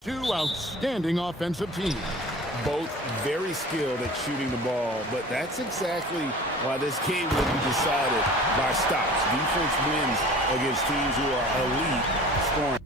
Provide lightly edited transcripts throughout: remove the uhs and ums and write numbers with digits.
Two outstanding offensive teams. Both very skilled at shooting the ball, but that's exactly why this game will be decided by stops. Defense wins against teams who are elite scoring.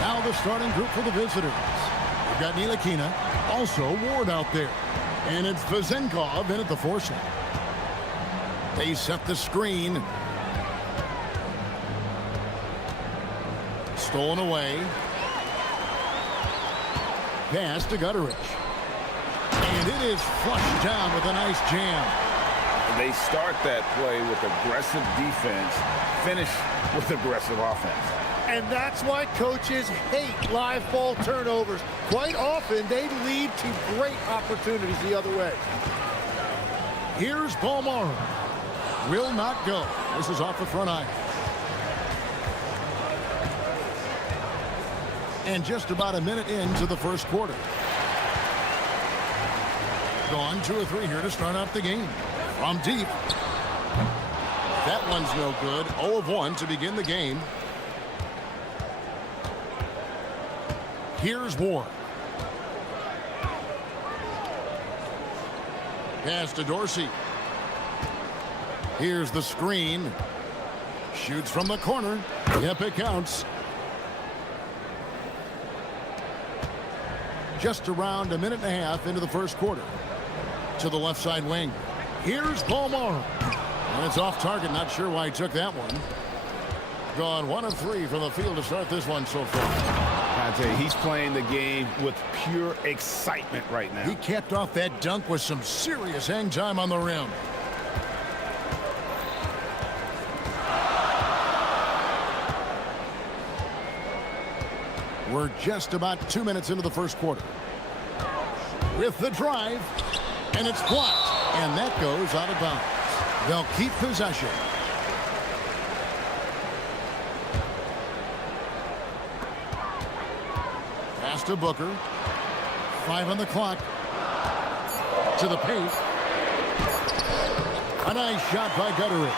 Now the starting group for the visitors. We've got Nilakina, also Ward out there. And it's Vazenkov in at the forcing. They set the screen. Stolen away. Pass to Gutterich. And it is flushed down with a nice jam. They start that play with aggressive defense, finish with aggressive offense. And that's why coaches hate live ball turnovers. Quite often, they lead to great opportunities the other way. Here's Palmaro. Will not go. This is off the front iron. And just about a minute into the first quarter. Gone 2 or 3 here to start out the game. From deep. That one's no good. 0 of 1 to begin the game. Here's Ward. Pass to Dorsey. Here's the screen. Shoots from the corner. Yep, it counts. Just around a minute and a half into the first quarter. To the left side wing. Here's Palmaro. And it's off target. Not sure why he took that one. Gone 1 of 3 from the field to start this one so far. I tell you, he's playing the game with pure excitement right now. He capped off that dunk with some serious hang time on the rim. We're just about 2 minutes into the first quarter. With the drive, and it's blocked, and that goes out of bounds. They'll keep possession. Pass to Booker. 5 on the clock. To the paint. A nice shot by Gutterich.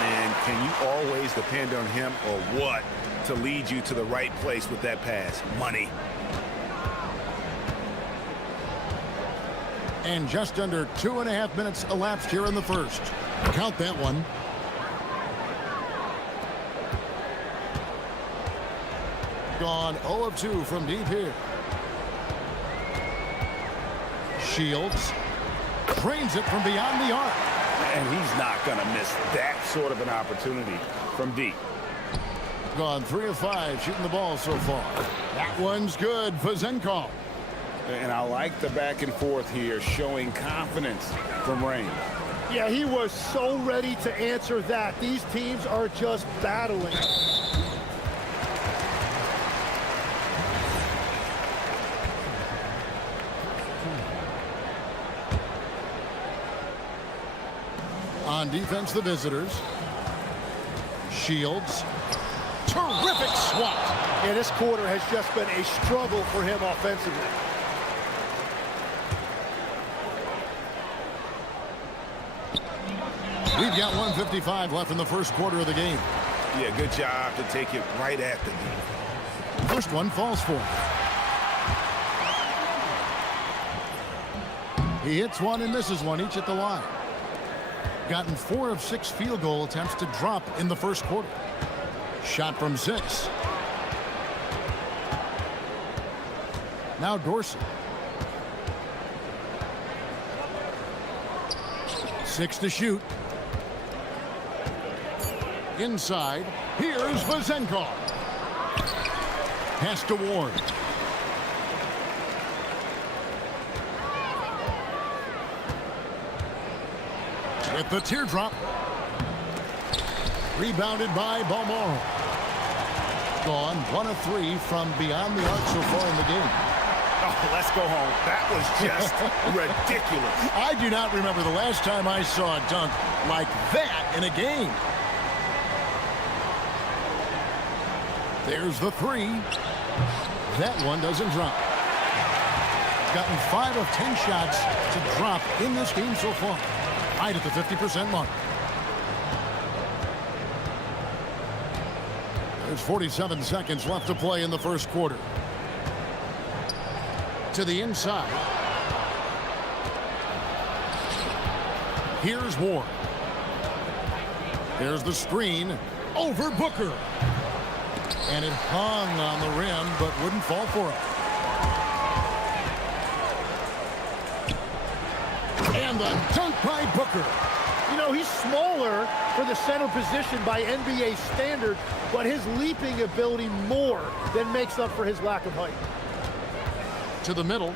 And can you always depend on him or what to lead you to the right place with that pass? Money. And just under 2.5 minutes elapsed here in the first. Count that one. Gone 0 of 2 from deep here. Shields drains it from beyond the arc. And he's not going to miss that sort of an opportunity from deep. Gone 3 of 5 shooting the ball so far. That one's good for Vazenkov. And I like the back and forth here, showing confidence from range. Yeah, he was so ready to answer that. These teams are just battling. On defense, the visitors. Shields. Terrific swat. Yeah, this quarter has just been a struggle for him offensively. We've got 1:55 left in the first quarter of the game. Yeah, good job to take it right at the knee. First one falls for him. He hits one and misses one, each at the line. Gotten 4 of 6 field goal attempts to drop in the first quarter. Shot from 6. Now Dorsey. 6 to shoot. Inside, here's Vazenkov. Pass to Ward. With the teardrop. Rebounded by Balmoral. Gone 1 of 3 from beyond the arc so far in the game. Oh, let's go home. That was just ridiculous. I do not remember the last time I saw a dunk like that in a game. There's the 3. That one doesn't drop. Gotten 5 of 10 shots to drop in this game so far. Right at the 50% mark. There's 47 seconds left to play in the first quarter. To the inside. Here's Ward. There's the screen over Booker. And it hung on the rim, but wouldn't fall for him. And the dunk by Booker. You know, he's smaller for the center position by NBA standard, but his leaping ability more than makes up for his lack of height. To the middle.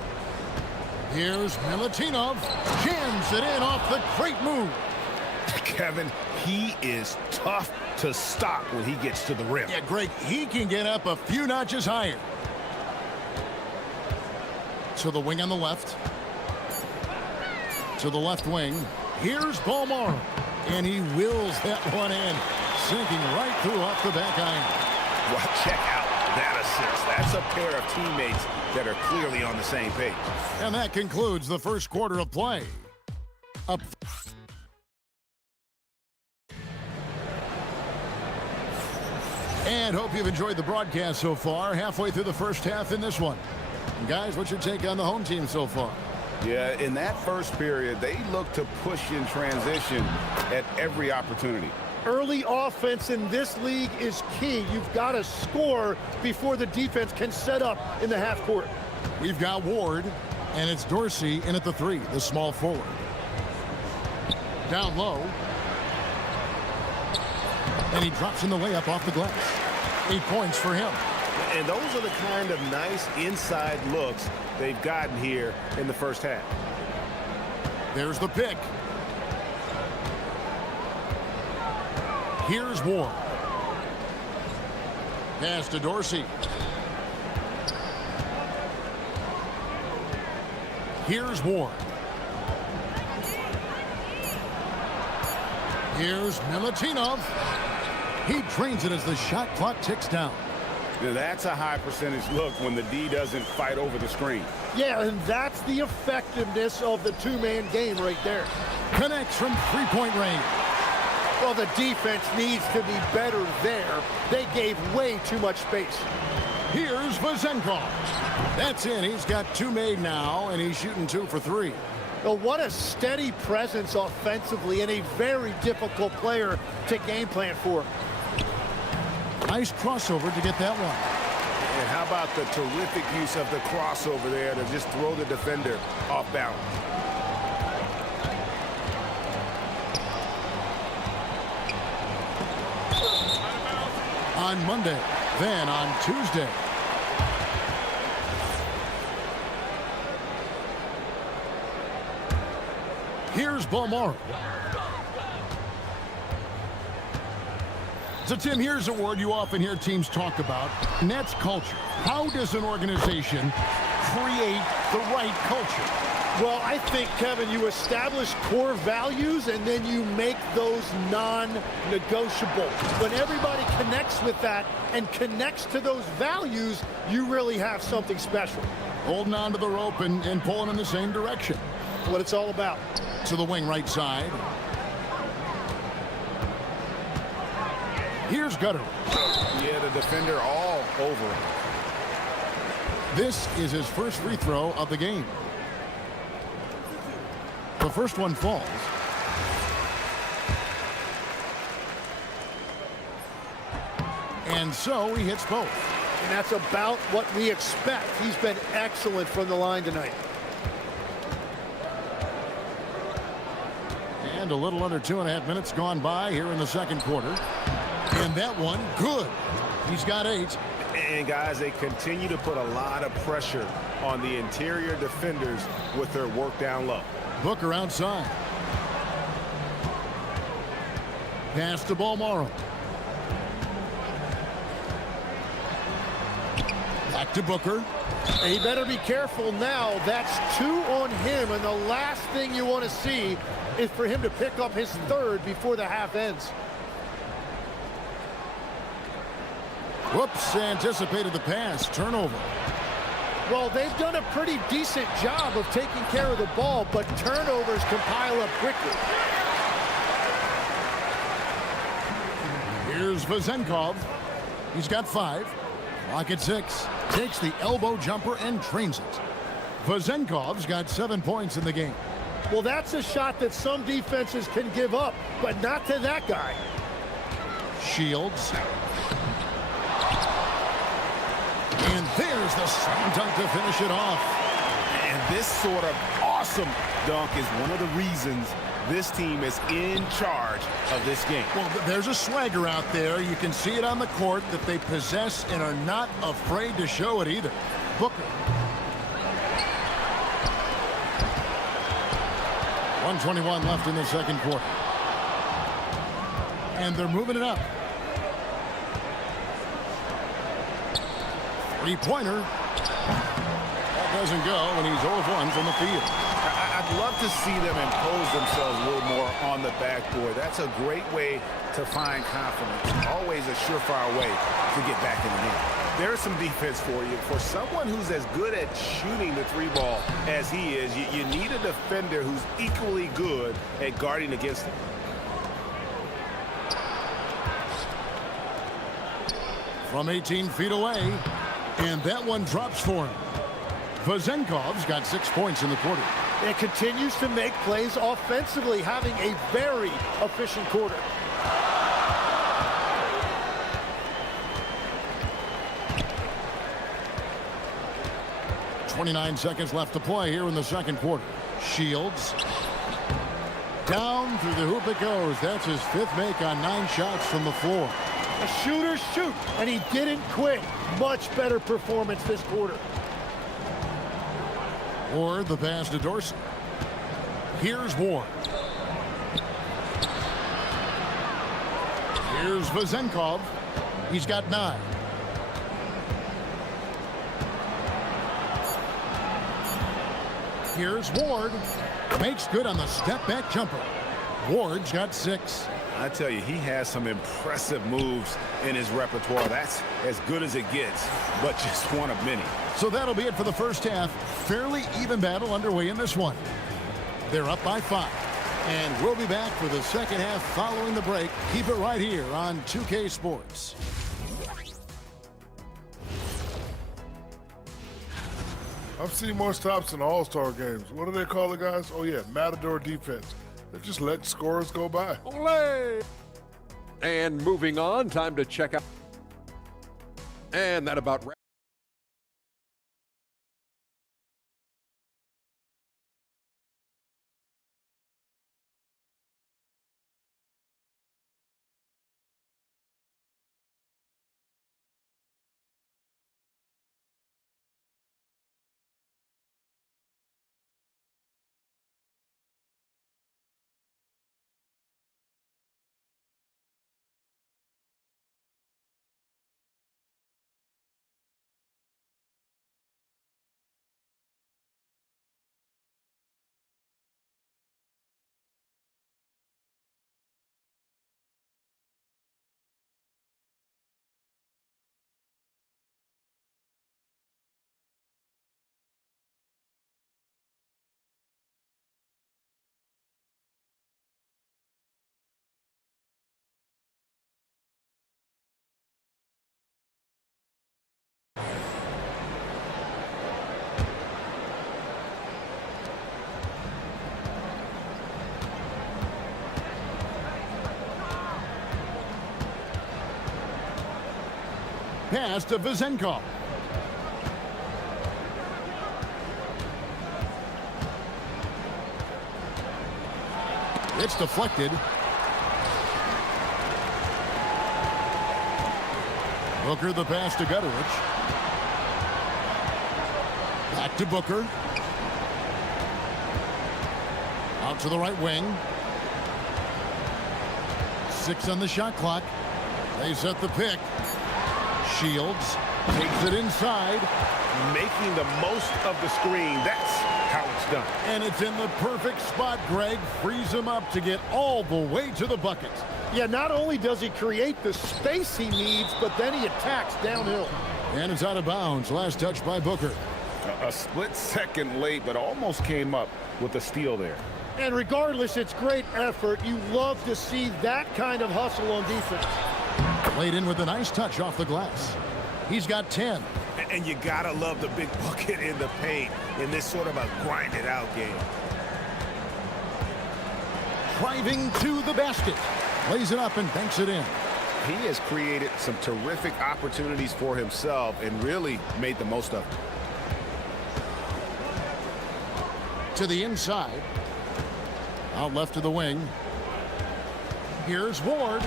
Here's Milutinov. Jams it in off the great move. Kevin, he is tough to stop when he gets to the rim. Yeah, Greg, he can get up a few notches higher. To the wing on the left. To the left wing. Here's Balmoral. And he wills that one in. Sinking right through off the back iron. Well, check out that assist. That's a pair of teammates that are clearly on the same page. And that concludes the first quarter of play. Up. And hope you've enjoyed the broadcast so far. Halfway through the first half in this one. And guys, what's your take on the home team so far? Yeah, in that first period, they look to push in transition at every opportunity. Early offense in this league is key. You've got to score before the defense can set up in the half court. We've got Ward, and it's Dorsey in at the 3, the small forward. Down low. And he drops in the layup off the glass. 8 points for him. And those are the kind of nice inside looks they've gotten here in the first half. There's the pick. Here's Ward. Pass to Dorsey. Here's Ward. Here's Milutinov. He drains it as the shot clock ticks down. Now, that's a high percentage look when the D doesn't fight over the screen. Yeah, and that's the effectiveness of the two-man game right there. Connects from three-point range. Well, the defense needs to be better there. They gave way too much space. Here's Vazenkov. That's in. He's got 2 made now, and he's shooting 2 for 3. Well, what a steady presence offensively and a very difficult player to game plan for. Nice crossover to get that one. And how about the terrific use of the crossover there to just throw the defender off balance. On Monday, then on Tuesday. Here's Balmoral. So, Tim, here's a word you often hear teams talk about, and that's culture. How does an organization create the right culture? Well, I think, Kevin, you establish core values and then you make those non-negotiable. When everybody connects with that and connects to those values, you really have something special. Holding on to the rope and pulling in the same direction. What it's all about. To the wing right side. Here's Gutter. Yeah, the defender all over him. This is his first free throw of the game. The first one falls. And so he hits both. And that's about what we expect. He's been excellent from the line tonight. And a little under 2.5 minutes gone by here in the second quarter. And that one, good. He's got 8. And guys, they continue to put a lot of pressure on the interior defenders with their work down low. Booker outside. Pass to Balmaro. Back to Booker. He better be careful now. That's 2 on him, and the last thing you want to see is for him to pick up his 3rd before the half ends. Whoops, anticipated the pass. Turnover. Well, they've done a pretty decent job of taking care of the ball, but turnovers can pile up quickly. Here's Vezenkov. He's got 5. Clock at 6. Takes the elbow jumper and trains it. Vezenkov's got 7 points in the game. Well, that's a shot that some defenses can give up, but not to that guy. Shields. And there's the slam dunk to finish it off. And this sort of awesome dunk is one of the reasons this team is in charge of this game. Well, there's a swagger out there. You can see it on the court that they possess and are not afraid to show it either. Booker. 1:21 left in the second quarter. And they're moving it up. Three-pointer. That doesn't go, and he's 0 of 1 from the field. I'd love to see them impose themselves a little more on the backboard. That's a great way to find confidence. Always a surefire way to get back in the game. There's some defense for you. For someone who's as good at shooting the 3 ball as he is, you need a defender who's equally good at guarding against him. From 18 feet away, and that one drops for him. Vezenkov's got 6 points in the quarter. And continues to make plays offensively, having a very efficient quarter. .29 seconds left to play here in the second quarter. Shields. Down through the hoop it goes. That's his 5th make on 9 shots from the floor. A shooter shoot, and he didn't quit. Much better performance this quarter. Ward, the pass to Dorsey. Here's Ward. Here's Vezenkov. He's got 9. Here's Ward. Makes good on the step-back jumper. Ward's got 6. I tell you, he has some impressive moves in his repertoire. That's as good as it gets, but just one of many. So that'll be it for the first half. Fairly even battle underway in this one. They're up by 5. And we'll be back for the second half following the break. Keep it right here on 2K Sports. I've seen more stops in All-Star games. What do they call it, guys? Oh, yeah, Matador defense. They just let scores go by. Olé! And moving on, time to check out. And that about wraps. Pass to Vezenkov. It's deflected. Booker the pass to Gutteridge. Back to Booker. Out to the right wing. 6 on the shot clock. They set the pick. Shields takes it inside. Making the most of the screen. That's how it's done. And it's in the perfect spot, Greg. Frees him up to get all the way to the bucket. Yeah, not only does he create the space he needs, but then he attacks downhill. And it's out of bounds. Last touch by Booker. A split second late, but almost came up with a steal there. And regardless, it's great effort. You love to see that kind of hustle on defense. Laid in with a nice touch off the glass. He's got 10. And you gotta love the big bucket in the paint in this sort of a grinded out game. Driving to the basket. Lays it up and banks it in. He has created some terrific opportunities for himself and really made the most of them. To the inside. Out left to the wing. Here's Ward.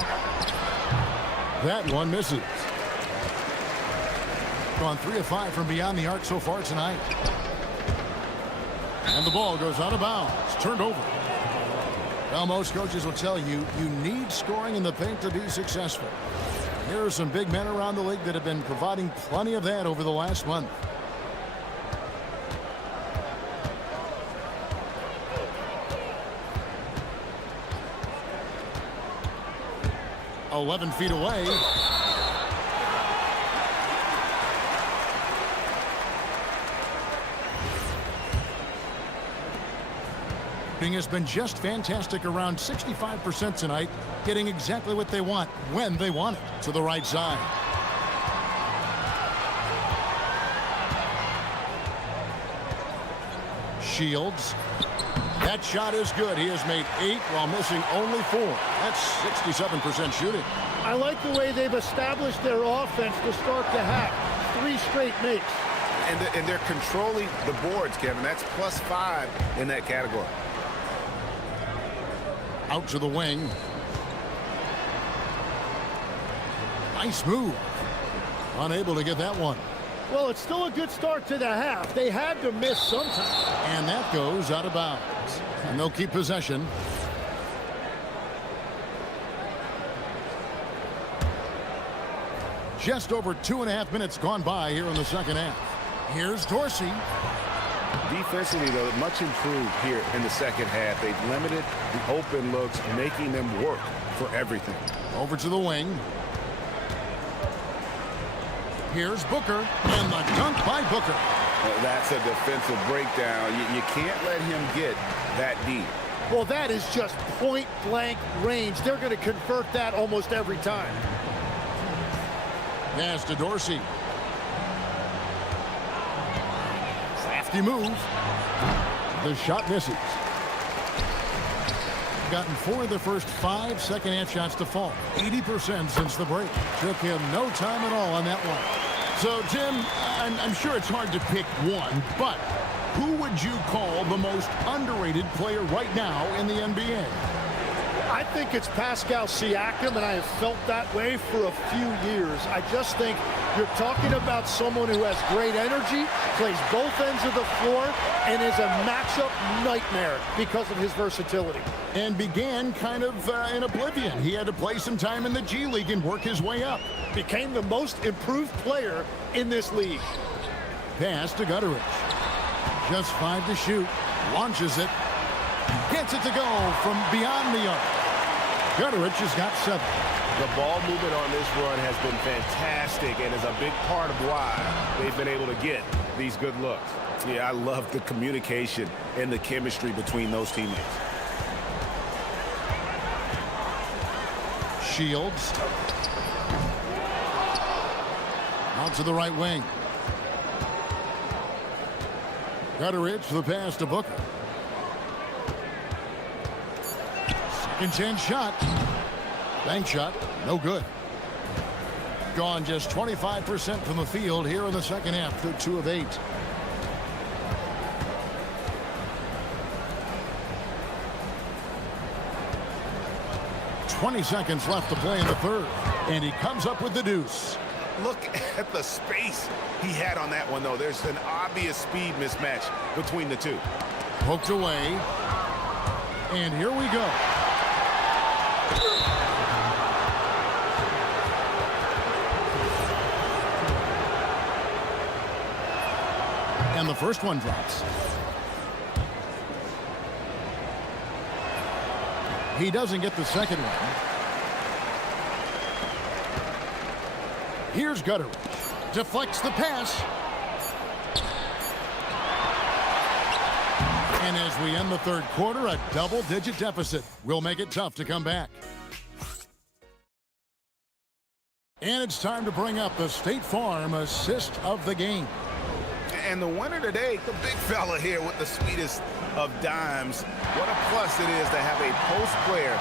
That one misses. Gone 3 of 5 from beyond the arc so far tonight. And the ball goes out of bounds. Turned over. Well, most coaches will tell you, you need scoring in the paint to be successful. Here are some big men around the league that have been providing plenty of that over the last month. "11 feet away." Has been just fantastic, around 65% tonight, getting exactly what they want when they want it. To the right side. Shields. That shot is good. He has made 8 while missing only 4. That's 67% shooting. I like the way they've established their offense to start the half. 3 straight makes. And they're controlling the boards, Kevin. That's +5 in that category. Out to the wing. Nice move. Unable to get that one. Well, it's still a good start to the half. They had to miss sometime. And that goes out of bounds. And they'll keep possession. Just over 2.5 minutes gone by here in the second half. Here's Dorsey. Defensively, though, much improved here in the second half. They've limited the open looks, making them work for everything. Over to the wing. Here's Booker, and the dunk by Booker. Well, that's a defensive breakdown. You can't let him get that deep. Well, that is just point-blank range. They're going to convert that almost every time. Pass to Dorsey. Crafty move. The shot misses. Gotten 4 of the first 5 second-half shots to fall. 80% since the break. Took him no time at all on that one. So, Tim, I'm sure it's hard to pick one, but who would you call the most underrated player right now in the NBA? I think it's Pascal Siakam, and I have felt that way for a few years. I just think you're talking about someone who has great energy, plays both ends of the floor, and is a matchup nightmare because of his versatility. And began kind of in oblivion. He had to play some time in the G League and work his way up. Became the most improved player in this league. Pass to Gutteridge. Just 5 to shoot. Launches it. Gets it to go from beyond the arc. Gutteridge has got 7. The ball movement on this run has been fantastic and is a big part of why they've been able to get these good looks. Yeah, I love the communication and the chemistry between those teammates. Shields. Out to the right wing. Gutteridge for the pass to Booker. Second chance shot. Bank shot. No good. Gone just 25% from the field here in the second half. They're 2 of 8. "20 seconds left to play in the third. And he comes up with the deuce. Look at the space he had on that one, though. There's an obvious speed mismatch between the two. Poked away. And here we go. And the first one drops. He doesn't get the second one. Here's Gutteridge. Deflects the pass. And as we end the third quarter, a double-digit deficit will make it tough to come back. And it's time to bring up the State Farm assist of the game. And the winner today, the big fella here with the sweetest of dimes. What a plus it is to have a post player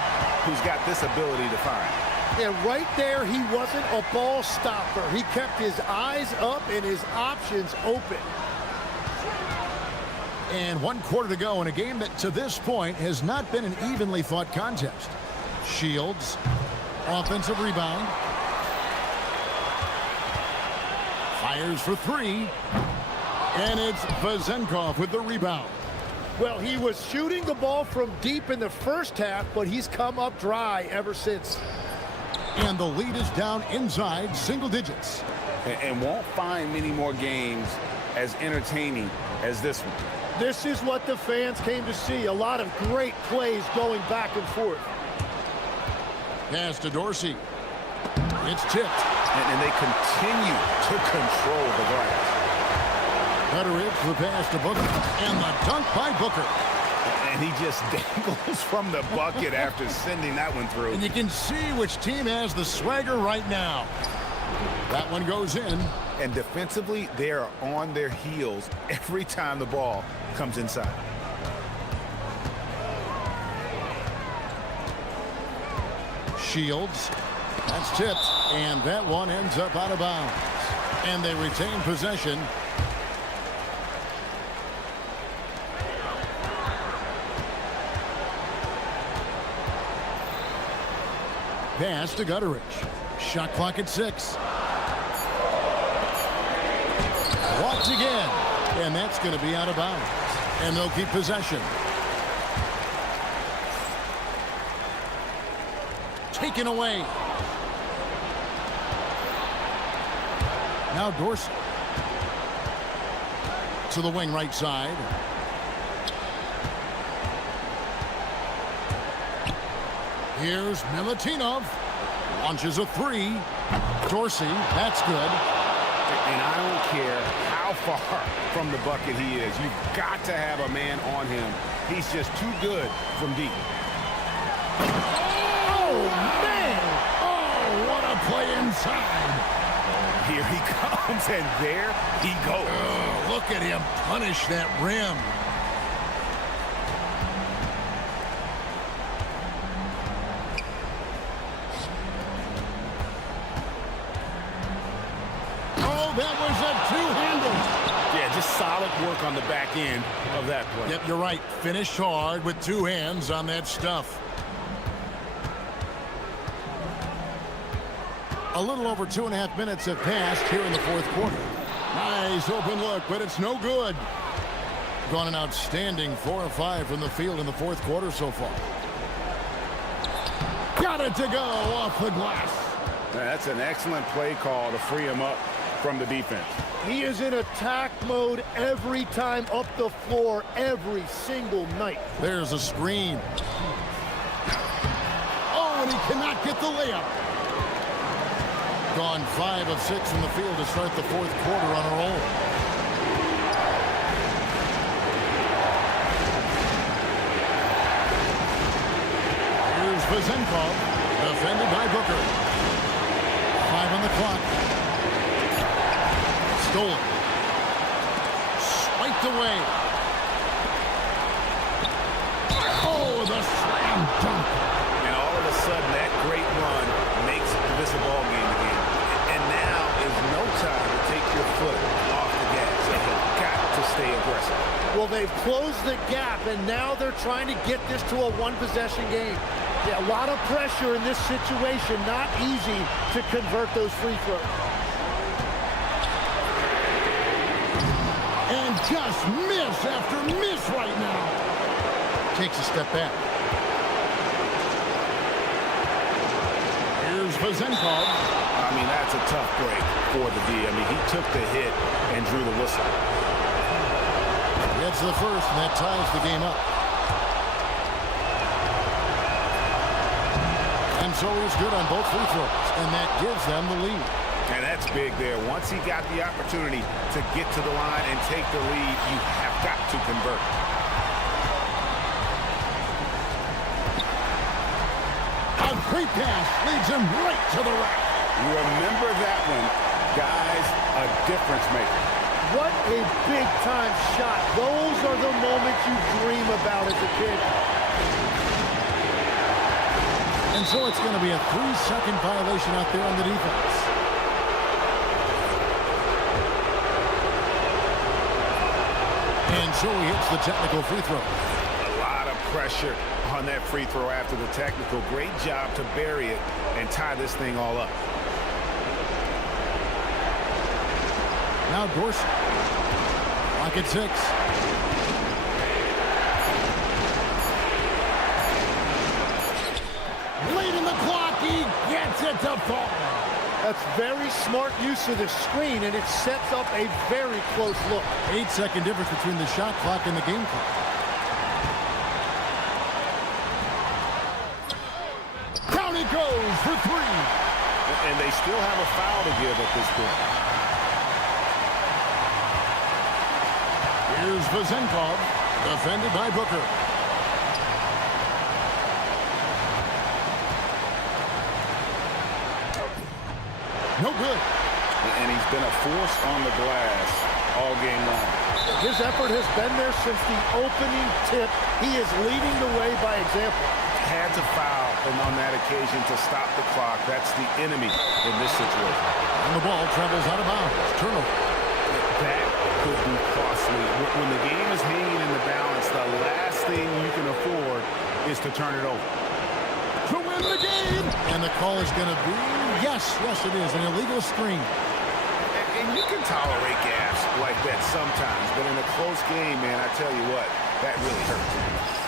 who's got this ability to find. And right there, he wasn't a ball stopper. He kept his eyes up and his options open. And 1 quarter to go in a game that to this point has not been an evenly fought contest. Shields, offensive rebound. Fires for three. And it's Vazenkov with the rebound. Well, he was shooting the ball from deep in the first half, but he's come up dry ever since. And the lead is down inside single digits. And won't find many more games as entertaining as this one. This is what the fans came to see. A lot of great plays going back and forth. Pass to Dorsey. It's tipped. And they continue to control the glass. Gutteridge, the pass to Booker. And the dunk by Booker. And he just dangles from the bucket after sending that one through. And you can see which team has the swagger right now. That one goes in. And defensively, they are on their heels every time the ball comes inside. Shields. That's tipped. And that one ends up out of bounds. And they retain possession. Pass to Gutteridge. Shot clock at 6. Walked again. And that's going to be out of bounds. And they'll keep possession. Taken away. Now Dorsey. To the wing right side. Here's Milutinov. Launches a three. Dorsey, that's good. And I don't care how far from the bucket he is. You've got to have a man on him. He's just too good from deep. Oh, man! Oh, what a play inside. Here he comes, and there he goes. Oh, look at him punish that rim. That was a two-handle. Yeah, just solid work on the back end of that play. Yep, you're right. Finished hard with two hands on that stuff. A little over 2.5 minutes have passed here in the fourth quarter. Nice open look, but it's no good. Gone an outstanding 4 of 5 from the field in the fourth quarter so far. Got it to go off the glass. That's an excellent play call to free him up from the defense. He is in attack mode every time up the floor, every single night. There's a screen. Oh, and he cannot get the layup. Gone 5 of 6 from the field to start the fourth quarter on a roll. Here's Vazenkov, defended by Booker. 5 on the clock. Stolen. Swiped away. Oh, the slam dunk. And all of a sudden, that great run makes this a ball game again. And now is no time to take your foot off the gas. They have got to stay aggressive. Well, they've closed the gap, and now they're trying to get this to a one-possession game. Yeah, a lot of pressure in this situation. Not easy to convert those free throws. Just miss after miss right now. Takes a step back. Here's Vazenkov. I mean, that's a tough break for the D. I mean, he took the hit and drew the whistle. Gets the first, and that ties the game up. And so he's good on both free throws, and that gives them the lead. And that's big there. Once he got the opportunity to get to the line and take the lead, you have got to convert. A great pass leads him right to the rack. Remember that one, guys, a difference maker. What a big-time shot. Those are the moments you dream about as a kid. And so it's going to be a 3-second violation out there on the defense. And so he hits the technical free throw. A lot of pressure on that free throw after the technical. Great job to bury it and tie this thing all up. Now Dorsey. Clock at 6. Late in the clock, he gets it to fall. That's very smart use of the screen, and it sets up a very close look. 8-second difference between the shot clock and the game clock. Down it goes for 3. And they still have a foul to give at this point. Here's Vazenkov, defended by Booker. No good. And he's been a force on the glass all game long. His effort has been there since the opening tip. He is leading the way by example. Had to foul and on that occasion to stop the clock. That's the enemy in this situation. And the ball travels out of bounds. Turnover. That could be costly. When the game is hanging in the balance, the last thing you can afford is to turn it over. To win the game. And the call is going to be, yes, it is, an illegal screen. And you can tolerate gaps like that sometimes, but in a close game, man, I tell you what, that really hurts.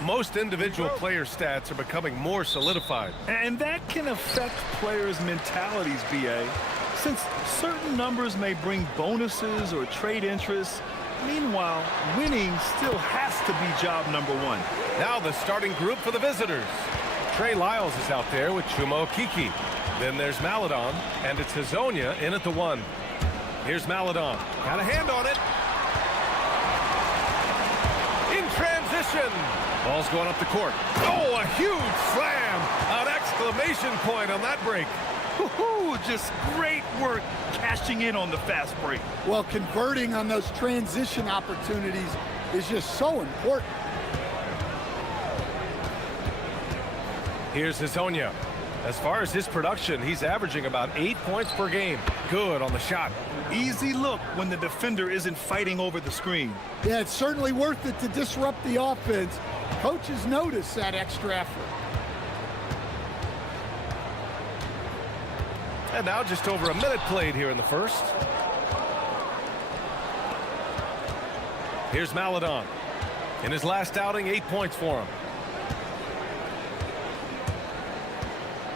Most individual player stats are becoming more solidified. And that can affect players' mentalities, BA. Since certain numbers may bring bonuses or trade interests, meanwhile, winning still has to be job number one. Now the starting group for the visitors. Trey Lyles is out there with Chuma Okiki. Then there's Maladon, and it's Hazonia in at the one. Here's Maladon. Got a hand on it. In transition. Ball's going up the court. Oh, a huge slam. An exclamation point on that break. Woohoo! Just great work cashing in on the fast break. Well, converting on those transition opportunities is just so important. Here's Hazonia. As far as his production, he's averaging about 8 points per game. Good on the shot. Easy look when the defender isn't fighting over the screen. Yeah, it's certainly worth it to disrupt the offense. Coaches notice that extra effort. And now just over a minute played here in the first. Here's Maladon. In his last outing, 8 points for him.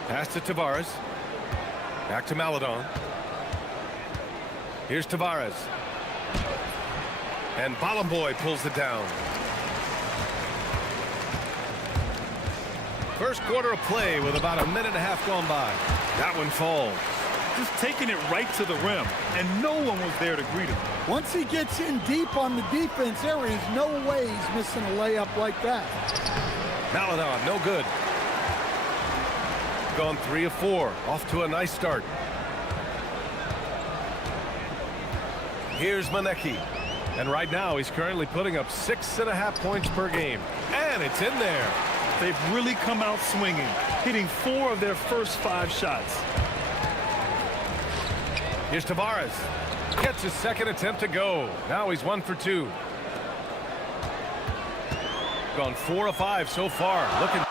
Pass to Tavares. Back to Maladon. Here's Tavares. And Balamboy pulls it down. First quarter of play with about a minute and a half gone by. That one falls. Just taking it right to the rim, and no one was there to greet him. Once he gets in deep on the defense, there is no way he's missing a layup like that. Maladon, no good. Gone 3 of 4. Off to a nice start. Here's Maneki. And right now, he's currently putting up 6.5 points per game. And it's in there. They've really come out swinging, hitting 4 of their first 5 shots. Here's Tavares. Gets his second attempt to go. Now he's 1 for 2. Gone 4 of 5 so far. Looking.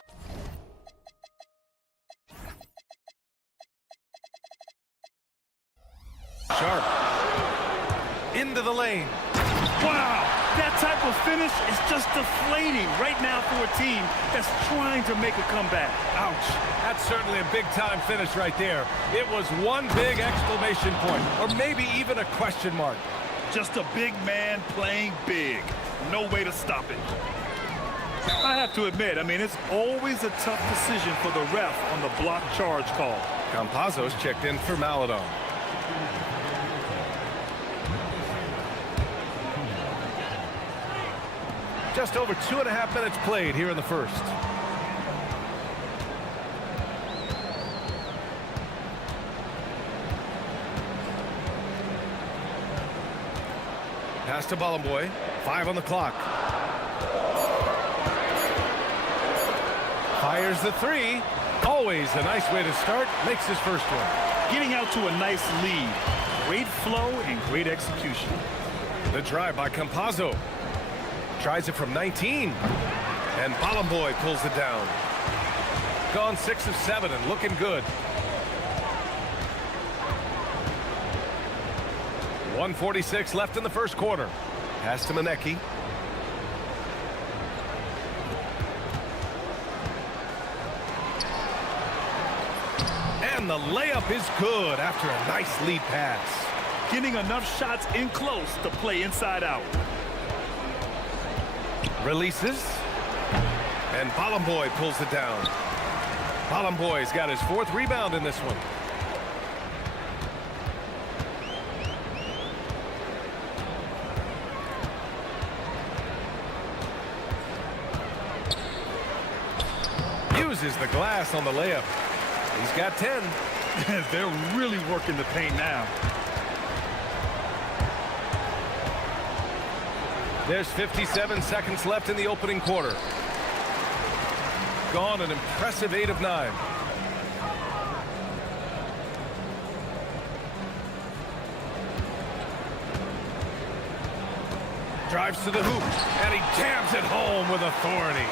Sharp. Into the lane. Wow! That type of finish is just deflating right now for a team that's trying to make a comeback. Ouch. That's certainly a big-time finish right there. It was one big exclamation point, or maybe even a question mark. Just a big man playing big. No way to stop it. I have to admit, it's always a tough decision for the ref on the block charge call. Campazzo's checked in for Maladon. Just over 2.5 minutes played here in the first. Pass to Balamboy. 5 on the clock. Fires the 3. Always a nice way to start. Makes his first one. Getting out to a nice lead. Great flow and great execution. The drive by Campazzo. Tries it from 19. And Balamboy pulls it down. Gone 6 of 7 and looking good. 1:46 left in the first quarter. Pass to Maneki. And the layup is good after a nice lead pass. Getting enough shots in close to play inside out. Releases. And Balamboy pulls it down. Balamboy's got his 4th rebound in this one. Uses the glass on the layup. He's got 10. They're really working the paint now. There's 57 seconds left in the opening quarter. Gone an impressive 8 of 9. Drives to the hoop, and he jams it home with authority.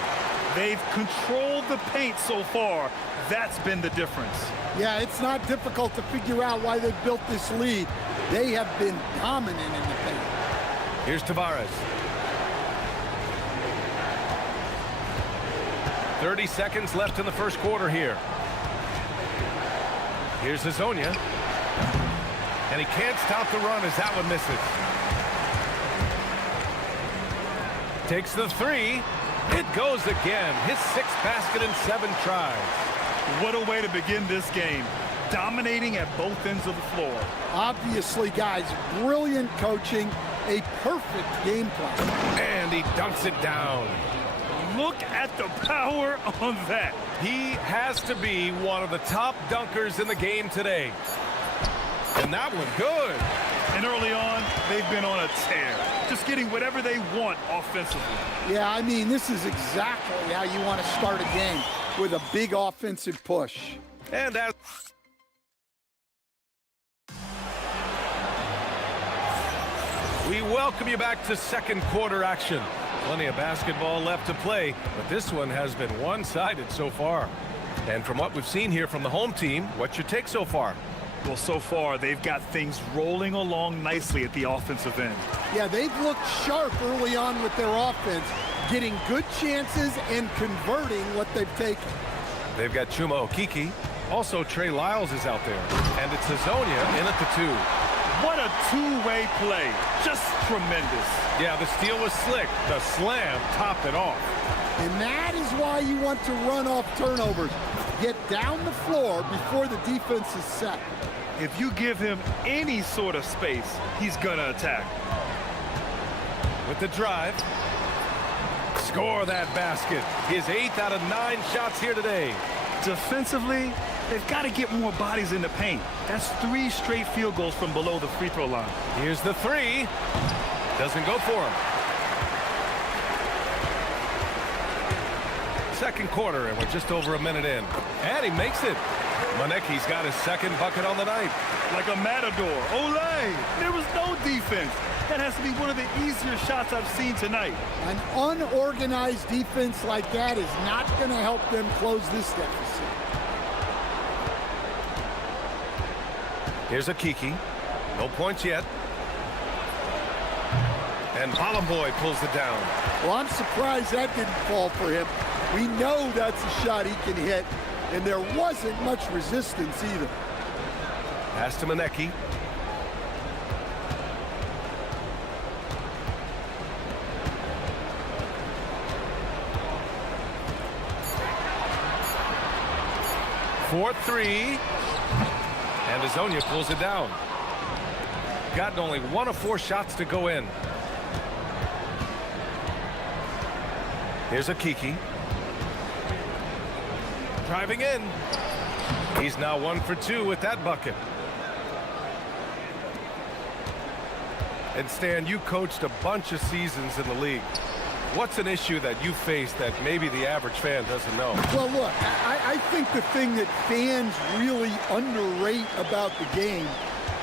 They've controlled the paint so far. That's been the difference. Yeah, it's not difficult to figure out why they've built this lead. They have been dominant in the paint. Here's Tavares. 30 seconds left in the first quarter here. Here's Hazonia. And he can't stop the run as that one misses. Takes the three. It goes again. His sixth basket in 7 tries. What a way to begin this game. Dominating at both ends of the floor. Obviously, guys, brilliant coaching, a perfect game plan. And he dunks it down. Look at the power on that. He has to be one of the top dunkers in the game today. And that one good. And early on, they've been on a tear. Just getting whatever they want offensively. Yeah, I mean, this is exactly how you want to start a game, with a big offensive push. And as we welcome you back to second quarter action. Plenty of basketball left to play, but this one has been one-sided so far. And from what we've seen here from the home team, what's your take so far? Well, so far, they've got things rolling along nicely at the offensive end. Yeah, they've looked sharp early on with their offense, getting good chances and converting what they've taken. They've got Chuma Okiki. Also, Trey Lyles is out there. And it's Hazonia in at the 2. What a two-way play. Just tremendous. Yeah, the steal was slick. The slam topped it off. And that is why you want to run off turnovers. Get down the floor before the defense is set. If you give him any sort of space, he's gonna attack. With the drive. Score that basket. His 8th out of 9 shots here today. Defensively, they've got to get more bodies in the paint. That's 3 straight field goals from below the free throw line. Here's the 3. Doesn't go for him. Second quarter, and we're just over a minute in. And he makes it. Moneki's got his second bucket on the night. Like a matador. Olay! There was no defense. That has to be one of the easier shots I've seen tonight. An unorganized defense like that is not going to help them close this deficit. Here's a Kiki. No points yet. And Bolomboy pulls it down. Well, I'm surprised that didn't fall for him. We know that's a shot he can hit, and there wasn't much resistance either. Pass to Monecki. For 3. And Hazonia pulls it down. Gotten only 1 of 4 shots to go in. Here's a Kiki. Driving in. He's now 1 for 2 with that bucket. And Stan, you coached a bunch of seasons in the league. What's an issue that you face that maybe the average fan doesn't know? Well, look, I think the thing that fans really underrate about the game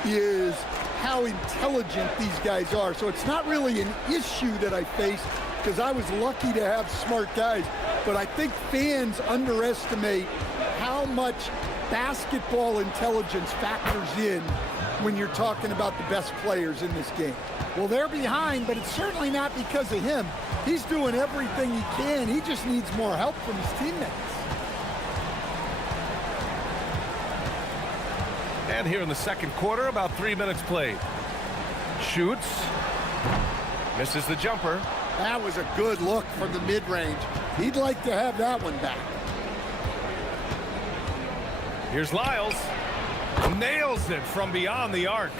is how intelligent these guys are. So it's not really an issue that I face because I was lucky to have smart guys. But I think fans underestimate how much basketball intelligence factors in when you're talking about the best players in this game. Well, they're behind, but it's certainly not because of him. He's doing everything he can. He just needs more help from his teammates. And here in the second quarter, about 3 minutes played. Shoots. Misses the jumper. That was a good look from the mid-range. He'd like to have that one back. Here's Lyles. Nails it from beyond the arc.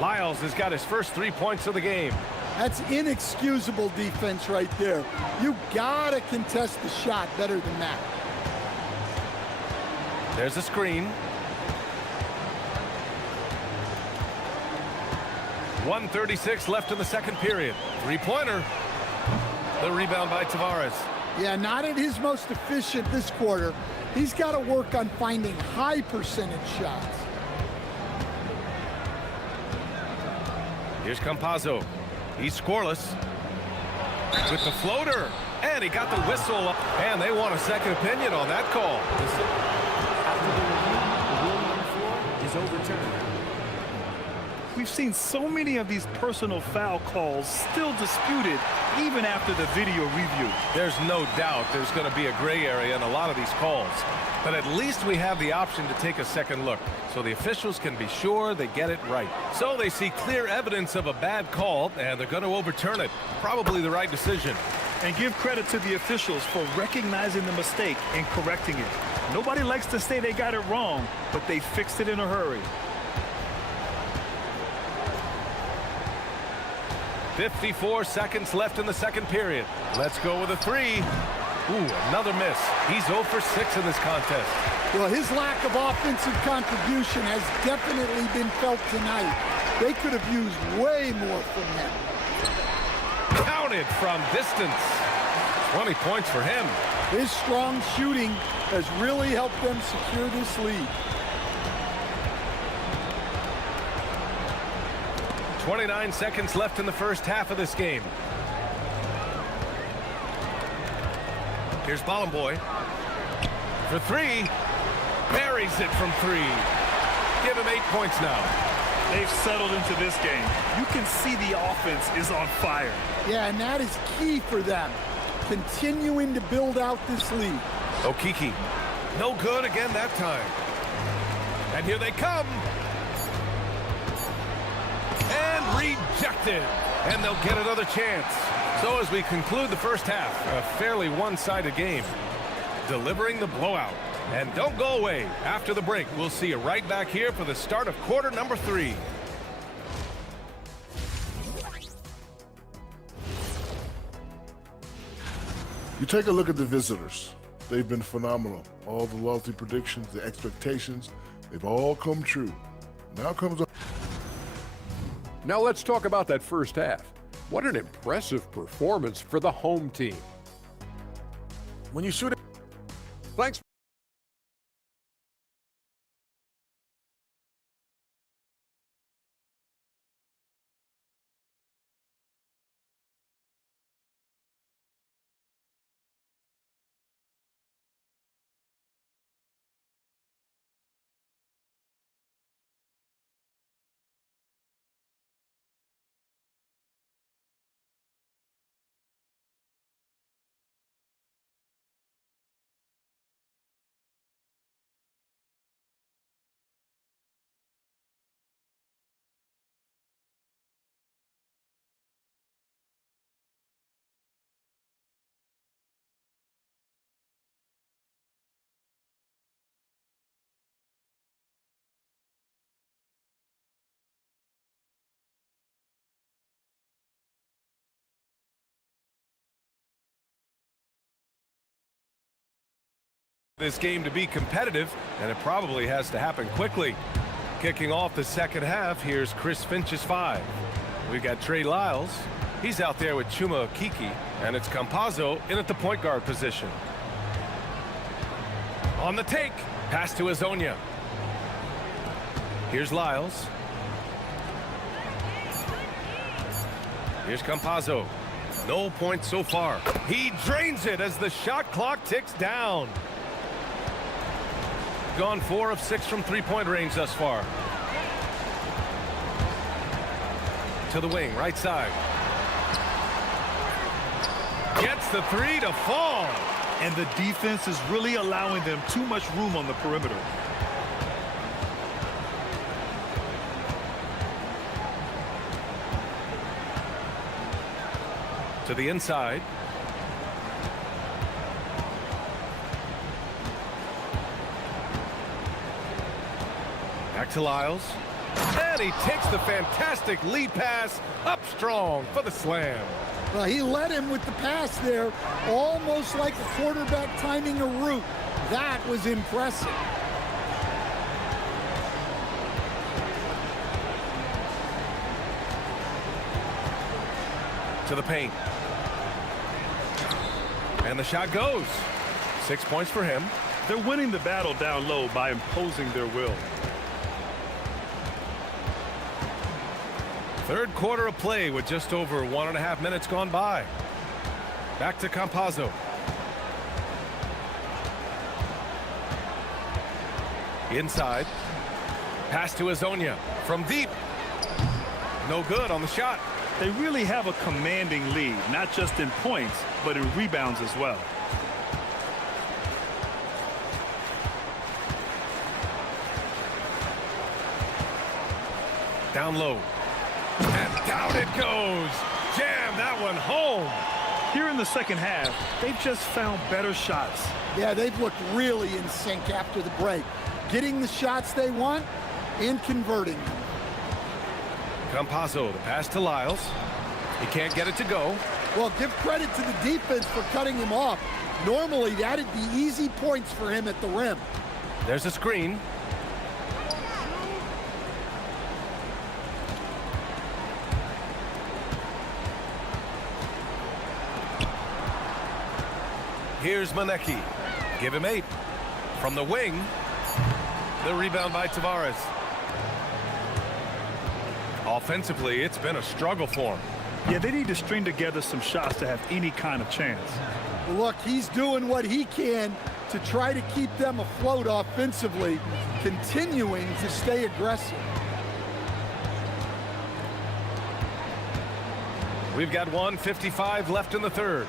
Lyles has got his first 3 points of the game. That's inexcusable defense right there. You gotta contest the shot better than that. There's a screen. 1:36 left in the second period. 3-pointer. The rebound by Tavares. Yeah, not at his most efficient this quarter. He's got to work on finding high percentage shots. Here's Campazzo. He's scoreless. With the floater. And he got the whistle. And they want a second opinion on that call. After the review, the ruling on the floor is overturned. We've seen so many of these personal foul calls still disputed even after the video review. There's no doubt there's going to be a gray area in a lot of these calls. But at least we have the option to take a second look, so the officials can be sure they get it right. So they see clear evidence of a bad call, and they're going to overturn it. Probably the right decision. And give credit to the officials for recognizing the mistake and correcting it. Nobody likes to say they got it wrong, but they fixed it in a hurry. 54 seconds left in the second period. Let's go with a three. Ooh, another miss. He's 0 for 6 in this contest. Well, his lack of offensive contribution has definitely been felt tonight. They could have used way more from him. Counted from distance. 20 points for him. His strong shooting has really helped them secure this lead. 29 seconds left in the first half of this game. Here's Bollenboy for three. Buries it from three. Give him 8 points now. They've settled into this game. You can see the offense is on fire. Yeah, and that is key for them, continuing to build out this lead. Okiki, no good again that time. And here they come. And rejected. And they'll get another chance. So as we conclude the first half, a fairly one-sided game, delivering the blowout. And don't go away. After the break, we'll see you right back here for the start of quarter number 3. You take a look at the visitors. They've been phenomenal. All the lofty predictions, the expectations, they've all come true. Now comes Now let's talk about that first half. What an impressive performance for the home team. When you shoot it. Thanks. This game to be competitive, and it probably has to happen quickly. Kicking off the second half, here's Chris Finch's 5. We've got Trey Lyles. He's out there with Chuma Okiki, and it's Campazzo in at the point guard position. On the take, pass to Azonia. Here's Lyles. Here's Campazzo. No points so far. He drains it as the shot clock ticks down. Gone 4 of 6 from three-point range thus far. To the wing, right side. Gets the three to fall. And the defense is really allowing them too much room on the perimeter. To the inside. Back to Lyles. And he takes the fantastic lead pass up strong for the slam. Well, he led him with the pass there, almost like a quarterback timing a route. That was impressive. To the paint. And the shot goes. 6 points for him. They're winning the battle down low by imposing their will. Third quarter of play with just over 1.5 minutes gone by. Back to Campazzo. Inside. Pass to Azonia from deep. No good on the shot. They really have a commanding lead, not just in points, but in rebounds as well. Down low. And down it goes. Jam that one home. Here in the second half, they've just found better shots. Yeah, they've looked really in sync after the break. Getting the shots they want and converting them. Campazzo, the pass to Lyles. He can't get it to go. Well, give credit to the defense for cutting him off. Normally, that'd be easy points for him at the rim. There's a screen. Here's Manecki. Give him 8. From the wing, the rebound by Tavares. Offensively, it's been a struggle for him. Yeah, they need to string together some shots to have any kind of chance. Look, he's doing what he can to try to keep them afloat offensively, continuing to stay aggressive. We've got 1:55 left in the third.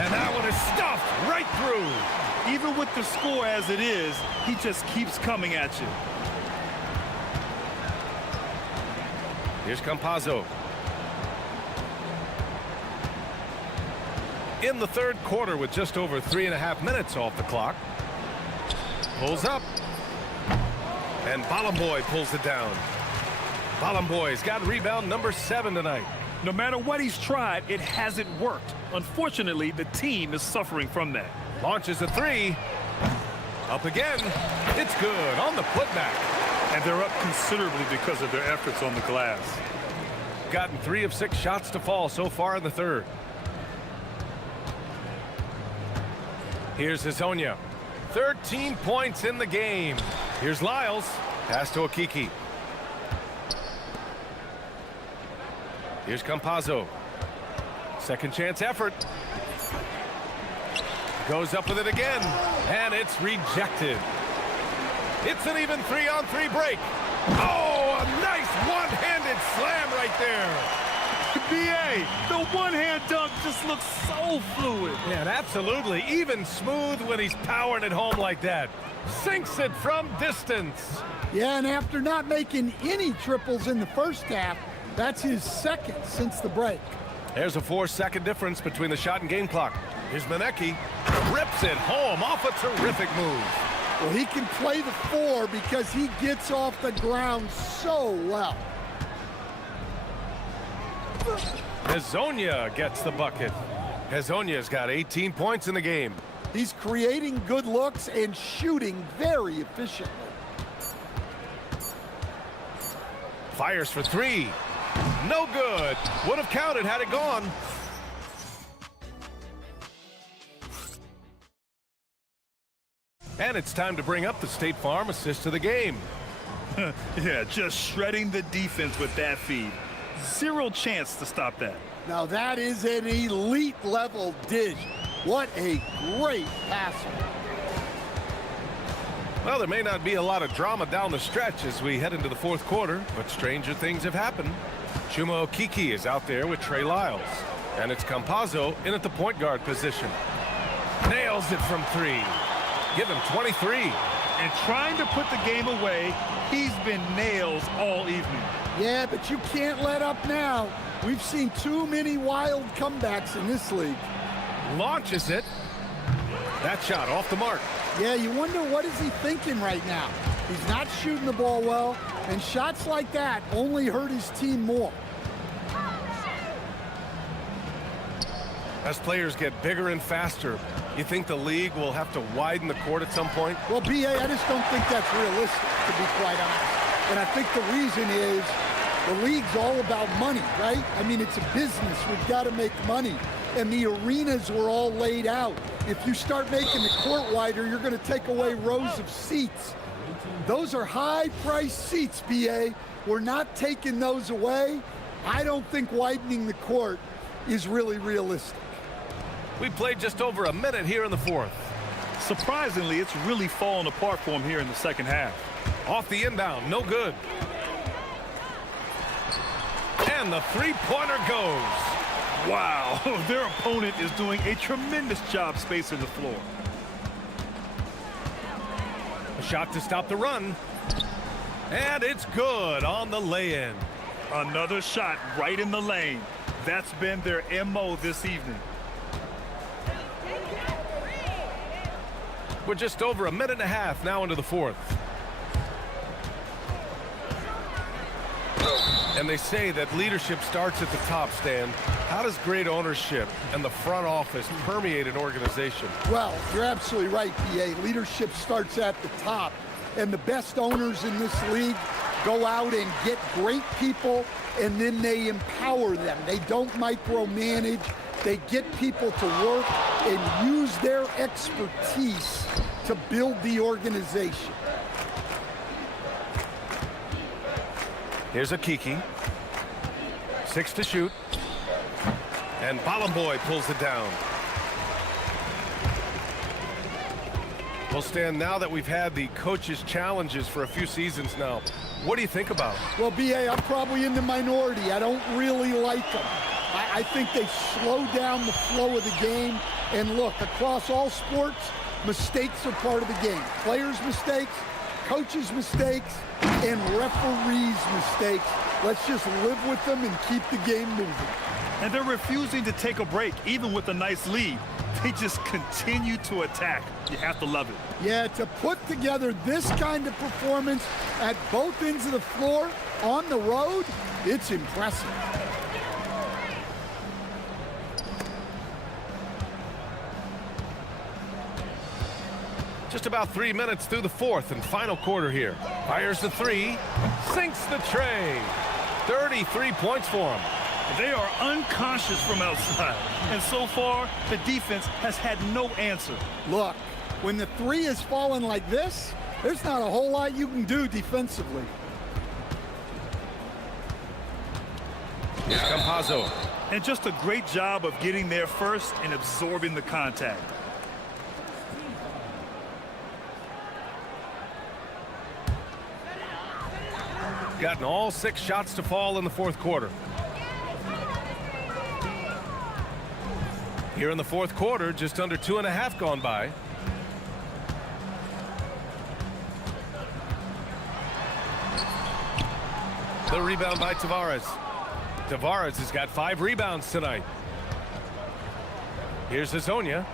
And that one is stuffed right through. Even with the score as it is, he just keeps coming at you. Here's Campazzo. In the third quarter with just over 3.5 minutes off the clock. Pulls up. And Balamboy pulls it down. Balamboy's got rebound number 7 tonight. No matter what he's tried, it hasn't worked. Unfortunately, the team is suffering from that. Launches a 3. Up again. It's good on the putback. And they're up considerably because of their efforts on the glass. Gotten 3 of 6 shots to fall so far in the third. Here's Hazonia. 13 points in the game. Here's Lyles. Pass to Okiki. Here's Campazzo. Second chance effort. Goes up with it again. And it's rejected. It's an even 3-on-3 break. Oh, a nice one-handed slam right there. B.A., the one-hand dunk just looks so fluid. Yeah, and absolutely. Even smooth when he's powering it home like that. Sinks it from distance. Yeah, and after not making any triples in the first half, that's his second since the break. There's a 4-second difference between the shot and game clock. Here's Manecki. Rips it home off a terrific move. Well, he can play the 4 because he gets off the ground so well. Hazonia gets the bucket. Hazonia's got 18 points in the game. He's creating good looks and shooting very efficiently. Fires for 3. No good. Would have counted had it gone. And it's time to bring up the State Farm assist of the game. Yeah, just shredding the defense with that feed. Zero chance to stop that. Now that is an elite level dish. What a great passer. Well, there may not be a lot of drama down the stretch as we head into the fourth quarter, but stranger things have happened. Chuma Okiki is out there with Trey Lyles. And it's Campazzo in at the point guard position. Nails it from 3. Give him 23. And trying to put the game away, he's been nails all evening. Yeah, but you can't let up now. We've seen too many wild comebacks in this league. Launches it. That shot off the mark. Yeah, you wonder what is he thinking right now. He's not shooting the ball well, and shots like that only hurt his team more. As players get bigger and faster, you think the league will have to widen the court at some point? Well, B.A., I just don't think that's realistic, to be quite honest. And I think the reason is the league's all about money, right? I mean, it's a business. We've got to make money. And the arenas were all laid out. If you start making the court wider, you're going to take away rows of seats. Those are high-priced seats, B.A. We're not taking those away. I don't think widening the court is really realistic. We played just over a minute here in the fourth. Surprisingly, it's really fallen apart for him here in the second half. Off the inbound, no good. And the three-pointer goes. Wow, their opponent is doing a tremendous job spacing the floor. A shot to stop the run. And it's good on the lay-in. Another shot right in the lane. That's been their MO this evening. We're just over a minute and a half now into the fourth. And they say that leadership starts at the top, Stan. How does great ownership and the front office permeate an organization? Well, you're absolutely right, BA. Leadership starts at the top. And the best owners in this league go out and get great people, and then they empower them. They don't micromanage. They get people to work and use their expertise to build the organization. Here's a Kiki. 6 to shoot. And Balamboy pulls it down. Well, Stan, now that we've had the coaches' challenges for a few seasons now, what do you think about it? Well, BA, I'm probably in the minority. I don't really like them. I think they slow down the flow of the game. And look, across all sports, mistakes are part of the game. Players' mistakes, coaches' mistakes, and referees' mistakes. Let's just live with them and keep the game moving. And they're refusing to take a break, even with a nice lead. They just continue to attack. You have to love it. Yeah, to put together this kind of performance at both ends of the floor on the road, it's impressive. Just about 3 minutes through the fourth and final quarter here. Fires the three, sinks the tray. 33 points for him. They are unconscious from outside. And so far, the defense has had no answer. Look, when the three is falling like this, there's not a whole lot you can do defensively. Here's Campazzo. And just a great job of getting there first and absorbing the contact. Gotten all 6 shots to fall in the fourth quarter. Here in the fourth quarter, just under 2.5 gone by. The rebound by Tavares. Tavares has got 5 rebounds tonight. Here's Hezonja.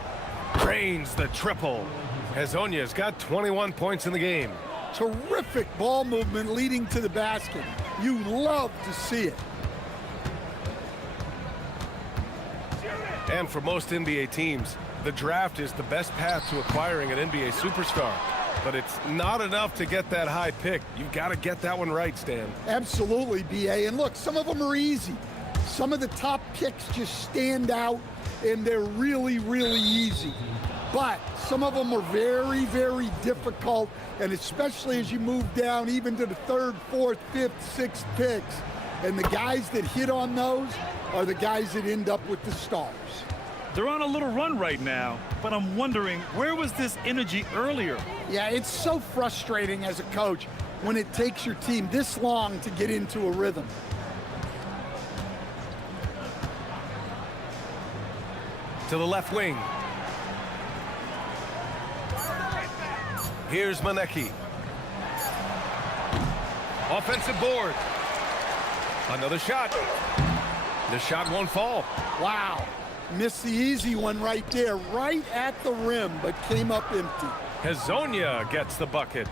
Drains the triple. Hezonja's got 21 points in the game. Terrific ball movement leading to the basket. You love to see it. And for most NBA teams, the draft is the best path to acquiring an NBA superstar. But it's not enough to get that high pick. You've got to get that one right, Stan. Absolutely, BA. And look, some of them are easy. Some of the top picks just stand out, and they're really, really easy. But some of them are very, very difficult, and especially as you move down even to the 3rd, 4th, 5th, 6th picks. And the guys that hit on those are the guys that end up with the stars. They're on a little run right now, but I'm wondering, where was this energy earlier? Yeah, it's so frustrating as a coach when it takes your team this long to get into a rhythm. To the left wing. Here's Maneki. Offensive board. Another shot. The shot won't fall. Wow. Missed the easy one right there, right at the rim, but came up empty. Hezonja gets the bucket.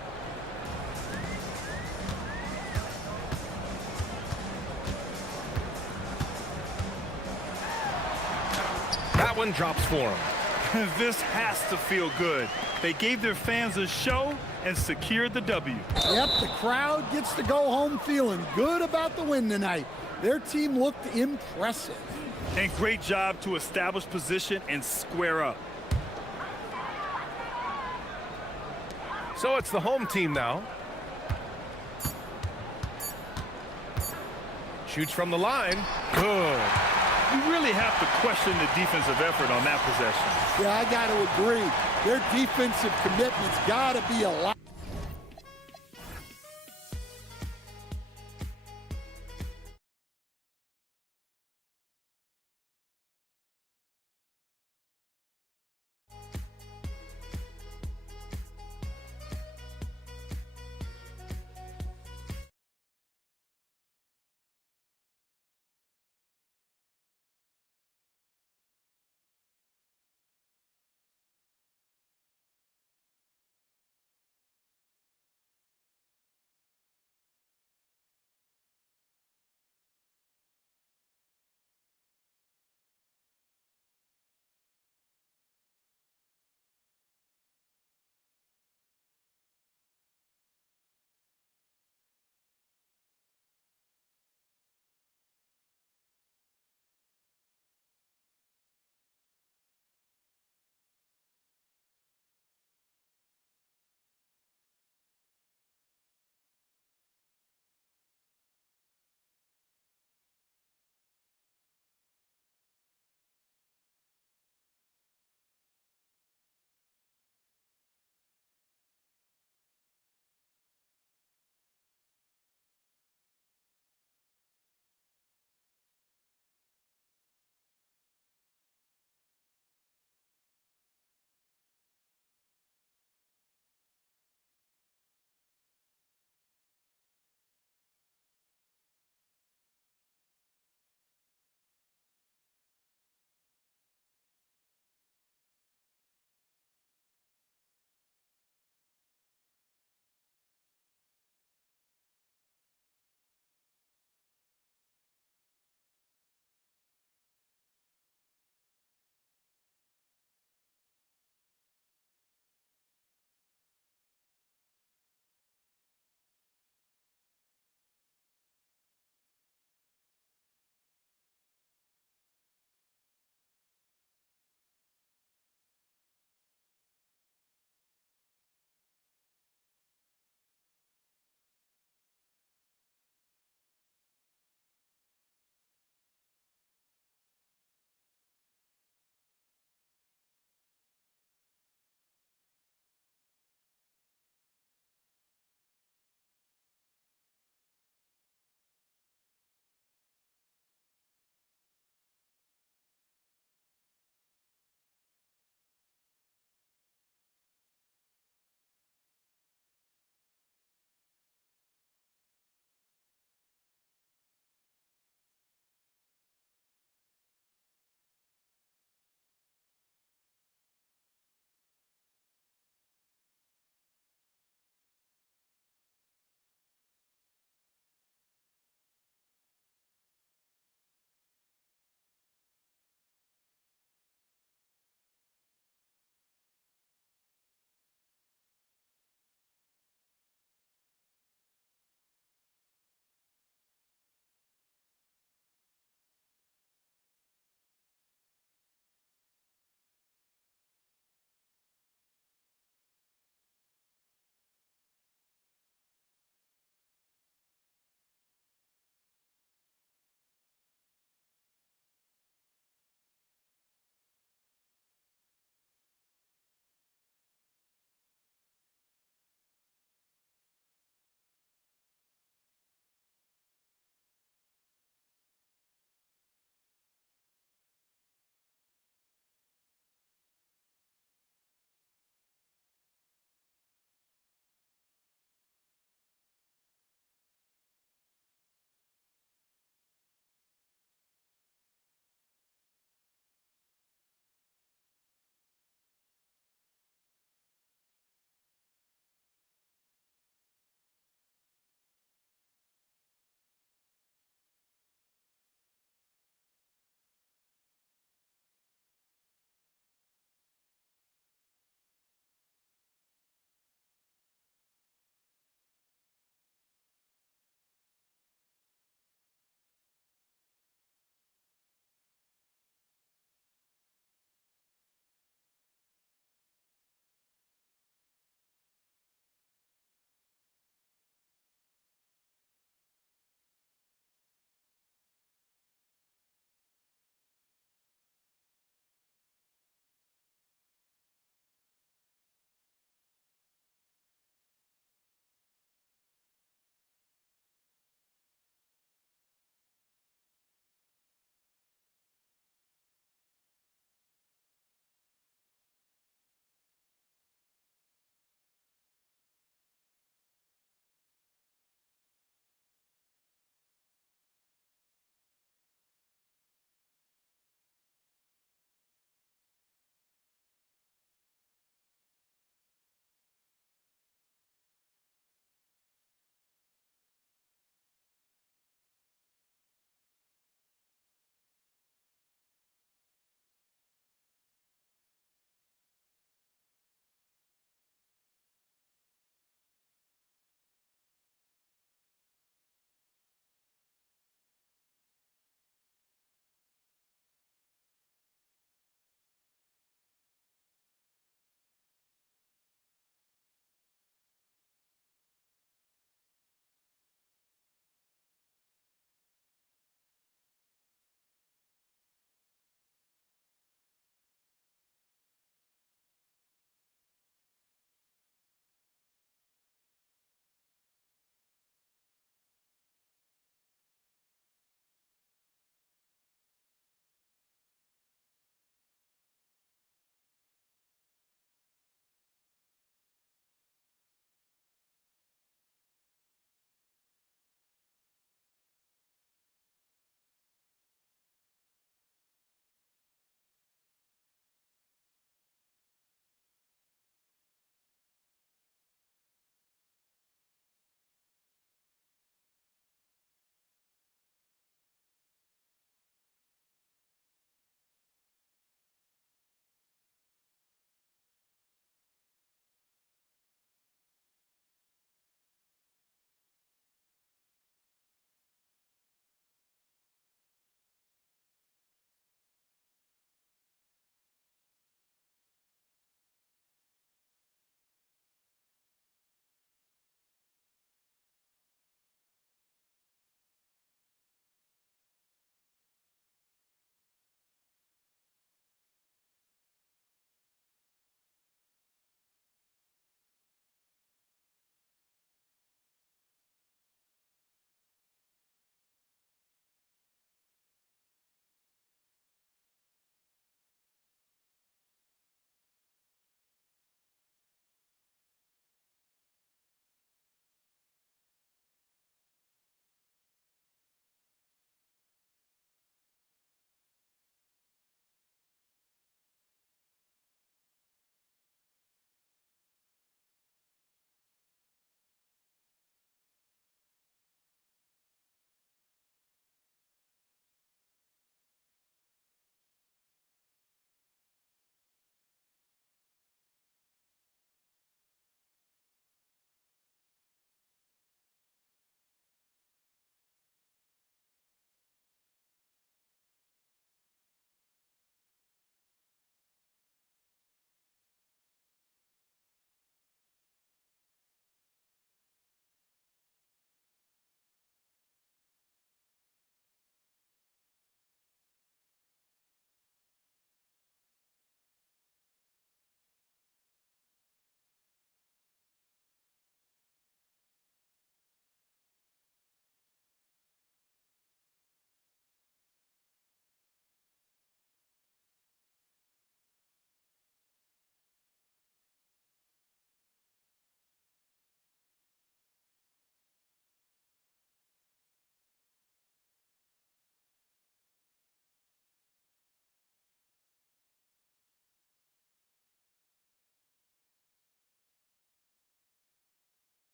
That one drops for him. This has to feel good. They gave their fans a show and secured the W. Yep, the crowd gets to go home feeling good about the win tonight. Their team looked impressive. And great job to establish position and square up. So it's the home team now. Shoots from the line. Good. you really have to question the defensive effort on that possession. Yeah, I got to agree. Their defensive commitment's got to be a lot.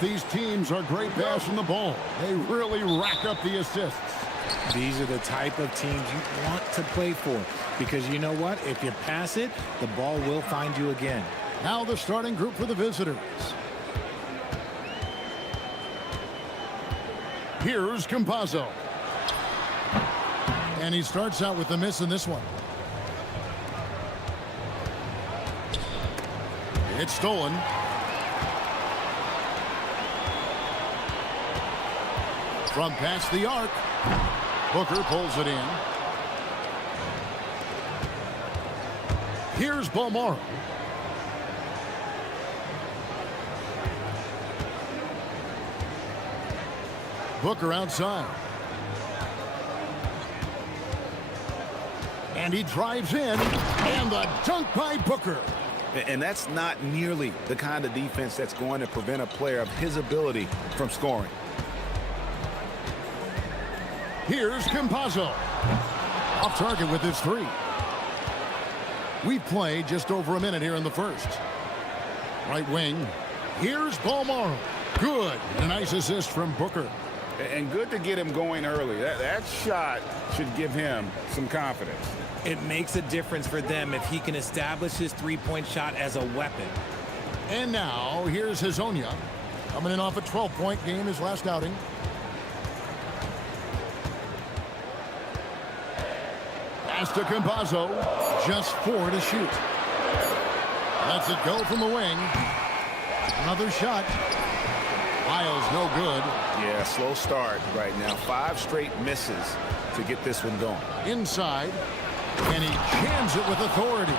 Both these teams are great passing the ball. They really rack up the assists. These are the type of teams you want to play for, because you know what? If you pass it, the ball will find you again. Now the starting group for the visitors. Here's Campazzo. And he starts out with the miss in this one. It's stolen. From past the arc, Booker pulls it in. Here's Balmora. Booker outside. And he drives in, and the dunk by Booker. And that's not nearly the kind of defense that's going to prevent a player of his ability from scoring. Here's Campazzo. Off target with his three. We play just over a minute here in the first. Right wing. Here's Balmora. Good. A nice assist from Booker. And good to get him going early. That shot should give him some confidence. It makes a difference for them if he can establish his three-point shot as a weapon. And now, here's Hazonia. Coming in off a 12-point game his last outing. Pass to Campazzo. Just 4 to shoot. Lets it go from the wing. Another shot. Miles no good. Yeah, slow start right now. 5 straight misses to get this one going. Inside. And he jams it with authority.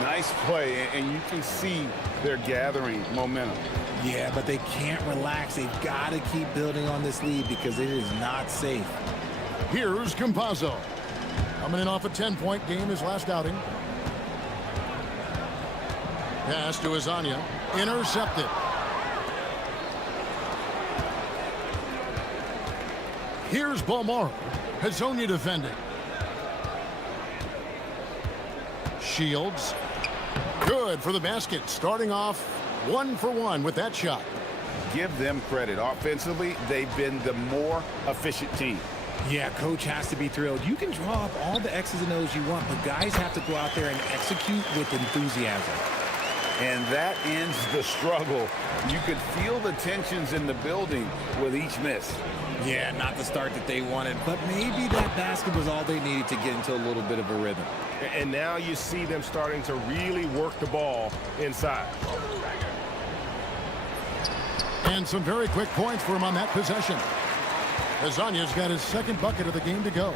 Nice play, and you can see they're gathering momentum. Yeah, but they can't relax. They've got to keep building on this lead because it is not safe. Here's Campazzo. Coming in off a 10-point game his last outing. Pass to Hazonia. Intercepted. Here's Balmora. Hazonia defending. Shields. Good for the basket. Starting off 1 for 1 with that shot. Give them credit. Offensively, they've been the more efficient team. Yeah, coach has to be thrilled. You can draw up all the X's and O's you want, but guys have to go out there and execute with enthusiasm. And that ends the struggle. You could feel the tensions in the building with each miss. Yeah, not the start that they wanted, but maybe that basket was all they needed to get into a little bit of a rhythm. And now you see them starting to really work the ball inside. And some very quick points for him on that possession. Hazonia's got his second bucket of the game to go.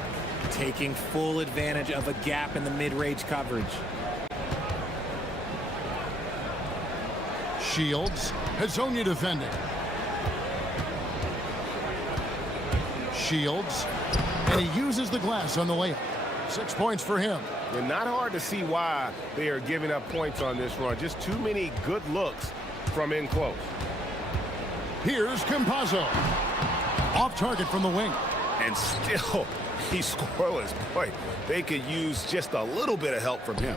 Taking full advantage of a gap in the mid-range coverage. Shields. Hazonia defending. Shields. And he uses the glass on the layup. 6 points for him. And not hard to see why they are giving up points on this run. Just too many good looks from in close. Here's Campazzo. Off target from the wing. And still, he's scoreless. Boy, they could use just a little bit of help from him.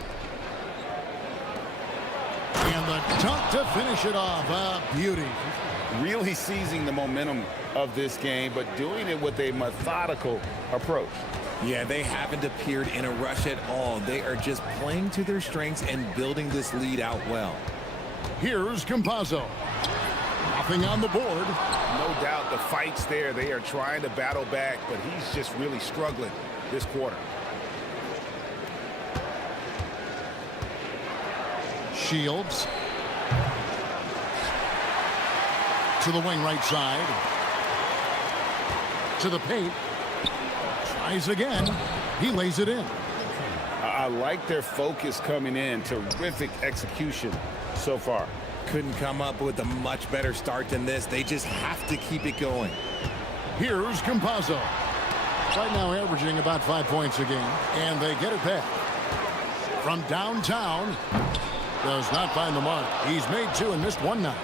And the dunk to finish it off. A beauty. Really seizing the momentum of this game, but doing it with a methodical approach. Yeah, they haven't appeared in a rush at all. They are just playing to their strengths and building this lead out well. Here's Campazzo. Nothing on the board. No doubt the fight's there. They are trying to battle back, but he's just really struggling this quarter. Shields. To the wing right side. To the paint. Tries again. He lays it in. I like their focus coming in. Terrific execution so far. Couldn't come up with a much better start than this. They just have to keep it going. Here's Campazzo. Right now averaging about 5 points a game. And they get it back. From downtown. Does not find the mark. He's made 2 and missed 1 now.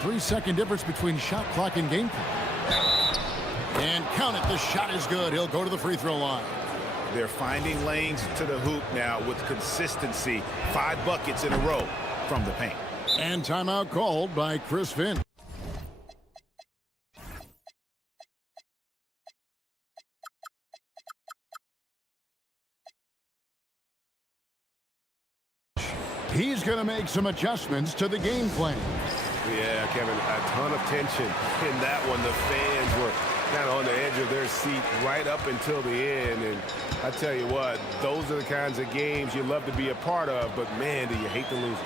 3-second difference between shot clock and game clock. And count it. The shot is good. He'll go to the free throw line. They're finding lanes to the hoop now with consistency. 5 buckets in a row from the paint. And timeout called by Chris Finn. He's going to make some adjustments to the game plan. Yeah, Kevin, a ton of tension in that one. The fans were kind of on the edge of their seat right up until the end. And I tell you what, those are the kinds of games you love to be a part of, but man, do you hate to lose it.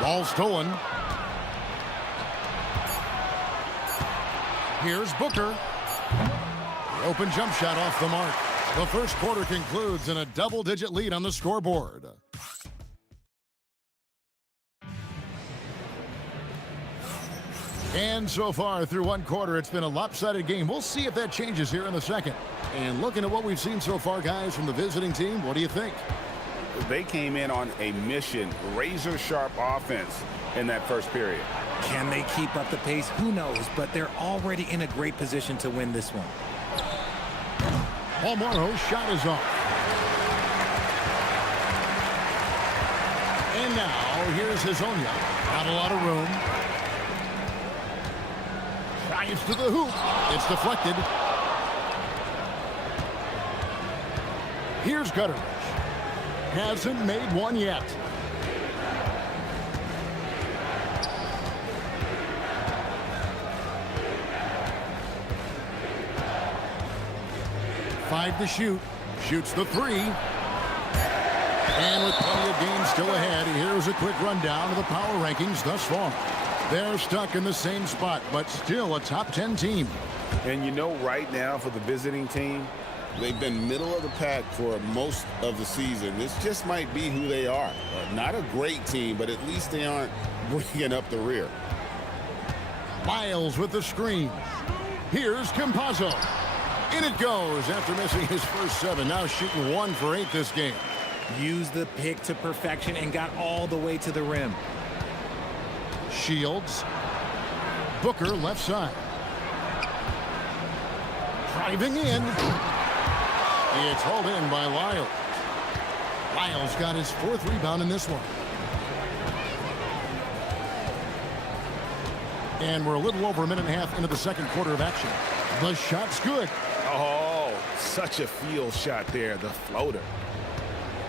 Ball stolen. Here's Booker. The open jump shot off the mark. The first quarter concludes in a double-digit lead on the scoreboard. And so far through one quarter, it's been a lopsided game. We'll see if that changes here in the second. And looking at what we've seen so far, guys, from the visiting team, what do you think? They came in on a mission, razor-sharp offense in that first period. Can they keep up the pace? Who knows? But they're already in a great position to win this one. Palmaro's shot is off. And now, here's Hazonia. Not a lot of room. Drives to the hoop. It's deflected. Here's Gutteridge. Hasn't made one yet. Five to shoot. Shoots the three. And with plenty of games still ahead, here's a quick rundown of the power rankings thus far. They're stuck in the same spot, but still a top 10 team. And you know, right now for the visiting team, they've been middle of the pack for most of the season. This just might be who they are. Not a great team, but at least they aren't bringing up the rear. Miles with the screen. Here's Campazzo. In it goes after missing his first 7. Now shooting 1 for 8 this game. Used the pick to perfection and got all the way to the rim. Shields. Booker left side. Driving in. It's hauled in by Lyles. Lyles got his 4th rebound in this one. And we're a little over a minute and a half into the second quarter of action. The shot's good. Oh, such a field shot there, the floater.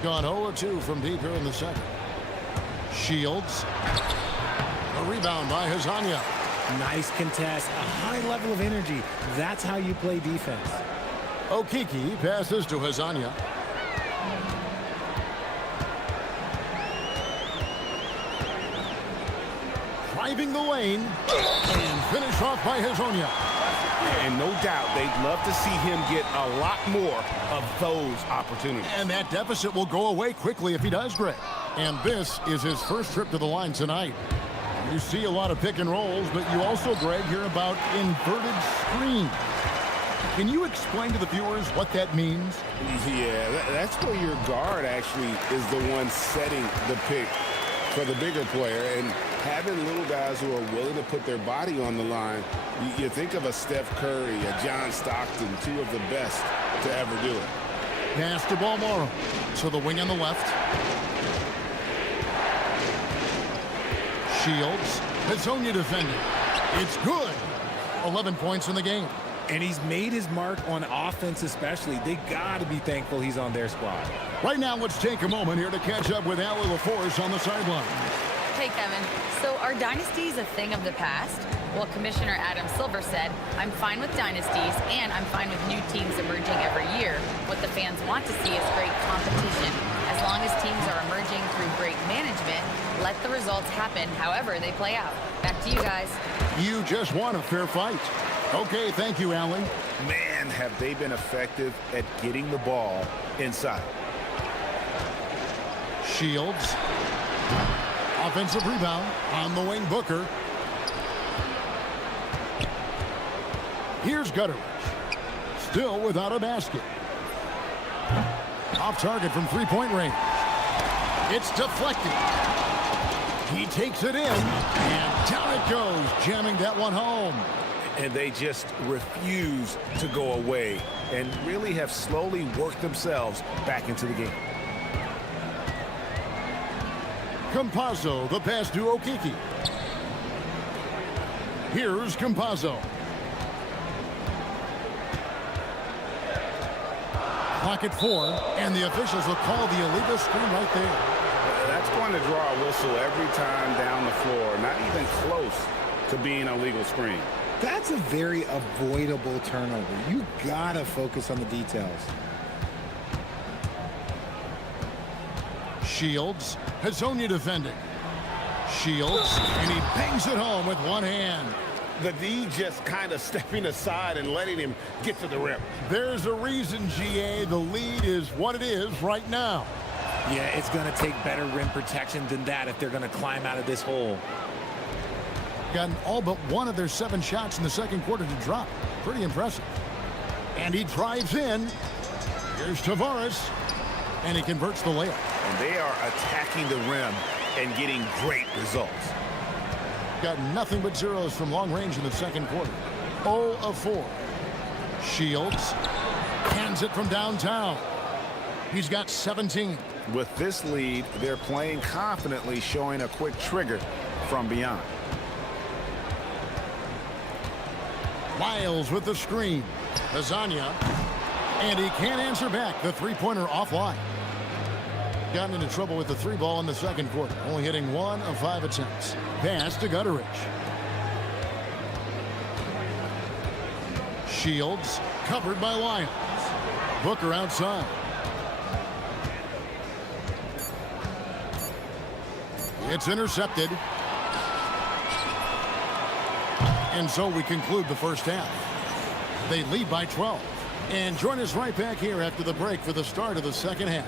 Gone 0-2 from deep here in the second. Shields. A rebound by Hazonia. Nice contest, a high level of energy. That's how you play defense. Okiki passes to Hazonia. Driving the lane. And finished off by Hazonia. And no doubt they'd love to see him get a lot more of those opportunities. And that deficit will go away quickly if he does, Greg. And this is his first trip to the line tonight. You see a lot of pick and rolls, but you also, Greg, hear about inverted screens. Can you explain to the viewers what that means? Yeah, that's where your guard actually is the one setting the pick for the bigger player. And having little guys who are willing to put their body on the line, you think of a Steph Curry, a John Stockton, 2 of the best to ever do it. Pass to Balmoro. So the wing on the left. Shields. Hazonia defending. It's good. 11 points in the game. And he's made his mark on offense especially. They got to be thankful he's on their squad. Right now, let's take a moment here to catch up with Allie LaForce on the sideline. Hey, Kevin. So are dynasties a thing of the past? Well, Commissioner Adam Silver said, I'm fine with dynasties and I'm fine with new teams emerging every year. What the fans want to see is great competition. As long as teams are emerging through great management, let the results happen however they play out. Back to you guys. You just want a fair fight. Okay, thank you, Allie. Man, have they been effective at getting the ball inside. Shields. Offensive rebound on the wing, Booker. Here's Gutteridge. Still without a basket. Off target from three-point range. It's deflected. He takes it in, and down it goes, jamming that one home. And they just refuse to go away and really have slowly worked themselves back into the game. Campazzo, the pass to Okiki. Here's Campazzo. Clock at 4, and the officials will call the illegal screen right there. That's going to draw a whistle every time down the floor. Not even close to being a legal screen. That's a very avoidable turnover. You gotta focus on the details. Shields, Hazonia defending. Shields, and he bangs it home with one hand. The D just kind of stepping aside and letting him get to the rim. There's a reason, GA, the lead is what it is right now. Yeah, it's gonna take better rim protection than that if they're gonna climb out of this hole. Gotten all but one of their 7 shots in the second quarter to drop. Pretty impressive. And he drives in. Here's Tavares, and he converts the layup. And they are attacking the rim and getting great results. Got nothing but zeros from long range in the second quarter. 0 of 4. Shields hands it from downtown. He's got 17. With this lead, they're playing confidently, showing a quick trigger from beyond. Miles with the screen. Lasagna. And he can't answer back. The three-pointer offline. Gotten into trouble with the 3 ball in the second quarter. Only hitting 1 of 5 attempts. Pass to Gutteridge. Shields covered by Lyons. Booker outside. It's intercepted. And so we conclude the first half. They lead by 12. And join us right back here after the break for the start of the second half.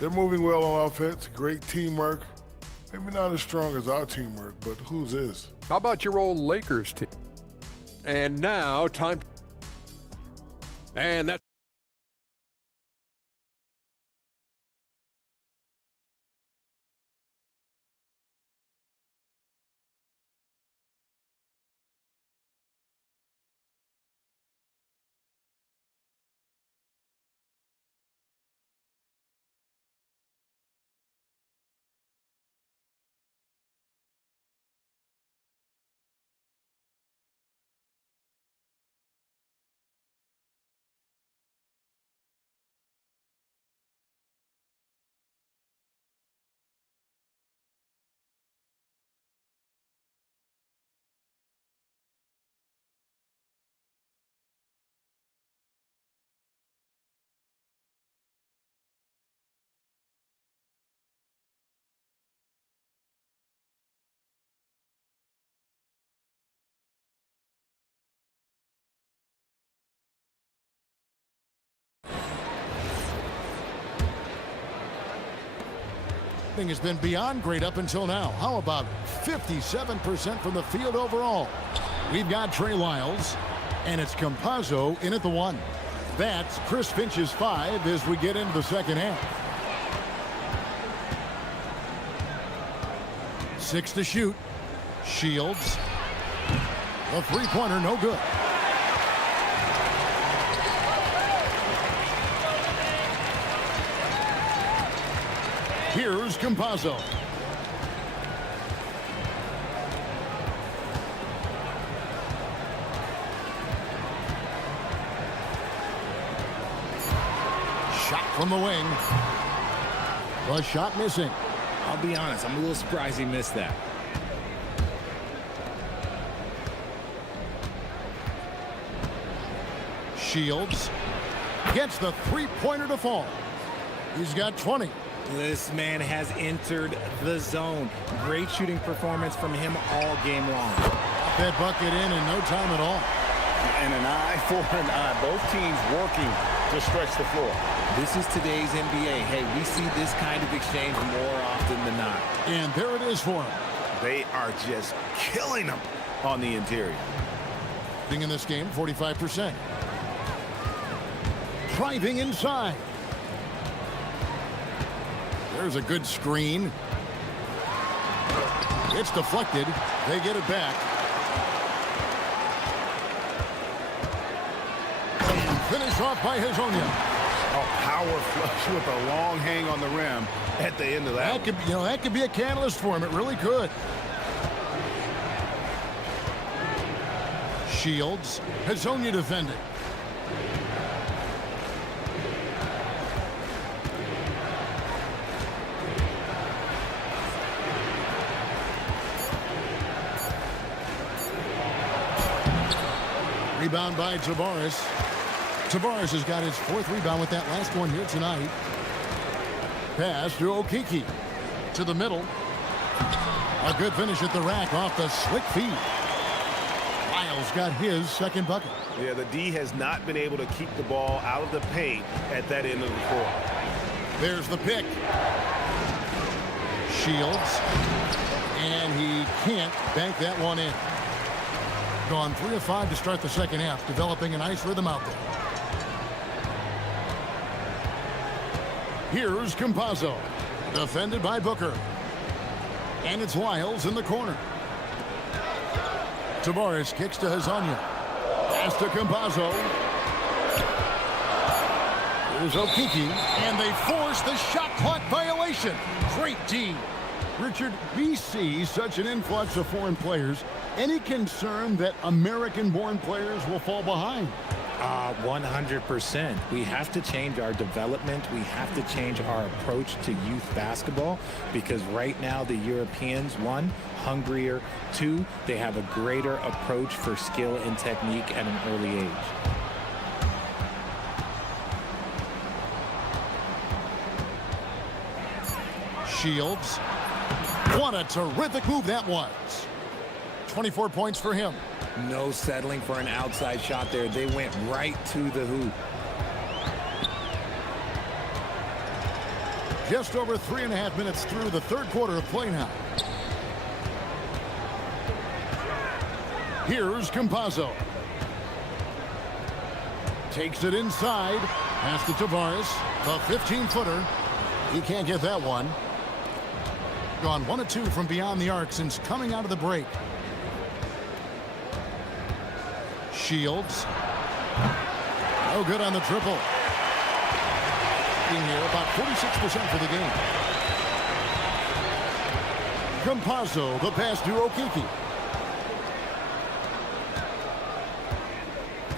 They're moving well on offense. Great teamwork. Maybe not as strong as our teamwork, but whose is? How about your old Lakers team? And now time. And that's. Has been beyond great up until now. How about 57% from the field overall? We've got Trey Lyles, and it's Campazzo in at the 1. That's Chris Finch's 5 as we get into the second half. 6 to shoot. Shields. The three-pointer, no good. Here's Campazzo. Shot from the wing. The shot missing. I'll be honest, I'm a little surprised he missed that. Shields gets the three-pointer to fall. He's got 20. This man has entered the zone. Great shooting performance from him all game long. That bucket in no time at all. And an eye for an eye. Both teams working to stretch the floor. This is today's NBA. Hey, we see this kind of exchange more often than not. And there it is for him. They are just killing them on the interior. In this game, 45%. Driving inside. There's a good screen. It's deflected. They get it back. And finish off by Hazonia. Oh, power flush with a long hang on the rim at the end of that. That could, that could be a catalyst for him. It really could. Shields. Hazonia defending. Rebound by Tavares. Tavares has got his 4th rebound with that last one here tonight. Pass to Okiki. To the middle. A good finish at the rack off the slick feed. Lyles got his 2nd bucket. Yeah, the D has not been able to keep the ball out of the paint at that end of the court. There's the pick. Shields. And he can't bank that one in. Gone 3 of 5 to start the second half, developing a nice rhythm out there. Here's Campazzo, defended by Booker. And it's Lyles in the corner. Tavares kicks to Hazonia. Pass to Campazzo. Here's Okiki, and they force the shot clock violation. Great D. Richard, we see such an influx of foreign players. Any concern that American-born players will fall behind? 100%. We have to change our development. We have to change our approach to youth basketball because right now the Europeans, 1, hungrier, 2, they have a greater approach for skill and technique at an early age. Shields. What a terrific move that was. 24 points for him. No settling for an outside shot there. They went right to the hoop. Just over 3.5 minutes through the 3rd quarter of play now. Here's Campazzo. Takes it inside. Pass to Tavares. The 15-footer. He can't get that one. Gone 1 of 2 from beyond the arc since coming out of the break. Shields. No good on the triple. In here, about 46% for the game. Campazzo, the pass to Okiki.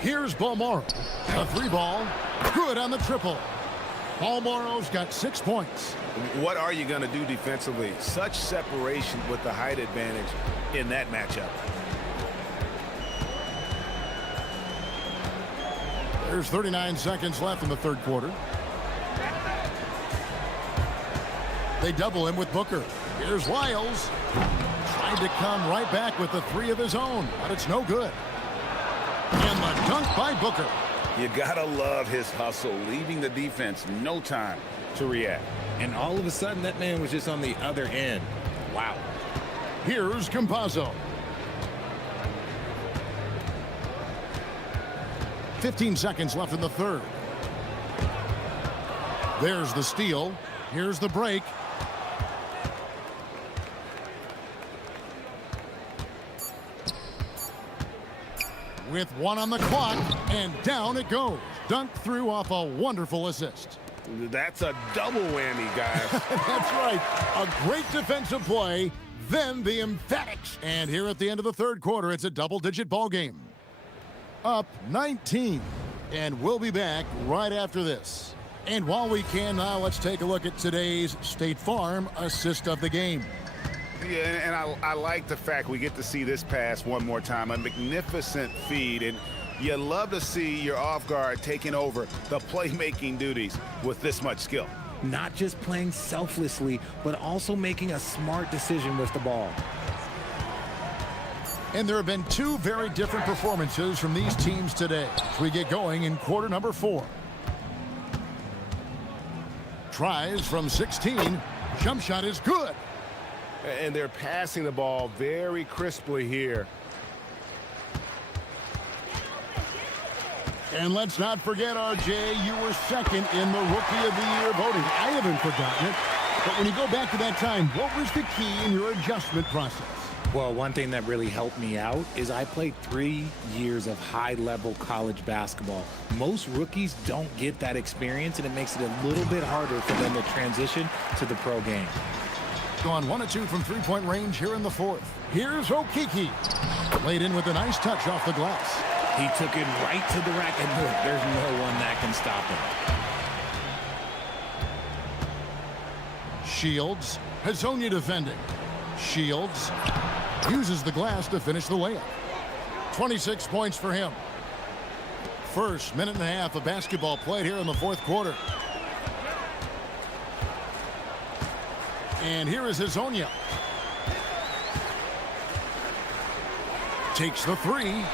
Here's Balmoro. A 3-ball. Good on the triple. Balmoro's got 6 points. What are you going to do defensively? Such separation with the height advantage in that matchup. There's 39 seconds left in the 3rd quarter. They double him with Booker. Here's Lyles. Trying to come right back with the 3 of his own, but it's no good. And the dunk by Booker. You gotta love his hustle, leaving the defense no time to react. And all of a sudden, that man was just on the other end. Wow. Here's Campazzo. 15 seconds left in the 3rd. There's the steal. Here's the break. With 1 on the clock, and down it goes. Dunked through off a wonderful assist. That's a double whammy, guys. That's right. A great defensive play, then the emphatics. And here at the end of the 3rd quarter, it's a double-digit ball game. Up 19. And we'll be back right after this. And while we can now, let's take a look at today's State Farm assist of the game. Yeah, and I like the fact we get to see this pass one more time. A magnificent feed, and you love to see your off guard taking over the playmaking duties with this much skill. Not just playing selflessly, but also making a smart decision with the ball. And there have been 2 very different performances from these teams today as we get going in quarter number 4. Tries from 16. Jump shot is good. And they're passing the ball very crisply here. And let's not forget, RJ, you were 2nd in the Rookie of the Year voting. I haven't forgotten it. But when you go back to that time, what was the key in your adjustment process? Well, one thing that really helped me out is I played 3 years of high-level college basketball. Most rookies don't get that experience, and it makes it a little bit harder for them to transition to the pro game. Gone 1 of 2 from three-point range here in the fourth. Here's Okiki. Laid in with a nice touch off the glass. He took it right to the rack, and look, there's no one that can stop him. Shields. Hazonia defending. Shields uses the glass to finish the layup. 26 points for him. First minute and a half of basketball played here in the fourth quarter. And here is Hazonia. Takes the three.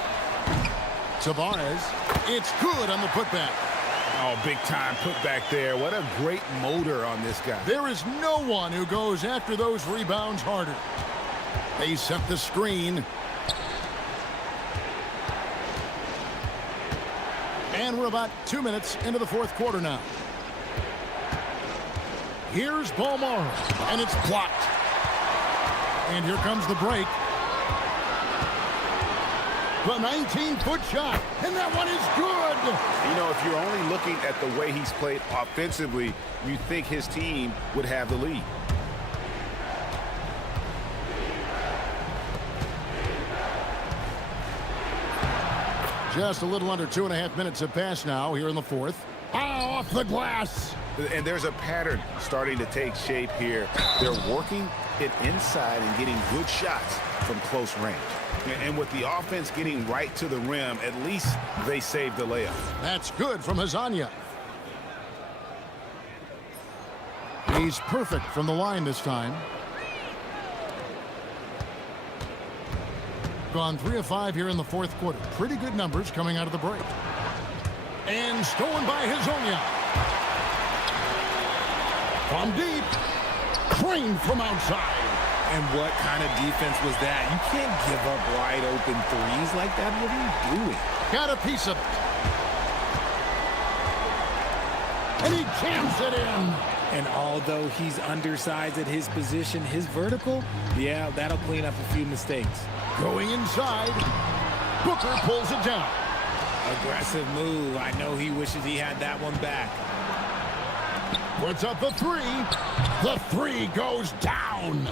Tavares. It's good on the putback. Oh, big time putback there. What a great motor on this guy. There is no one who goes after those rebounds harder. They set the screen. And we're about 2 minutes into the fourth quarter now. Here's Balmaro, and it's blocked. And here comes the break. The 19-foot shot, and that one is good. You know, if you're only looking at the way he's played offensively, you think his team would have the lead. Just a little under 2.5 minutes have passed now here in the fourth. Off the glass. And there's a pattern starting to take shape here. They're working it inside and getting good shots from close range. And with the offense getting right to the rim, at least they saved the layup. That's good from Hazonia. He's perfect from the line this time. Gone 3 of 5 here in the fourth quarter. Pretty good numbers coming out of the break. And stolen by Hazonia. From deep. Trained from outside. And what kind of defense was that? You can't give up wide open threes like that. What are you doing? Got a piece of it. And he jams it in. And although he's undersized at his position, his vertical, yeah, that'll clean up a few mistakes. Going inside. Booker pulls it down. Aggressive move. I know he wishes he had that one back. Puts up the three. The three goes down.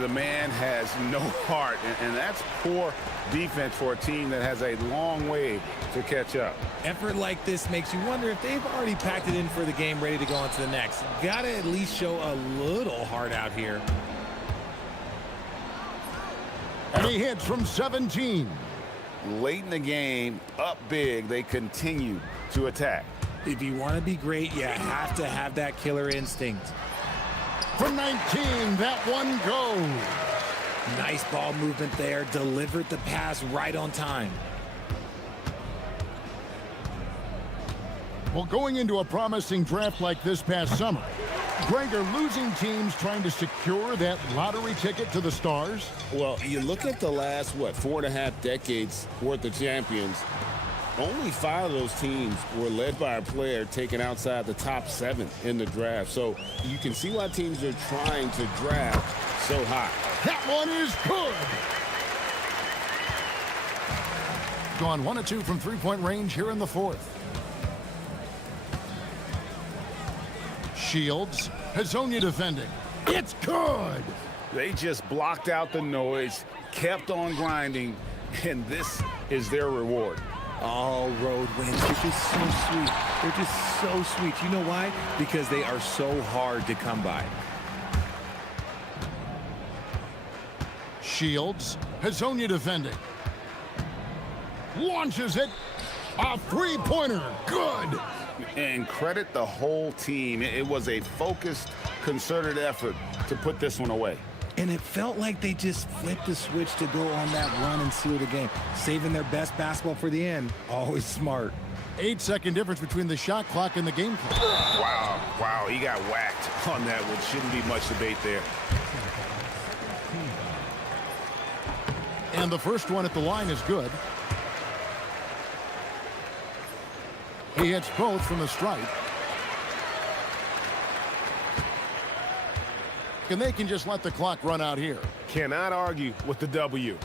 The man has no heart, and that's poor defense for a team that has a long way to catch up. Effort like this makes you wonder if they've already packed it in for the game, ready to go on to the next. Gotta at least show a little heart out here. And he hits from 17. Late in the game, up big, they continue to attack. If you want to be great, you have to have that killer instinct. From 19, that one goes. Nice ball movement there. Delivered the pass right on time. Well, going into a promising draft like this past summer, Greg, are losing teams trying to secure that lottery ticket to the stars? Well, you look at the last, 4.5 decades worth of champions, only 5 of those teams were led by a player taken outside the top 7 in the draft. So you can see why teams are trying to draft so high. That one is good. Gone 1 of 2 from three-point range here in the fourth. Shields. Hazonia defending. It's good. They just blocked out the noise, kept on grinding, and this is their reward. All road wins. They're just so sweet. They're just so sweet. You know why? Because they are so hard to come by. Shields. Hazonia defending. Launches it. A three-pointer. Good. And credit the whole team. It was a focused, concerted effort to put this one away. And it felt like they just flipped the switch to go on that run and seal the game. Saving their best basketball for the end. Always smart. 8-second difference between the shot clock and the game clock. Wow, he got whacked on that one. Shouldn't be much debate there. And the first one at the line is good. He hits both from the stripe. and they can just let the clock run out here. Cannot argue with the W.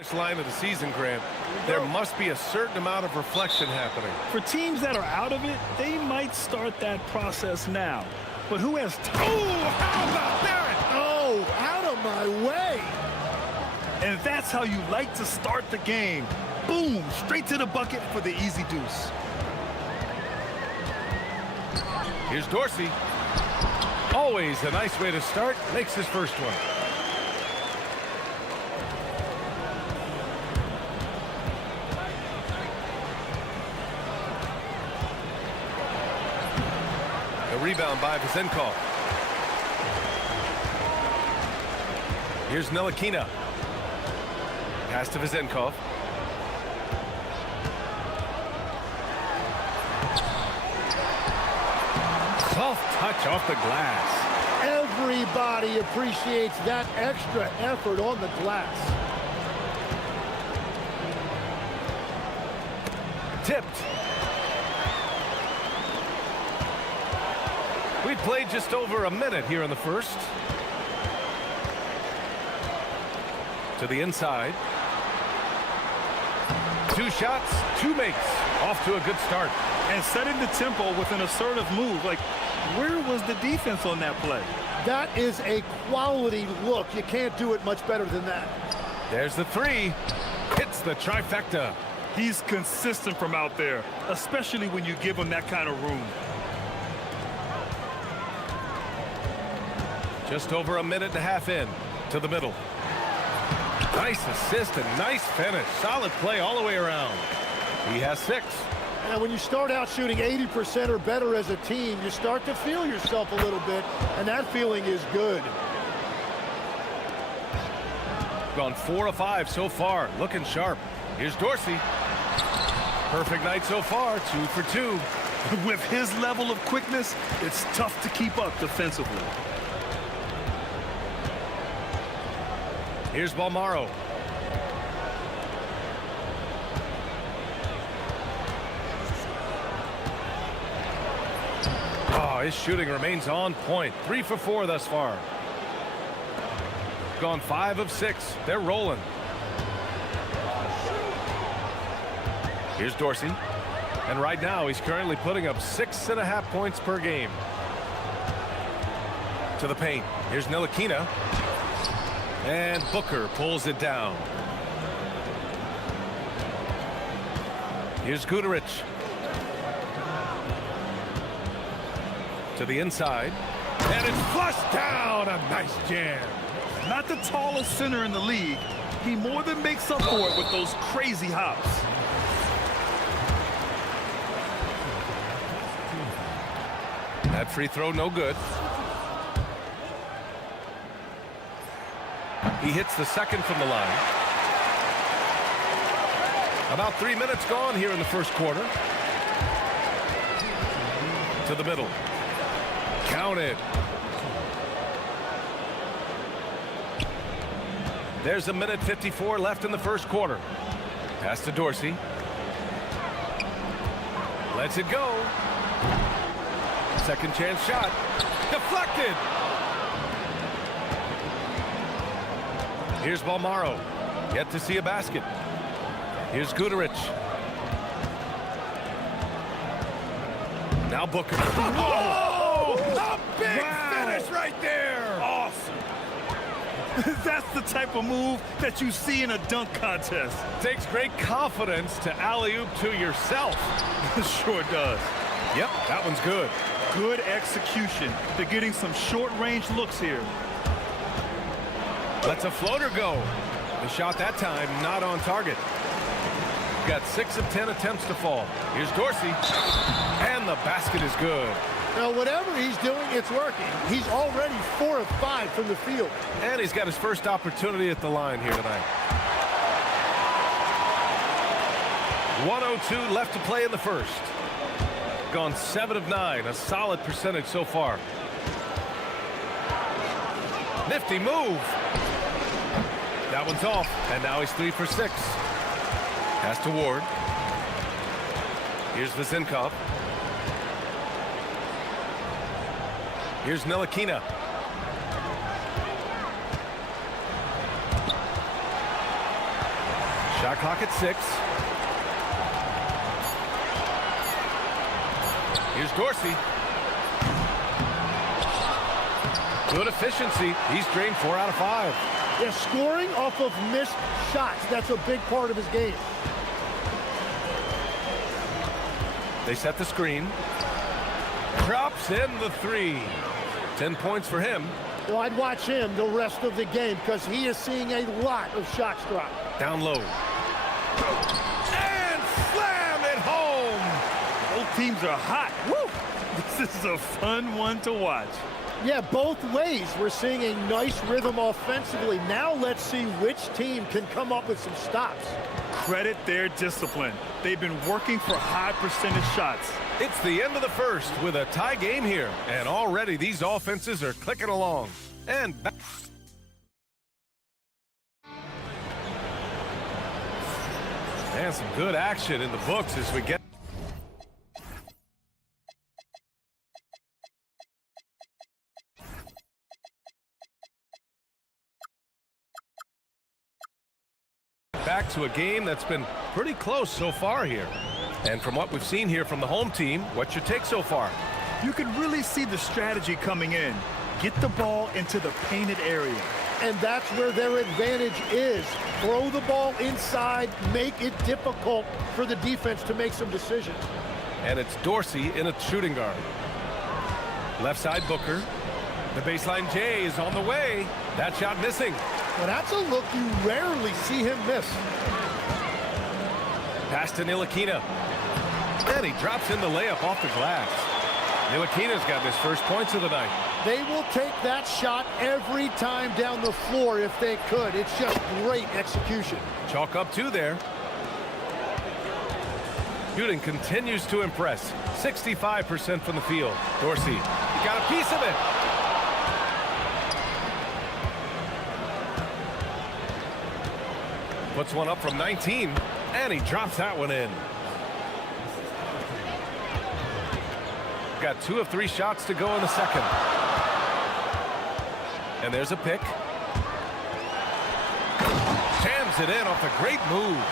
This line of the season, Grant, there must be a certain amount of reflection happening. For teams that are out of it, they might start that process now. But who has time? Oh, how about that? Oh, out of my way. And that's how you like to start the game. Boom, straight to the bucket for the easy deuce. Here's Dorsey. Always a nice way to start. Makes his first one. The rebound by Vizenkov. Here's Ntilikina. Pass to Vizenkov. Soft touch off the glass. Everybody appreciates that extra effort on the glass. Tipped. We played just over a minute here in the first. To the inside. 2 shots, 2 makes. Off to a good start. And setting the tempo with an assertive move. Like, where was the defense on that play? That is a quality look. You can't do it much better than that. There's the 3. Hits the trifecta. He's consistent from out there, especially when you give him that kind of room. Just over a minute and a half in. To the middle. Nice assist and nice finish. Solid play all the way around. He has 6. And when you start out shooting 80% or better as a team, you start to feel yourself a little bit, and that feeling is good. Gone 4 of 5 so far. Looking sharp. Here's Dorsey. Perfect night so far. 2 for 2. With his level of quickness, it's tough to keep up defensively. Here's Balmaro. Oh, his shooting remains on point. 3 for 4 thus far. Gone 5 of 6. They're rolling. Here's Dorsey. And right now, he's currently putting up 6.5 points per game. To the paint. Here's Ntilikina. And Booker pulls it down. Here's Guduric. To the inside. And it's flushed down. A nice jam. Not the tallest center in the league. He more than makes up for it with those crazy hops. That free throw no good. He hits the second from the line. About 3 minutes gone here in the first quarter. To the middle. Counted. There's a minute 54 left in the first quarter. Pass to Dorsey. Lets it go. Second chance shot. Deflected. Here's Balmaro. Yet to see a basket. Here's Guduric. Now Booker. Oh! A big finish right there. Awesome. That's the type of move that you see in a dunk contest. Takes great confidence to alley-oop to yourself. Sure does. Yep, that one's good. Good execution. They're getting some short-range looks here. Lets a floater go. The shot that time not on target. Got 6 of 10 attempts to fall. Here's Dorsey. And the basket is good. Now, whatever he's doing, it's working. He's already 4 of 5 from the field. And he's got his first opportunity at the line here tonight. 1:02 left to play in the first. Gone 7 of 9. A solid percentage so far. Nifty move. That one's off. And now he's 3 for 6. Pass to Ward. Here's Vizenkov. Here's Ntilikina. Shot clock at 6. Here's Dorsey. Good efficiency. He's drained 4 out of 5. Yeah, scoring off of missed shots. That's a big part of his game. They set the screen. Drops in the 3. 10 points for him. Well, I'd watch him the rest of the game because he is seeing a lot of shots drop. Down low. And slam it home. Both teams are hot. Woo! This is a fun one to watch. Yeah, both ways. We're seeing a nice rhythm offensively. Now let's see which team can come up with some stops. Credit their discipline. They've been working for high percentage shots. It's the end of the first with a tie game here. And already these offenses are clicking along. And back. And some good action in the books as we get back to a game that's been pretty close so far here. And from what we've seen here from the home team, what's your take so far? You can really see the strategy coming in. Get the ball into the painted area. And that's where their advantage is. Throw the ball inside, make it difficult for the defense to make some decisions. And it's Dorsey in a shooting guard. Left side Booker. The baseline J is on the way. That shot missing. Well, that's a look you rarely see him miss. Pass to Ntilikina. And he drops in the layup off the glass. Ntilikina's got his first points of the night. They will take that shot every time down the floor if they could. It's just great execution. Chalk up 2 there. Shooting continues to impress. 65% from the field. Dorsey, he got a piece of it. Puts one up from 19, and he drops that one in. Got 2 of 3 shots to go in the second. And there's a pick. Jams it in off a great move.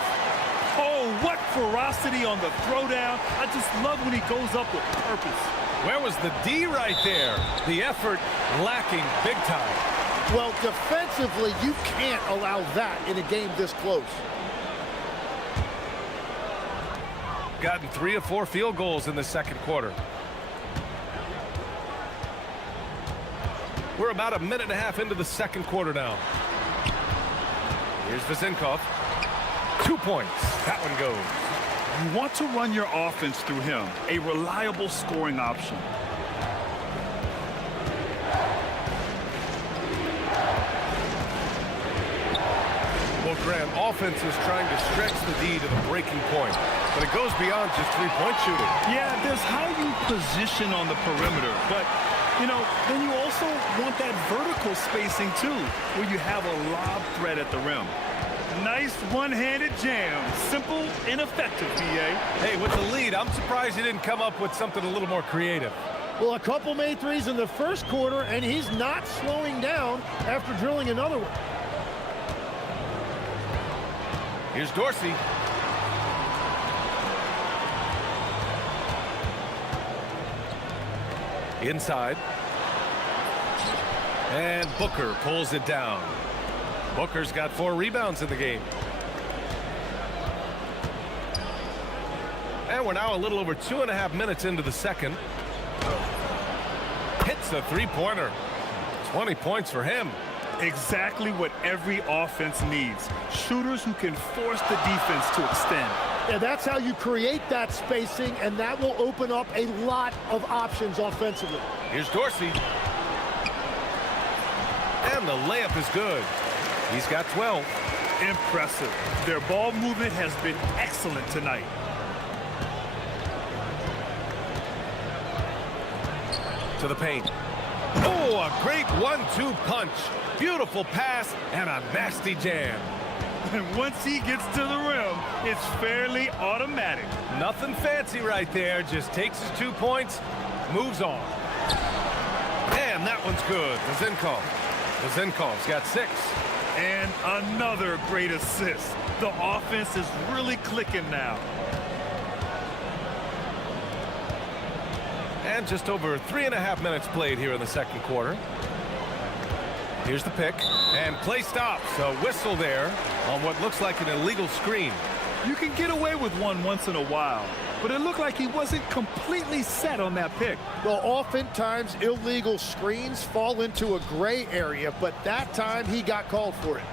Oh, what ferocity on the throwdown. I just love when he goes up with purpose. Where was the D right there? The effort lacking big time. Well, defensively, you can't allow that in a game this close. Gotten 3 of 4 field goals in the second quarter. We're about a minute and a half into the second quarter now. Here's Vezenkov. 2 points. That one goes. You want to run your offense through him, a reliable scoring option. Well, Grant, offense is trying to stretch the D to the breaking point, but it goes beyond just three-point shooting. Yeah, there's how you position on the perimeter, but you know, then you also want that vertical spacing too, where you have a lob threat at the rim. Nice one-handed jam. Simple and effective, B.A. Hey, with the lead, I'm surprised he didn't come up with something a little more creative. Well, a couple made threes in the first quarter, and he's not slowing down after drilling another one. Here's Dorsey. Inside. And Booker pulls it down. Booker's got 4 rebounds in the game. And we're now a little over 2.5 minutes into the second. Hits a three-pointer. 20 points for him. Exactly what every offense needs. Shooters who can force the defense to extend. Yeah, that's how you create that spacing, and that will open up a lot of options offensively. Here's Dorsey. And the layup is good. He's got 12. Impressive. Their ball movement has been excellent tonight. To the paint. Oh, a great 1-2 punch. Beautiful pass and a nasty jam. And once he gets to the rim, it's fairly automatic. Nothing fancy right there. Just takes his 2 points, moves on. And that one's good. Vezenkov. Vezinkov's got 6. And another great assist. The offense is really clicking now. And just over 3.5 minutes played here in the second quarter. Here's the pick. And play stops. A whistle there on what looks like an illegal screen. You can get away with one once in a while, but it looked like he wasn't completely set on that pick. Well, oftentimes illegal screens fall into a gray area, but that time he got called for it.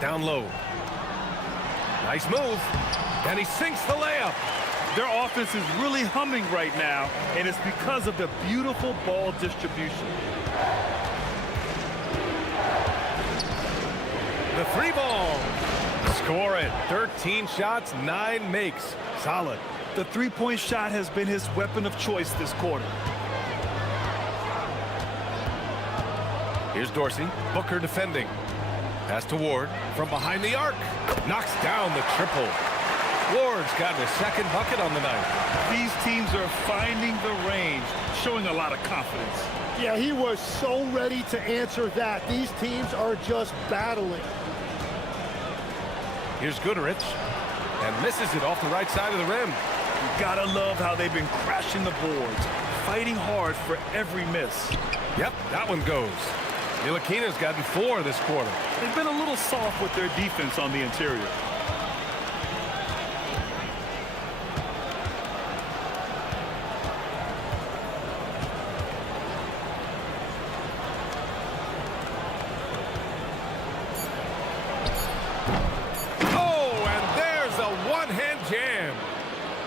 Down low. Nice move. And he sinks the layup. Their offense is really humming right now, and it's because of the beautiful ball distribution. The 3-ball. Score it. 13 shots, 9 makes. Solid. The three-point shot has been his weapon of choice this quarter. Here's Dorsey. Booker defending. Pass to Ward from behind the arc. Knocks down the triple. Ward's got his second bucket on the night. These teams are finding the range, showing a lot of confidence. Yeah, he was so ready to answer that. These teams are just battling. Here's Goodrich. And misses it off the right side of the rim. You gotta love how they've been crashing the boards, fighting hard for every miss. Yep, that one goes. Ntilikina's gotten 4 this quarter. They've been a little soft with their defense on the interior.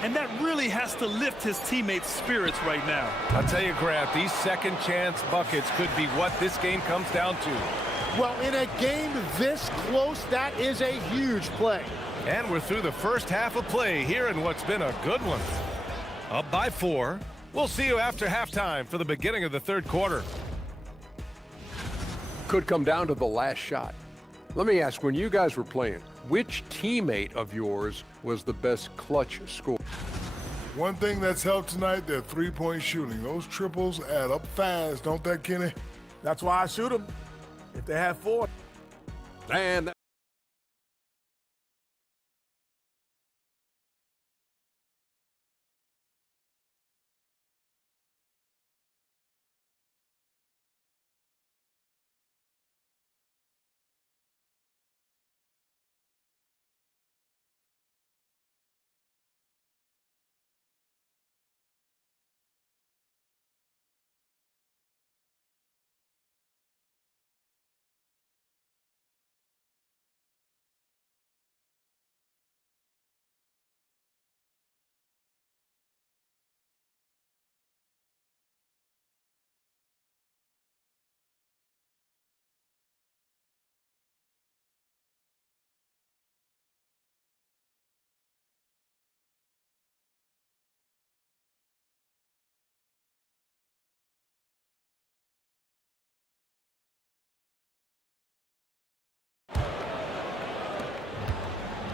And that really has to lift his teammates' spirits right now. I'll tell you, Grant, these second chance buckets could be what this game comes down to. Well, in a game this close, that is a huge play. And we're through the first half of play here in what's been a good one. Up by 4. We'll see you after halftime for the beginning of the third quarter. Could come down to the last shot. Let me ask, when you guys were playing, which teammate of yours was the best clutch scorer? One thing that's helped tonight, their three-point shooting. Those triples add up fast, don't they, Kenny? That's why I shoot them. If they have 4. And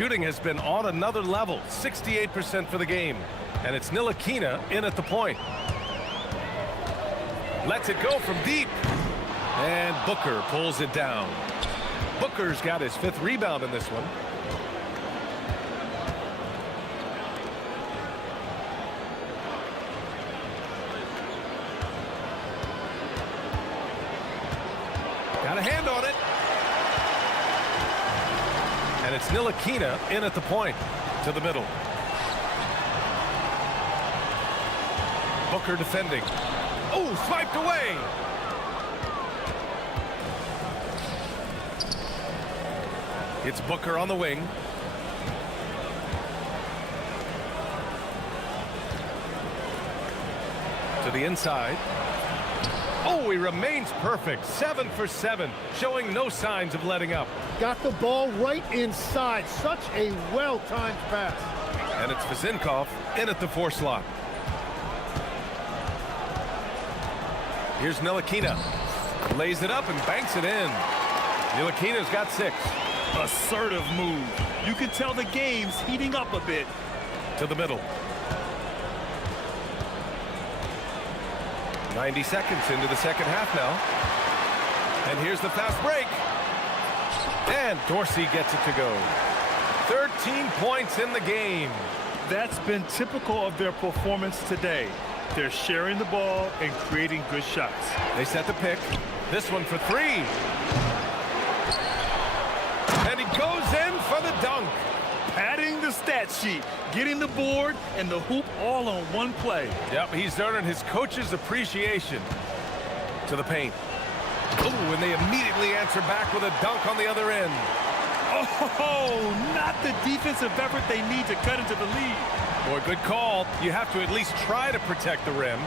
Shooting has been on another level, 68% for the game. And it's Ntilikina in at the point. Lets it go from deep. And Booker pulls it down. Booker's got his 5th rebound in this one. Got a hand on it. And it's Ntilikina in at the point to the middle. Booker defending. Oh, swiped away. It's Booker on the wing. To the inside. Oh, he remains perfect. 7 for 7, showing no signs of letting up. Got the ball right inside. Such a well-timed pass. And it's Vezinkov in at the 4 slot. Here's Ntilikina. Lays it up and banks it in. Ntilikina's got 6. Assertive move. You can tell the game's heating up a bit. To the middle. 90 seconds into the second half now. And here's the fast break. And Dorsey gets it to go. 13 points in the game. That's been typical of their performance today. They're sharing the ball and creating good shots. They set the pick. This one for three. And he goes in for the dunk. Padding the stat sheet, getting the board and the hoop all on one play. Yep, he's earning his coach's appreciation. To the paint. Oh, and they immediately answer back with a dunk on the other end. Oh, not the defensive effort they need to cut into the lead. Boy, good call. You have to at least try to protect the rim.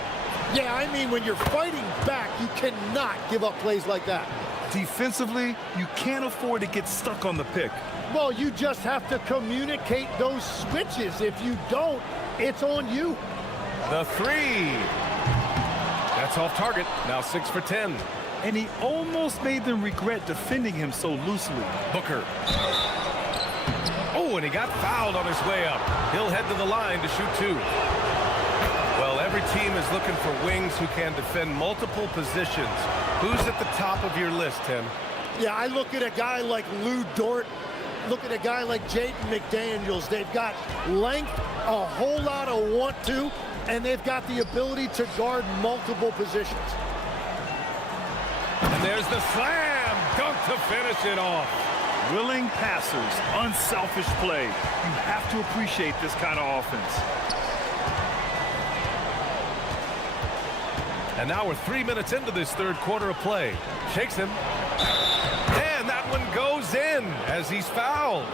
Yeah, I mean, when you're fighting back, you cannot give up plays like that. Defensively, you can't afford to get stuck on the pick. Well, you just have to communicate those switches. If you don't, it's on you. The three. That's off target. Now 6 for 10. And he almost made them regret defending him so loosely. Booker. Oh, and he got fouled on his way up. He'll head to the line to shoot two. Well, every team is looking for wings who can defend multiple positions. Who's at the top of your list, Tim? Yeah, I look at a guy like Lou Dort. Look at a guy like Jaden McDaniels. They've got length, a whole lot of want to, and they've got the ability to guard multiple positions. And there's the slam dunk to finish it off. Willing passers, unselfish play. You have to appreciate this kind of offense. And now we're 3 minutes into this third quarter of play. Shakes him. And that one goes in as he's fouled.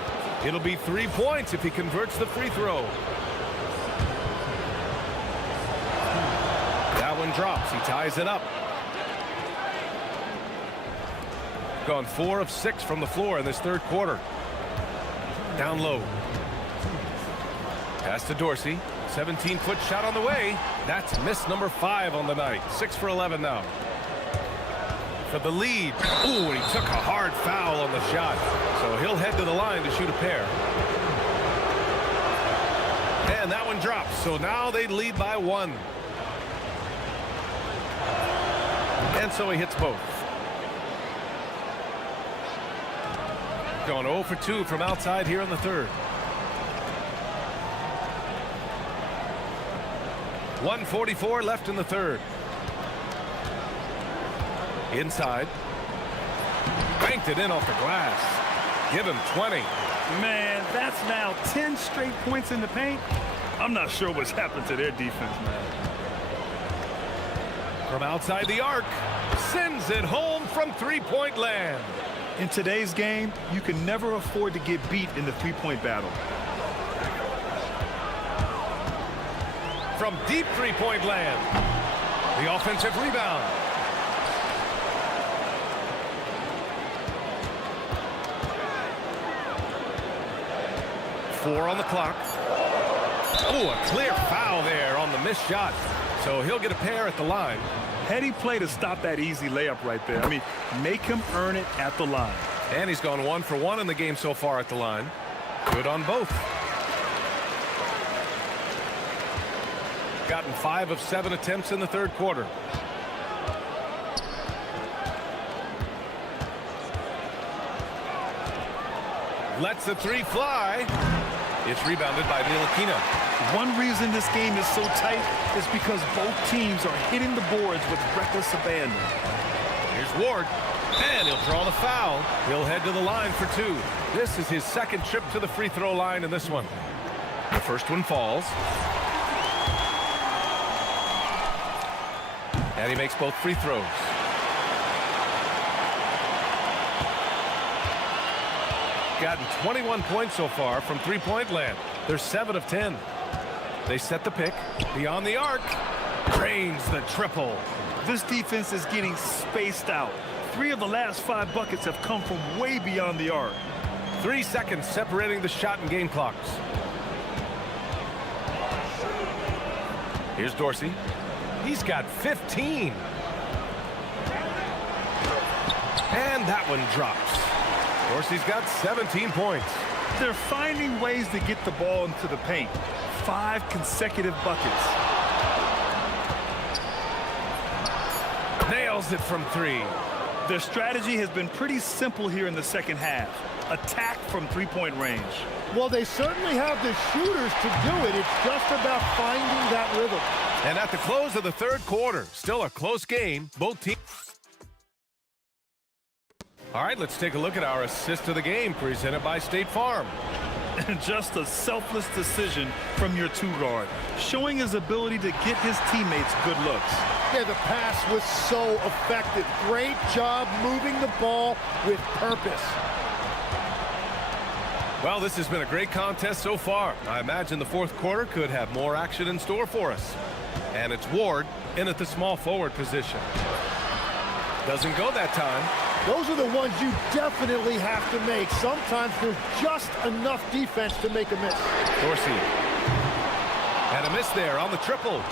It'll be 3 points if he converts the free throw. That one drops. He ties it up. Gone 4 of 6 from the floor in this third quarter. Down low. Pass to Dorsey. 17-foot shot on the way. That's miss number 5 on the night. 6 for 11 now. For the lead. Ooh, and he took a hard foul on the shot. So he'll head to the line to shoot a pair. And that one drops. So now they lead by 1. And so he hits both. Going 0 for 2 from outside here in the third. 1:44 left in the third. Inside. Banked it in off the glass. Give him 20. Man, that's now 10 straight points in the paint. I'm not sure what's happened to their defense, man. From outside the arc. Sends it home from three-point land. In today's game, you can never afford to get beat in the three-point battle. From deep three-point land. The offensive rebound. Four on the clock. Oh, a clear foul there on the missed shot. So he'll get a pair at the line. Heady play to stop that easy layup right there. I mean, make him earn it at the line. And he's gone 1 for 1 in the game so far at the line. Good on both. Gotten 5 of 7 attempts in the third quarter. Lets the three fly. It's rebounded by Ntilikina. One reason this game is so tight is because both teams are hitting the boards with reckless abandon. Here's Ward. And he'll draw the foul. He'll head to the line for 2. This is his second trip to the free throw line in this one. The first one falls. And he makes both free throws. Gotten 21 points so far from three-point land. They're 7 of 10. They set the pick. Beyond the arc. Drains the triple. This defense is getting spaced out. 3 of the last 5 buckets have come from way beyond the arc. 3 seconds separating the shot and game clocks. Here's Dorsey. He's got 15. And that one drops. Dorsey's got 17 points. They're finding ways to get the ball into the paint. 5 consecutive buckets. nails it from three. Their strategy has been pretty simple here in the second half. Attack from three-point range. Well, they certainly have the shooters to do it. It's just about finding that rhythm. And at the close of the third quarter, still a close game. Both teams. All right, let's take a look at our assist of the game presented by State Farm. Just a selfless decision from your two-guard, showing his ability to get his teammates good looks. Yeah, the pass was so effective. Great job moving the ball with purpose. Well, this has been a great contest so far. I imagine the fourth quarter could have more action in store for us. And it's Ward in at the small forward position. Doesn't go that time. Those are the ones you definitely have to make. Sometimes there's just enough defense to make a miss. Dorsey. And a miss there on the triple.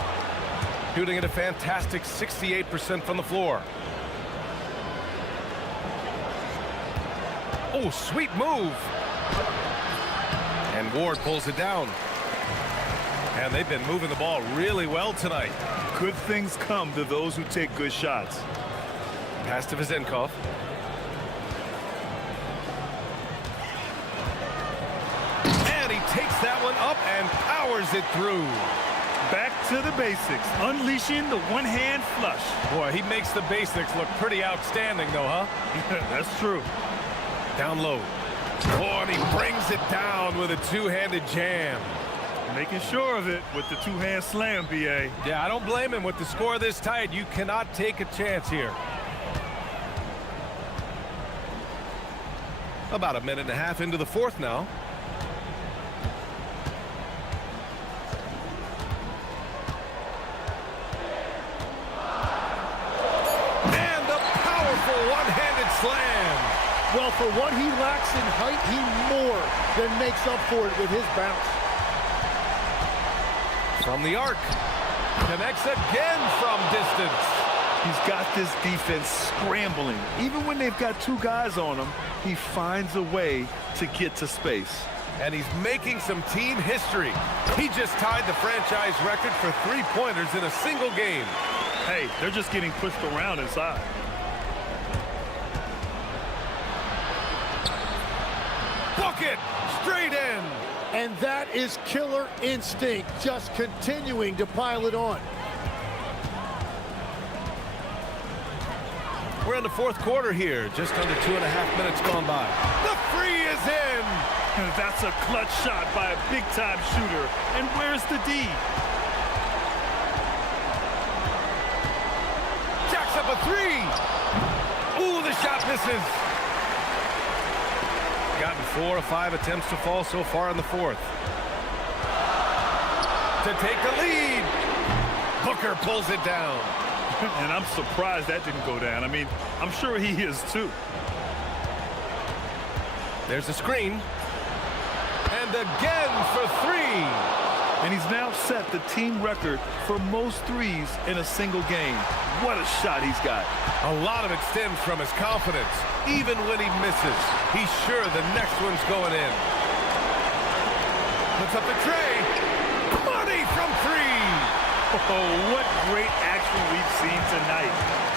Shooting at a fantastic 68% from the floor. Oh, sweet move. And Ward pulls it down. And they've been moving the ball really well tonight. Good things come to those who take good shots. Pass to Vizenkov. And he takes that one up and powers it through. Back to the basics, unleashing the one-hand flush. Boy, he makes the basics look pretty outstanding, though, huh? That's true. Down low. Oh, and he brings it down with a two-handed jam. Making sure of it with the two-hand slam, B.A. Yeah, I don't blame him. With the score this tight, you cannot take a chance here. About a minute and a half into the fourth now. And a powerful one-handed slam. Well, for what he lacks in height, he more than makes up for it with his bounce. From the arc. Connects again from distance. He's got this defense scrambling. Even when they've got two guys on him, he finds a way to get to space. And he's making some team history. He just tied the franchise record for three-pointers in a single game. Hey, they're just getting pushed around inside. Bucket! Straight in! And that is killer instinct, just continuing to pile it on. We're in the fourth quarter here, just under 2.5 minutes gone by. The three is in! That's a clutch shot by a big-time shooter. And where's the D? Jacks up a three! Ooh, the shot misses! Gotten 4 of 5 attempts to fall so far in the fourth. To take the lead! Booker pulls it down. And I'm surprised that didn't go down. I mean, I'm sure he is too. There's a screen. And again for three. And he's now set the team record for most threes in a single game. What a shot he's got. A lot of it stems from his confidence. Even when he misses, he's sure the next one's going in. Puts up the tray. Money from three. Oh, what great action we've seen tonight.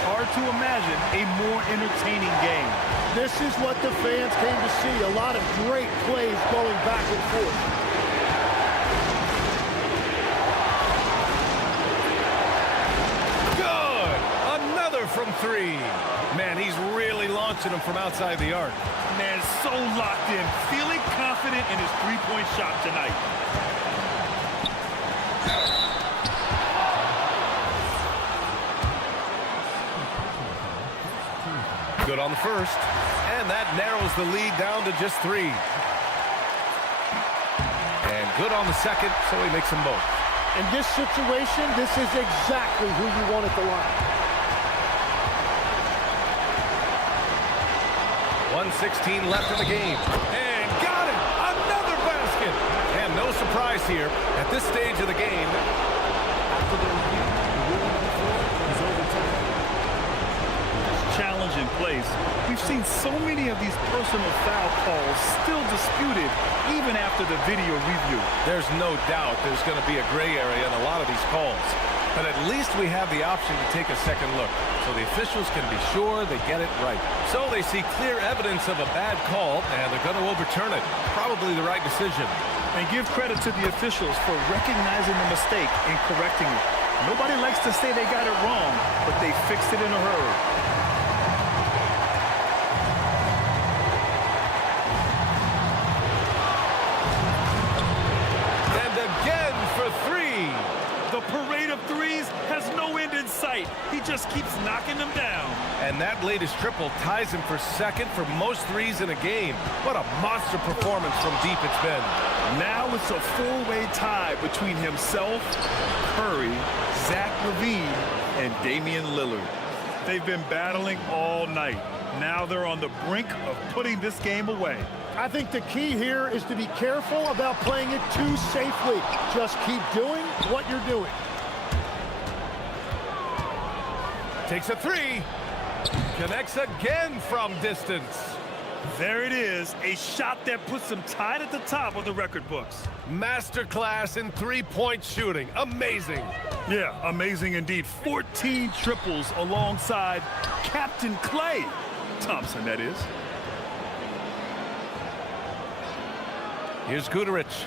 Hard to imagine a more entertaining game. This is what the fans came to see. A lot of great plays going back and forth. Good! Another from three. Man, he's really launching them from outside the arc. Man, so locked in, feeling confident in his three-point shot tonight. Good on the first, and that narrows the lead down to just three. And good on the second, so he makes them both. In this situation, this is exactly who you want at the line. 1:16 left in the game. And got it! Another basket! And no surprise here at this stage of the game. After the review, the ruling on the floor is overturned. Challenge in place. We've seen so many of these personal foul calls still disputed even after the video review. There's no doubt there's going to be a gray area in a lot of these calls. But at least we have the option to take a second look, so the officials can be sure they get it right. So they see clear evidence of a bad call, and they're going to overturn it. Probably the right decision. And give credit to the officials for recognizing the mistake and correcting it. Nobody likes to say they got it wrong, but they fixed it in a hurry. And again for three. The parade of threes has no end in sight. He just keeps knocking them down. And that latest triple ties him for second for most threes in a game. What a monster performance from deep it's been. Now it's a four-way tie between himself, Curry, Zach LaVine, and Damian Lillard. They've been battling all night. Now they're on the brink of putting this game away. I think the key here is to be careful about playing it too safely. Just keep doing what you're doing. Takes a three. Connects again from distance. There it is, a shot that puts him tied at the top of the record books. Masterclass in three-point shooting. Amazing. Yeah, amazing indeed. 14 triples alongside Captain Klay Thompson, that is. Here's Guterich.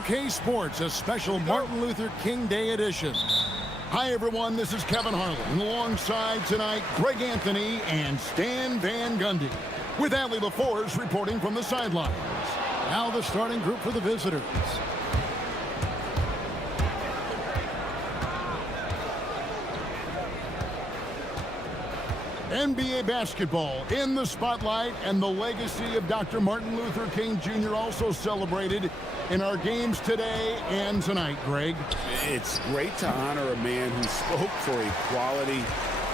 UK Sports, a special Martin Luther King Day edition. Hi, everyone. This is Kevin Harlan. Alongside tonight, Greg Anthony and Stan Van Gundy. With Allie LaForce reporting from the sidelines. Now the starting group for the visitors. NBA basketball in the spotlight, and the legacy of Dr. Martin Luther King Jr. also celebrated in our games today and tonight, Greg. It's great to honor a man who spoke for equality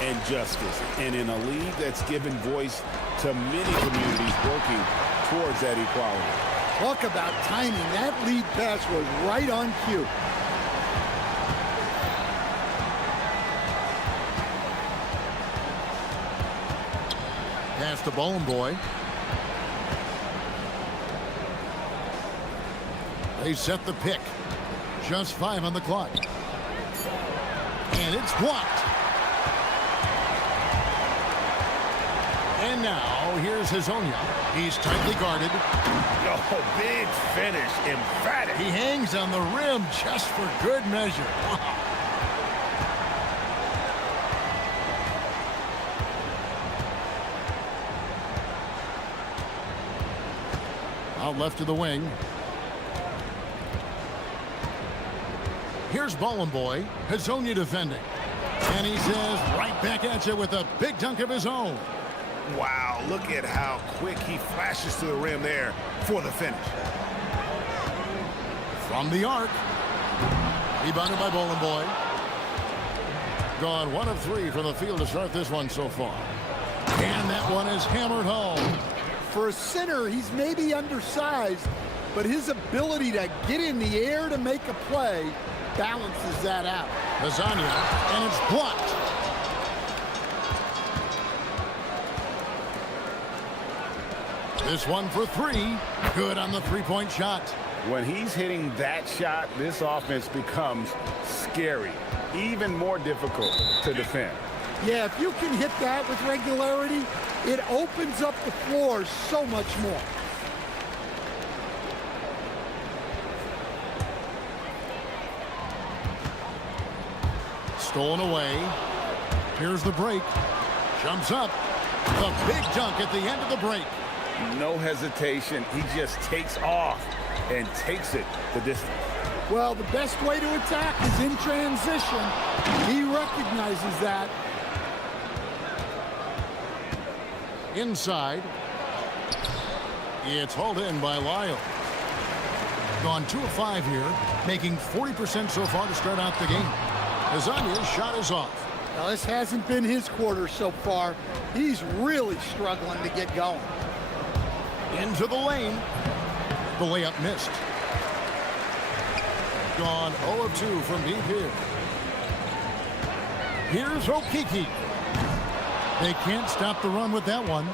and justice, and in a league that's given voice to many communities working towards that equality. Talk about timing. That lead pass was right on cue. Pass to Bowling Boy. They set the pick. Just 5 on the clock. And it's blocked. And now, here's Hazonia. He's tightly guarded. Oh, big finish. Emphatic. He hangs on the rim just for good measure. Wow. Out left to the wing. Here's Bowling Boy. Hazonia defending. And he says right back at you with a big dunk of his own. Wow, look at how quick he flashes to the rim there for the finish. From the arc. Rebounded by Bowling Boy. Gone 1 of 3 from the field to start this one so far. And that one is hammered home. For a center, he's maybe undersized, but his ability to get in the air to make a play balances that out. Hazonia, and it's blocked. This one for 3. Good on the three-point shot. When he's hitting that shot, this offense becomes scary, even more difficult to defend. Yeah, if you can hit that with regularity, it opens up the floor so much more. Stolen away. Here's the break. Jumps up. The big dunk at the end of the break. No hesitation. He just takes off and takes it the distance. Well, the best way to attack is in transition. He recognizes that. Inside. It's hauled in by Lyle. Gone 2 of 5 here, making 40% so far to start out the game. Hazonia's shot is off. Now, this hasn't been his quarter so far. He's really struggling to get going. Into the lane. The layup missed. Gone 0 of 2 from deep here. Here's Okiki. They can't stop the run with that one.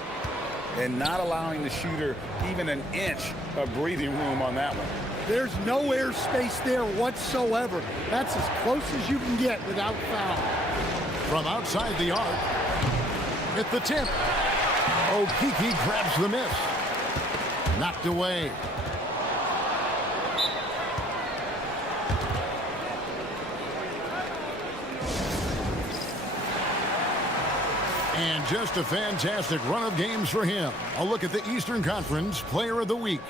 And not allowing the shooter even an inch of breathing room on that one. There's no air space there whatsoever. That's as close as you can get without foul. From outside the arc. At the tip. Okiki grabs the miss. Knocked away. And just a fantastic run of games for him. A look at the Eastern Conference Player of the Week.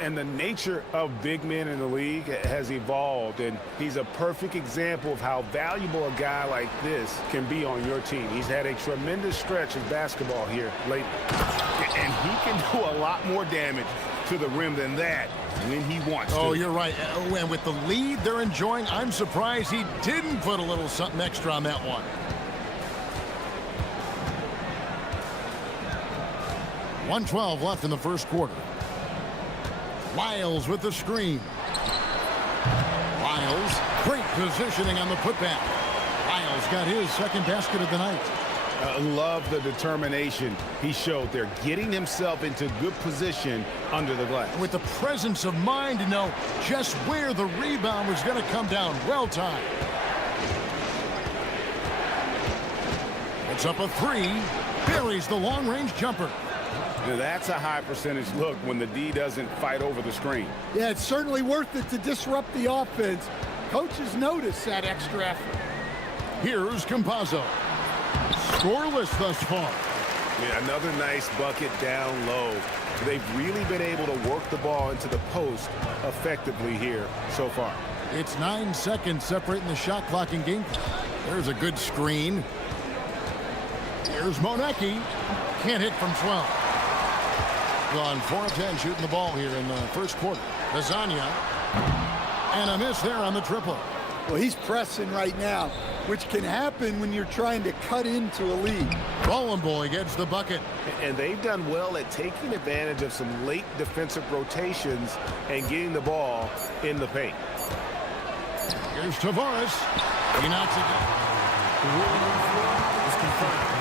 And the nature of big men in the league has evolved, and he's a perfect example of how valuable a guy like this can be on your team. He's had a tremendous stretch of basketball here lately, and he can do a lot more damage to the rim than that when he wants to. Oh, you're right. And with the lead they're enjoying, I'm surprised he didn't put a little something extra on that one. 1:12 left in the first quarter. Lyles with the screen. Lyles, great positioning on the putback. Lyles got his second basket of the night. Love the determination he showed there, getting himself into good position under the glass. With the presence of mind to know just where the rebound was going to come down. Well timed. It's up a 3. Buries the long-range jumper. Now, that's a high percentage look when the D doesn't fight over the screen. Yeah, it's certainly worth it to disrupt the offense. Coaches notice that extra effort. Here's Campazzo. Scoreless thus far. Yeah, another nice bucket down low. They've really been able to work the ball into the post effectively here so far. It's 9 seconds separating the shot clock and game clock. There's a good screen. Here's Monecki. Can't hit from 12. Gone 4 of 10 shooting the ball here in the first quarter. Lasagna. And a miss there on the triple. Well, he's pressing right now, which can happen when you're trying to cut into a lead. Bowling Boy gets the bucket. And they've done well at taking advantage of some late defensive rotations and getting the ball in the paint. Here's Tavares. He knocks it down. The rule is confirmed.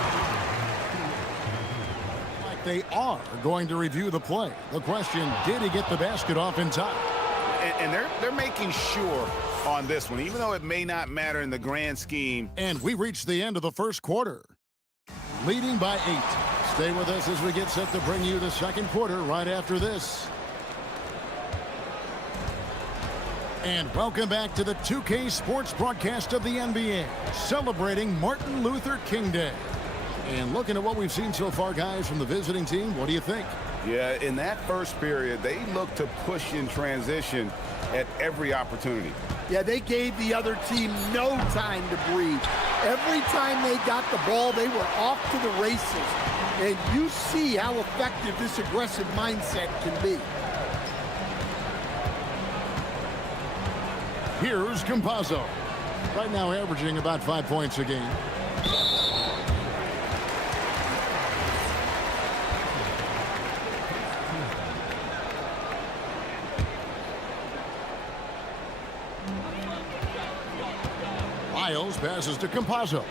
Like they are going to review the play. The question, did he get the basket off in time? And they're making sure on this one, even though it may not matter in the grand scheme. And we reached the end of the first quarter, leading by 8. Stay with us as we get set to bring you the second quarter right after this. And welcome back to the 2K Sports broadcast of the NBA, celebrating Martin Luther King Day. And looking at what we've seen so far, guys, from the visiting team, what do you think? Yeah, in that first period, they looked to push in transition at every opportunity. Yeah, they gave the other team no time to breathe. Every time they got the ball, they were off to the races. And you see how effective this aggressive mindset can be. Here's Campazzo. Right now averaging about 5 points a game. Lyles passes to Campazzo.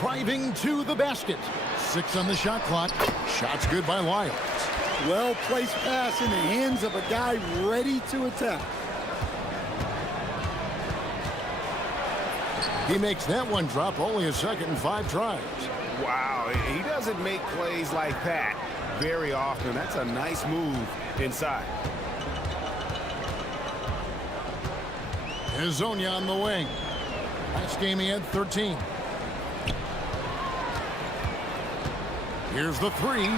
Driving to the basket. 6 on the shot clock. Shot's good by Lyles. Well-placed pass in the hands of a guy ready to attack. He makes that one drop, only a second and 5 tries. Wow, he doesn't make plays like that very often. That's a nice move inside. Hezonja on the wing. Last game he had 13. Here's the 3.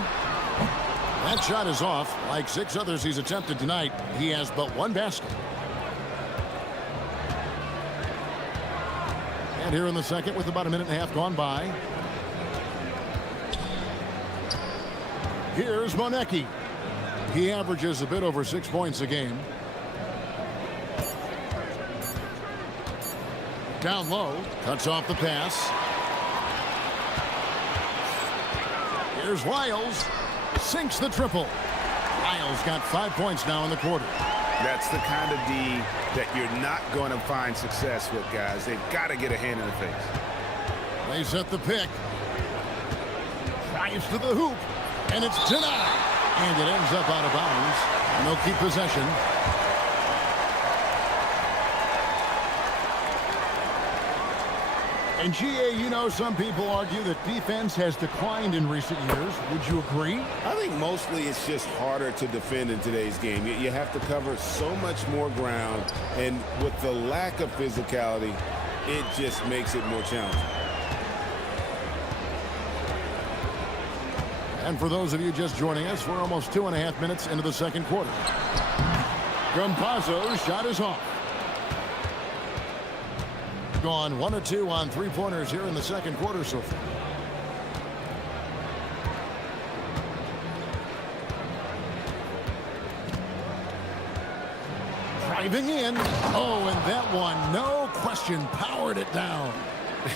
That shot is off. Like 6 others he's attempted tonight, he has but 1 basket. And here in the second with about a minute and a half gone by. Here's Monecki. He averages a bit over 6 points a game. Down low, cuts off the pass. Here's Lyles. Sinks the triple. Lyles got 5 points now in the quarter. That's the kind of D that you're not going to find success with, guys. They've got to get a hand in the face. They set the pick. Drives to the hoop. And it's denied. And it ends up out of bounds. And they'll keep possession. And GA, you know, some people argue that defense has declined in recent years. Would you agree? I think mostly it's just harder to defend in today's game. You have to cover so much more ground, and with the lack of physicality, it just makes it more challenging. And for those of you just joining us, we're almost 2.5 minutes into the second quarter. Campazzo's shot is off. Gone 1 of 2 on 3-pointers here in the second quarter so far. Driving in. Oh, and that one, no question, powered it down.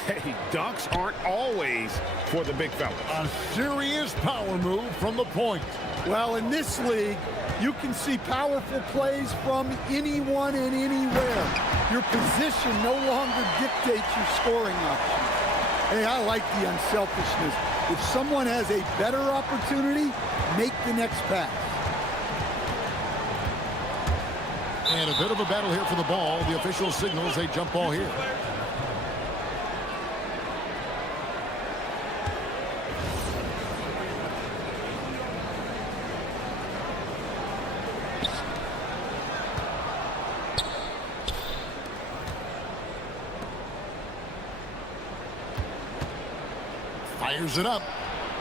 Hey, dunks aren't always for the big fella. A serious power move from the point. Well, in this league, you can see powerful plays from anyone and anywhere. Your position no longer dictates your scoring option. Hey, I like the unselfishness. If someone has a better opportunity, make the next pass. And a bit of a battle here for the ball. The official signals a jump ball here. Fires it up.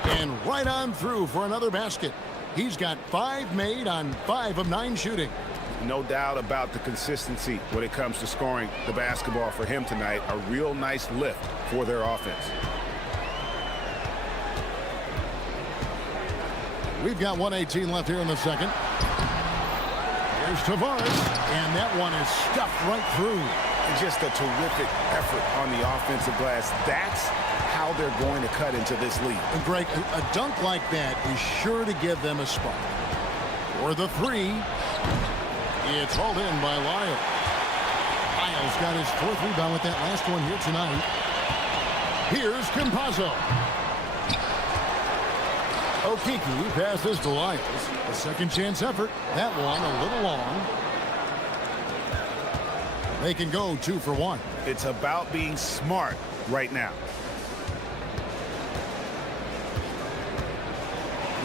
And right on through for another basket. He's got 5 made on 5 of 9 shooting. No doubt about the consistency when it comes to scoring the basketball for him tonight. A real nice lift for their offense. We've got 1:18 left here in the second. Here's Tavares, and that one is stuffed right through. And just a terrific effort on the offensive glass. That's how they're going to cut into this lead. And Greg, a dunk like that is sure to give them a spark. For the 3, it's hauled in by Lyle. Lyle's got his 4th rebound with that last one here tonight. Here's Campazzo. Okiki passes to Lyles. A second chance effort. That one a little long. They can go 2 for 1. It's about being smart right now.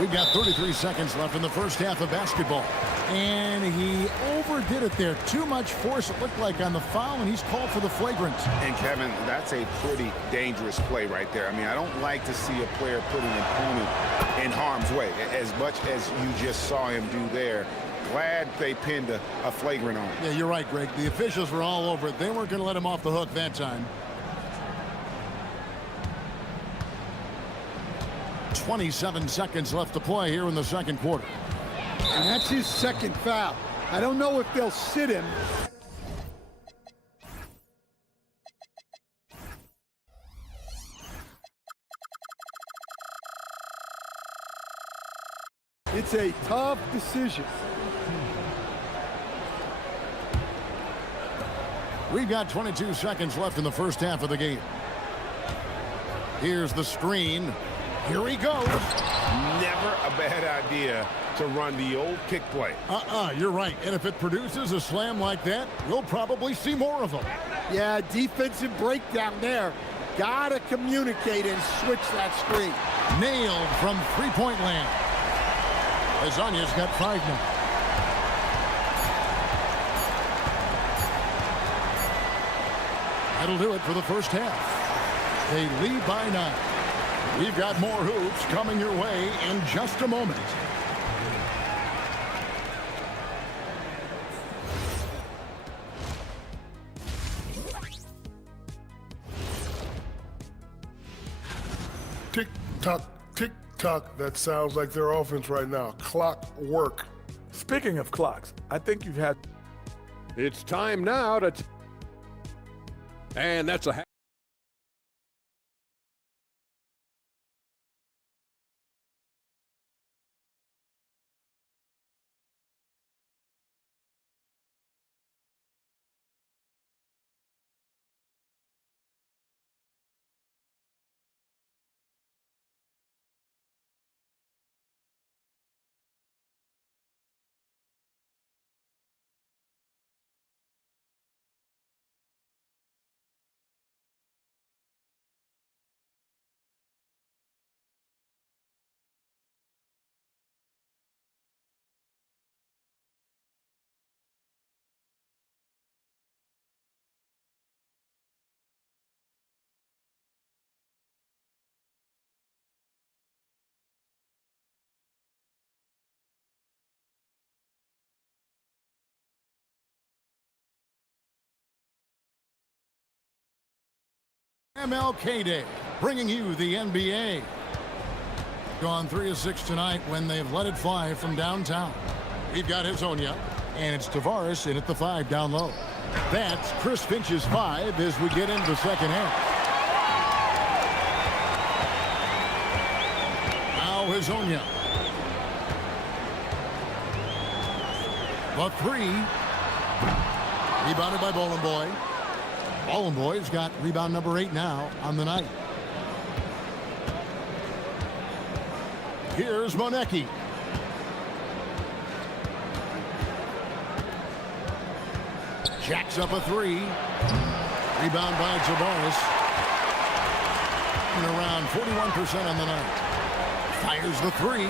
We've got 33 seconds left in the first half of basketball. And he overdid it there. Too much force, it looked like, on the foul, and he's called for the flagrant. And, Kevin, that's a pretty dangerous play right there. I mean, I don't like to see a player put an opponent in harm's way, as much as you just saw him do there. Glad they pinned a flagrant on him. Yeah, you're right, Greg. The officials were all over it. They weren't going to let him off the hook that time. 27 seconds left to play here in the second quarter. And that's his second foul. I don't know if they'll sit him. It's a tough decision. We've got 22 seconds left in the first half of the game. Here's the screen. Here he goes. Never a bad idea to run the old kick play. You're right. And if it produces a slam like that, we'll probably see more of them. Yeah, defensive breakdown there. Gotta communicate and switch that screen. Nailed from three-point land. Azanya's got 5 now. That'll do it for the first half. They lead by 9. We've got more hoops coming your way in just a moment. Tick-tock, tick-tock. That sounds like their offense right now. Clock work. Speaking of clocks, I think you've had... It's time now to... And that's a... MLK Day, bringing you the NBA. Gone 3 of 6 tonight when they've let it fly from downtown. We've got Hazonia, and it's Tavares in at the 5 down low. That's Chris Finch's 5 as we get into the second half. Now Hazonia. The 3. Rebounded by Boy. Boy's got rebound number 8 now on the night. Here's Monecki. Jacks up a 3. Rebound by Tavares. And around 41% on the night. Fires the 3.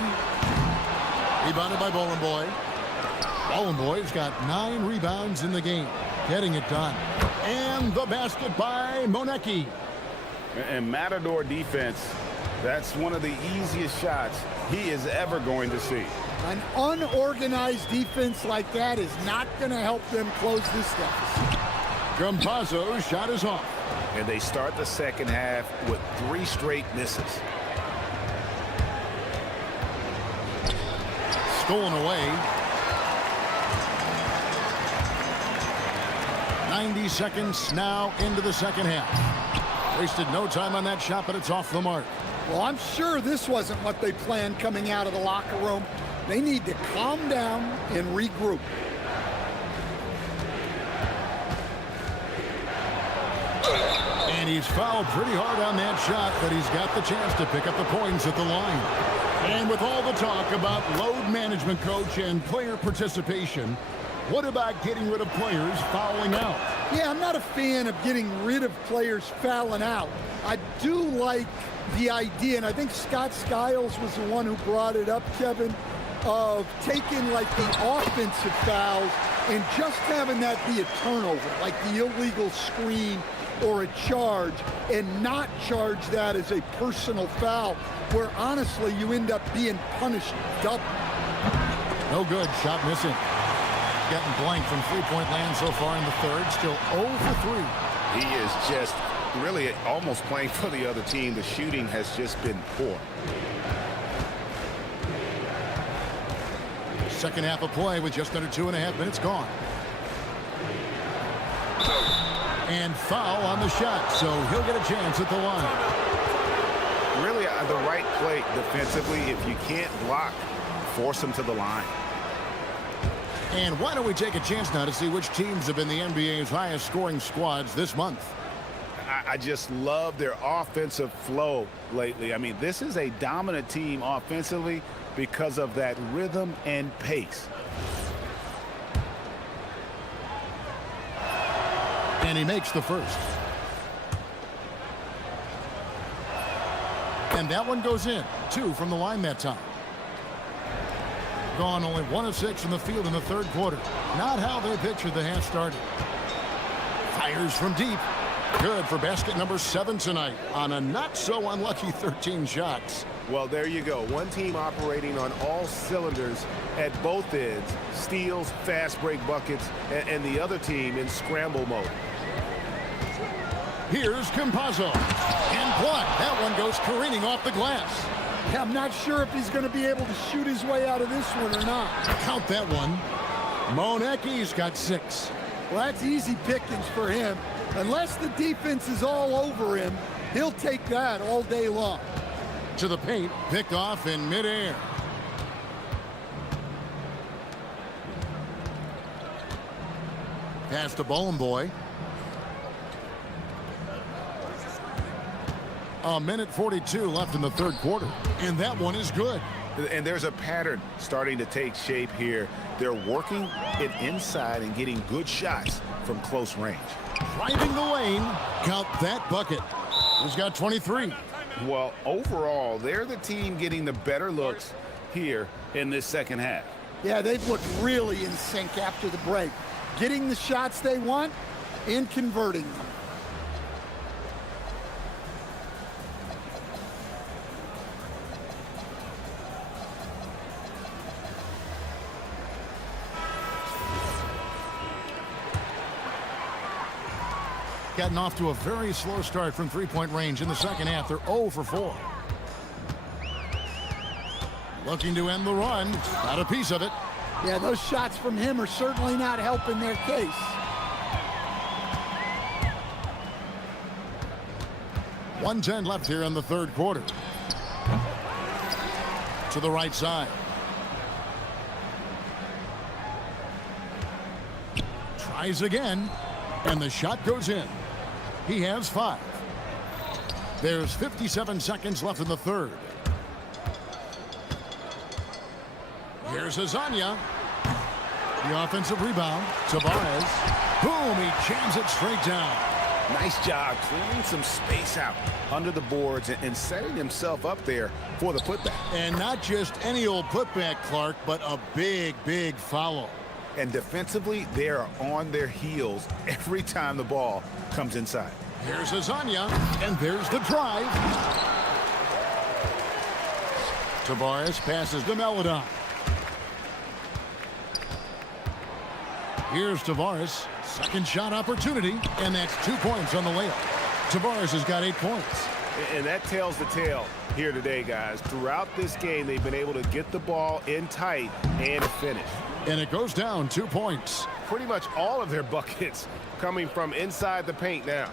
Rebounded by Boy. Boy's got 9 rebounds in the game. Getting it done. And the basket by Monecki. And Matador defense That's one of the easiest shots he is ever going to see. An unorganized defense like that is not going to help them close this deficit. Campazzo's shot is off. And they start the second half with 3 straight misses. Stolen away. 90 seconds now into the second half. Wasted no time on that shot, but it's off the mark. Well, I'm sure this wasn't what they planned coming out of the locker room. They need to calm down and regroup. And he's fouled pretty hard on that shot, but he's got the chance to pick up the points at the line. And with all the talk about load management, coach, and player participation, what about getting rid of players fouling out? Yeah, I'm not a fan of getting rid of players fouling out. I do like the idea, and I think Scott Skiles was the one who brought it up, Kevin, of taking like the offensive fouls and just having that be a turnover, like the illegal screen or a charge, and not charge that as a personal foul, where honestly you end up being punished double. No good, shot missing. Getting blank from three-point land so far in the third, still 0 for 3. He is just really almost playing for the other team. The shooting has just been poor. Second half of play with just under 2.5 minutes gone. And foul on the shot, so he'll get a chance at the line. Really the right play defensively. If you can't block, force him to the line. And why don't we take a chance now to see which teams have been the NBA's highest scoring squads this month. I just love their offensive flow lately. I mean, this is a dominant team offensively because of that rhythm and pace. And he makes the first. And that one goes in. 2 from the line that time. Gone only 1 of 6 from the field in the third quarter. Not how they pictured the half started. Fires from deep. Good for basket number 7 tonight on a not so unlucky 13 shots. Well, there you go. One team operating on all cylinders at both ends. Steals, fast break buckets, and the other team in scramble mode. Here's Campazzo. And blocked. That one goes careening off the glass. Yeah, I'm not sure if he's going to be able to shoot his way out of this one or not. Count that one. Monecki's got 6. Well, that's easy pickings for him. Unless the defense is all over him, he'll take that all day long. To the paint, picked off in midair. Pass to Bowling Boy. A minute 42 left in the third quarter, and that one is good. And there's a pattern starting to take shape here. They're working it inside and getting good shots from close range. Driving the lane, count that bucket. He's got 23. Well, overall, they're the team getting the better looks here in this second half. Yeah, they've looked really in sync after the break. Getting the shots they want and converting them. Getting off to a very slow start from three-point range in the second half. They're 0 for 4. Looking to end the run. Got a piece of it. Yeah, those shots from him are certainly not helping their case. .110 left here in the third quarter. To the right side. Tries again. And the shot goes in. He has 5. There's 57 seconds left in the third. Here's Azania. The offensive rebound. Tavares. Boom, he jams it straight down. Nice job clearing some space out under the boards and setting himself up there for the putback. And not just any old putback, Clark, but a big, big follow. And defensively, they are on their heels every time the ball comes inside. Here's Azania, and there's the drive. Tavares passes to Melodon. Here's Tavares. Second shot opportunity, and that's 2 points on the layup. Tavares has got 8 points. And that tells the tale here today, guys. Throughout this game, they've been able to get the ball in tight and finish. And it goes down 2 points. Pretty much all of their buckets coming from inside the paint now.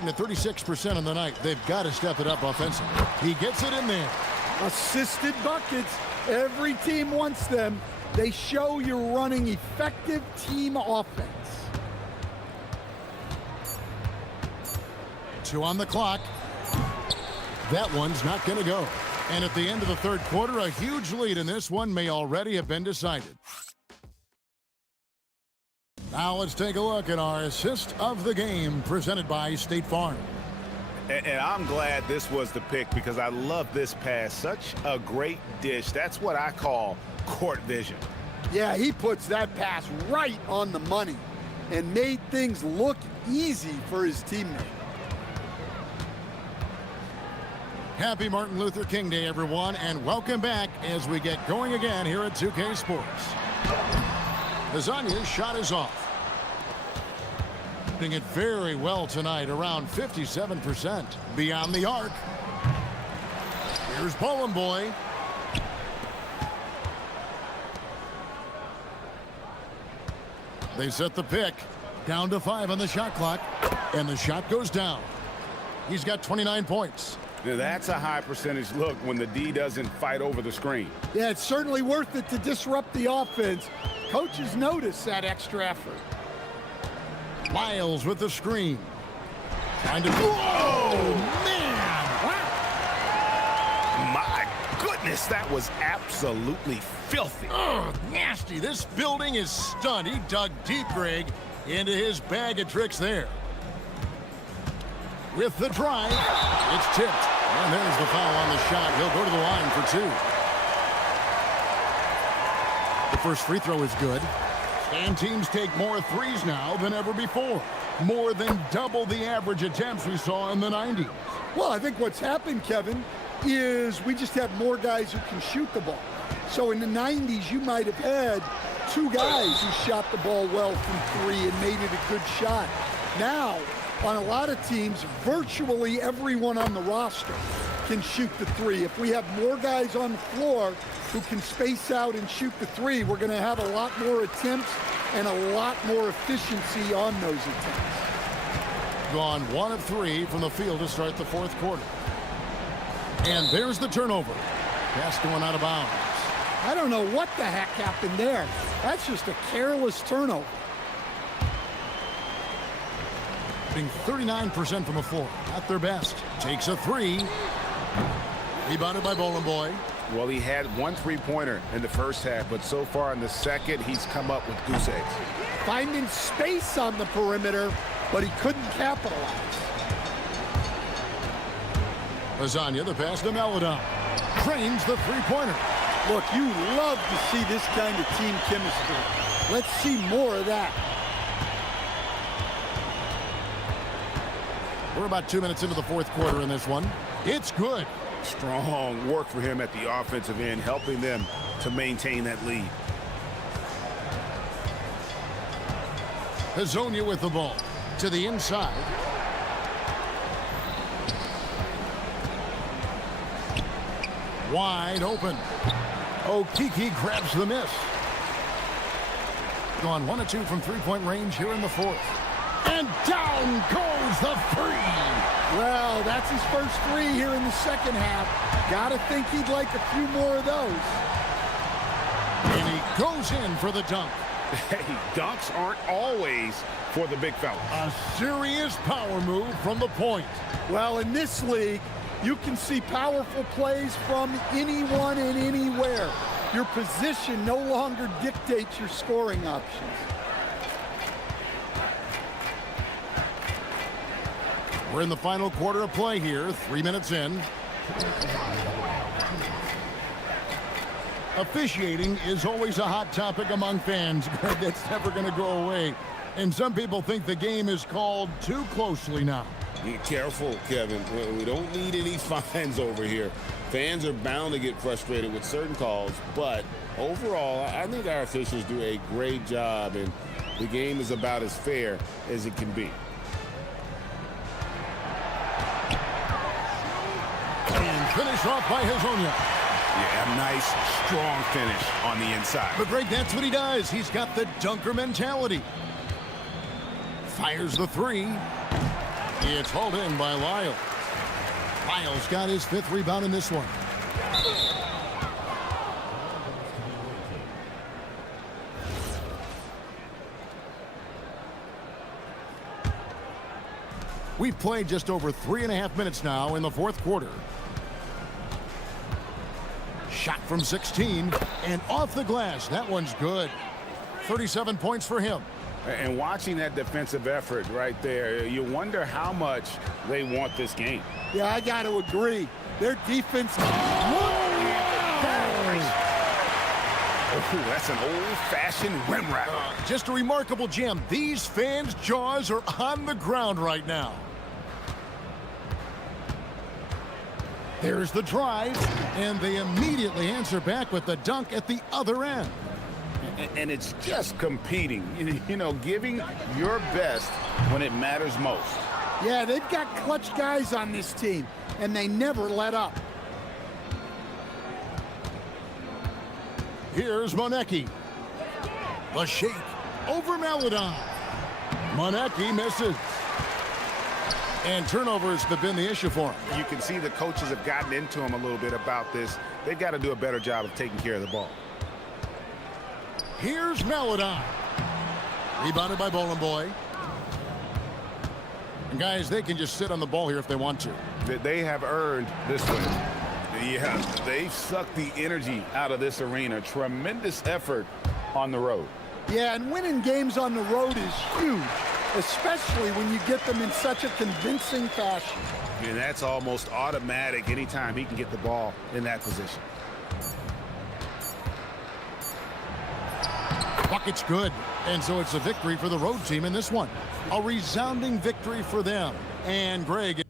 And at 36% on the night, they've got to step it up offensively. He gets it in there. Assisted buckets. Every team wants them. They show you're running effective team offense. 2 on the clock. That one's not going to go. And at the end of the third quarter, a huge lead in this one may already have been decided. Now let's take a look at our assist of the game presented by State Farm. And I'm glad this was the pick because I love this pass. Such a great dish. That's what I call court vision. Yeah, he puts that pass right on the money and made things look easy for his teammate. Happy Martin Luther King Day, everyone, and welcome back as we get going again here at 2K Sports. Lasagna's shot is off. Doing it very well tonight, around 57%. Beyond the arc. Here's Bowling Boy. They set the pick. Down to 5 on the shot clock. And the shot goes down. He's got 29 points. Now that's a high percentage look when the D doesn't fight over the screen. Yeah, it's certainly worth it to disrupt the offense. Coaches notice that extra effort. Miles with the screen. Trying to... Oh, man! My goodness, that was absolutely filthy. Oh, nasty. This building is stunned. He dug deep, Greg, into his bag of tricks there. With the drive, it's tipped. And there's the foul on the shot. He'll go to the line for 2. The first free throw is good. And teams take more threes now than ever before. More than double the average attempts we saw in the 90s. Well, I think what's happened, Kevin, is we just have more guys who can shoot the ball. So in the 90s, you might have had 2 guys who shot the ball well from 3 and made it a good shot. Now, on a lot of teams, virtually everyone on the roster can shoot the 3. If we have more guys on the floor who can space out and shoot the 3, we're going to have a lot more attempts and a lot more efficiency on those attempts. Gone 1 of 3 from the field to start the fourth quarter. And there's the turnover. Pass going out of bounds. I don't know what the heck happened there. That's just a careless turnover. Being 39% from the floor, at their best. Takes a 3. Rebounded by Bowling Boy. Well, he had 1 3-pointer in the first half, but so far in the second, he's come up with goose eggs. Finding space on the perimeter, but he couldn't capitalize. Lasagna, the pass to Melodon. Drains the 3-pointer. Look, you love to see this kind of team chemistry. Let's see more of that. We're about 2 minutes into the fourth quarter in this one. It's good. Strong work for him at the offensive end, helping them to maintain that lead. Hazonia with the ball. To the inside. Wide open. Okiki grabs the miss. Gone 1 of 2 from 3-point range here in the fourth. And down goes the 3. Well, that's his first 3 here in the second half. Gotta think he'd like a few more of those. And he goes in for the dunk. Hey, dunks aren't always for the big fella. A serious power move from the point. Well, in this league, you can see powerful plays from anyone and anywhere. Your position no longer dictates your scoring options. We're in the final quarter of play here, 3 minutes in. Officiating is always a hot topic among fans, Greg. That's never going to go away. And some people think the game is called too closely now. Be careful, Kevin. We don't need any fines over here. Fans are bound to get frustrated with certain calls, but overall, I think our officials do a great job, and the game is about as fair as it can be. And finish off by Hazonia. Yeah, a nice, strong finish on the inside. But Greg, that's what he does. He's got the dunker mentality. Fires the three. It's hauled in by Lyles. Lyles got his 5th rebound in this one. We've played just over 3.5 minutes now in the 4th quarter. Shot from 16 and off the glass. That one's good. 37 points for him. And watching that defensive effort right there, you wonder how much they want this game. Yeah, I got to agree. Their defense. Oh, that's an old-fashioned rim rattler. Just a remarkable jam. These fans' jaws are on the ground right now. There's the drive, and they immediately answer back with the dunk at the other end. And it's just competing, you know, giving your best when it matters most. Yeah, they've got clutch guys on this team, and they never let up. Here's Monecki. The shake over Maladon. Monecki misses. And turnovers have been the issue for him. You can see the coaches have gotten into him a little bit about this. They've got to do a better job of taking care of the ball. Here's Maladon. Rebounded by Bowling Boy. And guys, they can just sit on the ball here if they want to. They have earned this win. Yeah, they've sucked the energy out of this arena. Tremendous effort on the road. Yeah, and winning games on the road is huge, especially when you get them in such a convincing fashion. And that's almost automatic anytime he can get the ball in that position. Bucket's good, and so it's a victory for the road team in this one. A resounding victory for them. And Greg...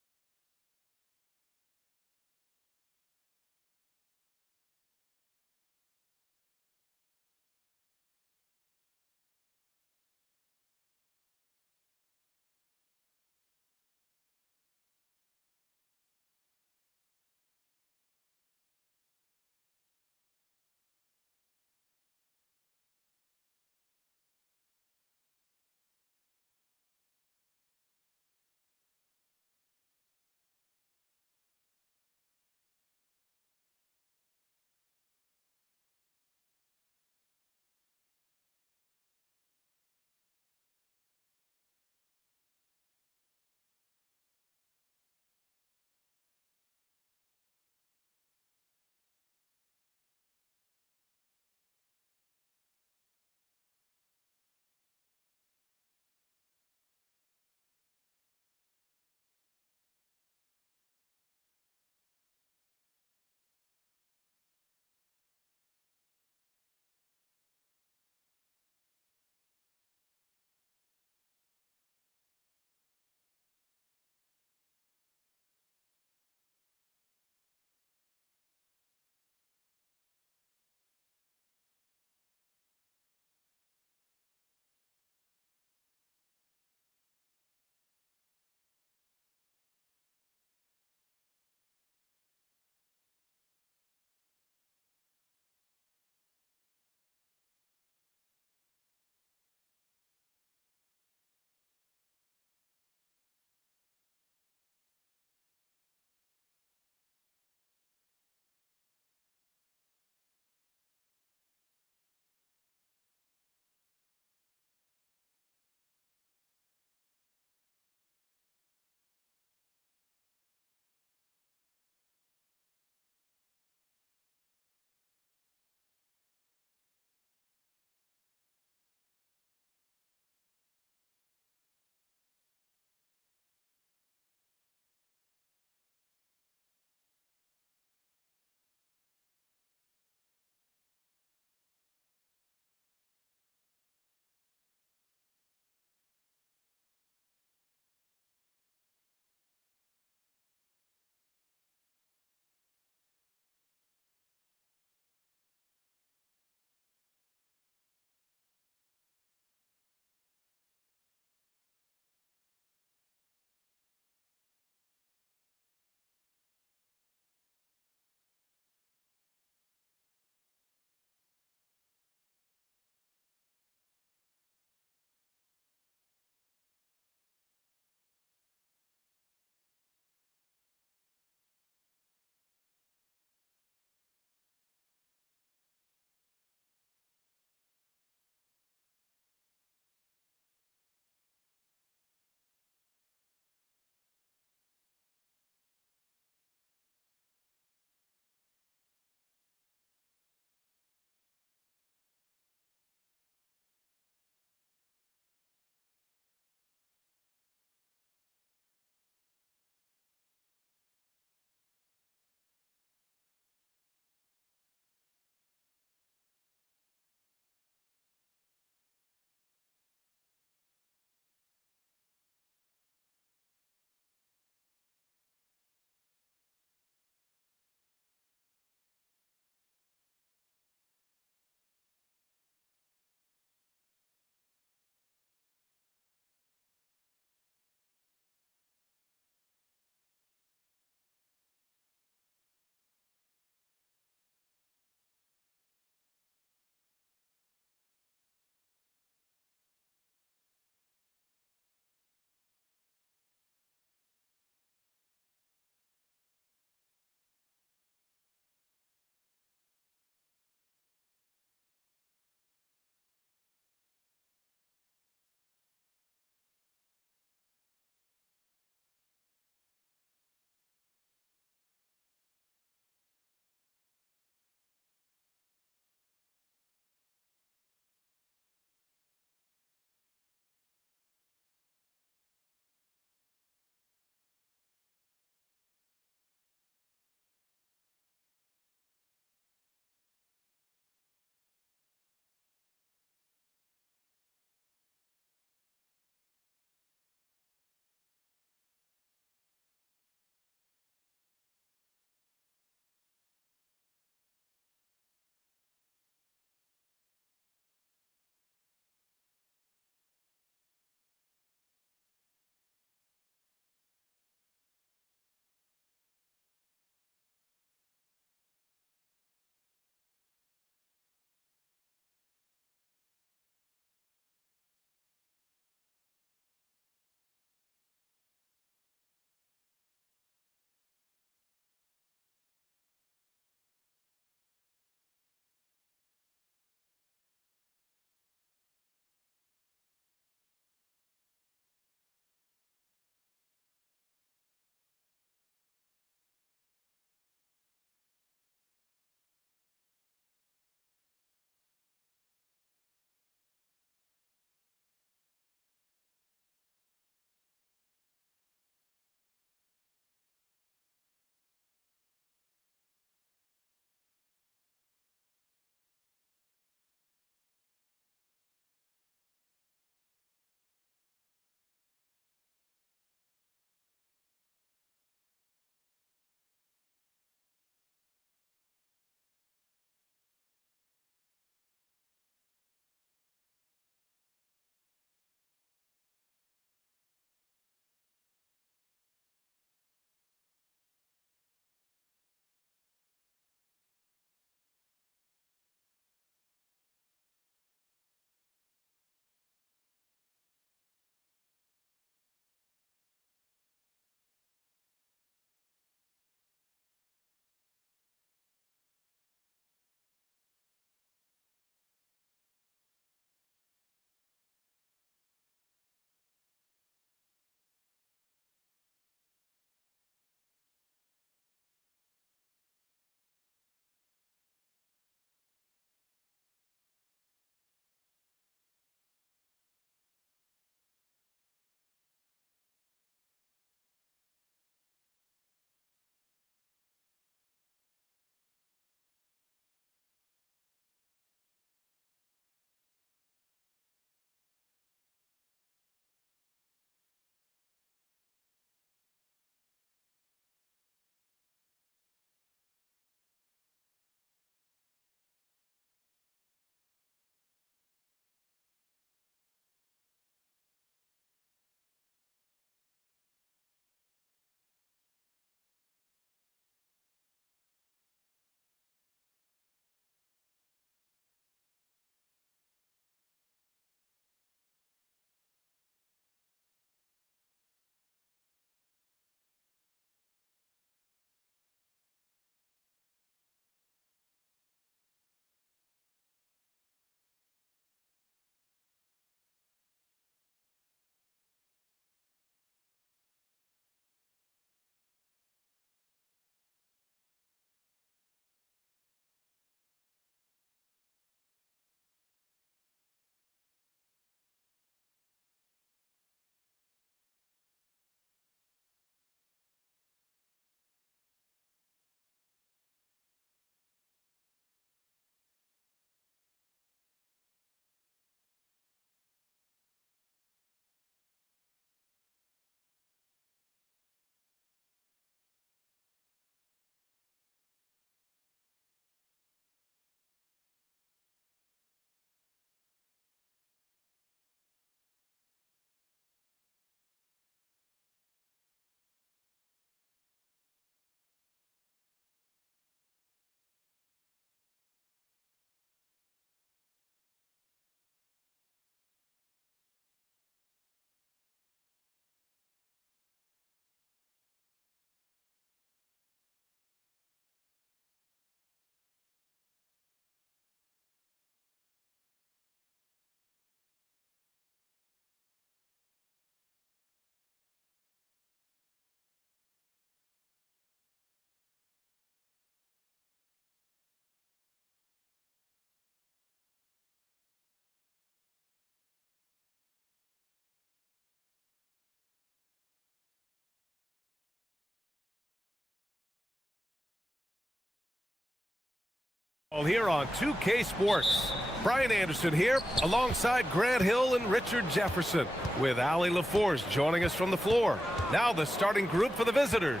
All here on 2K Sports. Brian Anderson here alongside Grant Hill and Richard Jefferson with Ali LaForce joining us from the floor. Now the starting group for the visitors.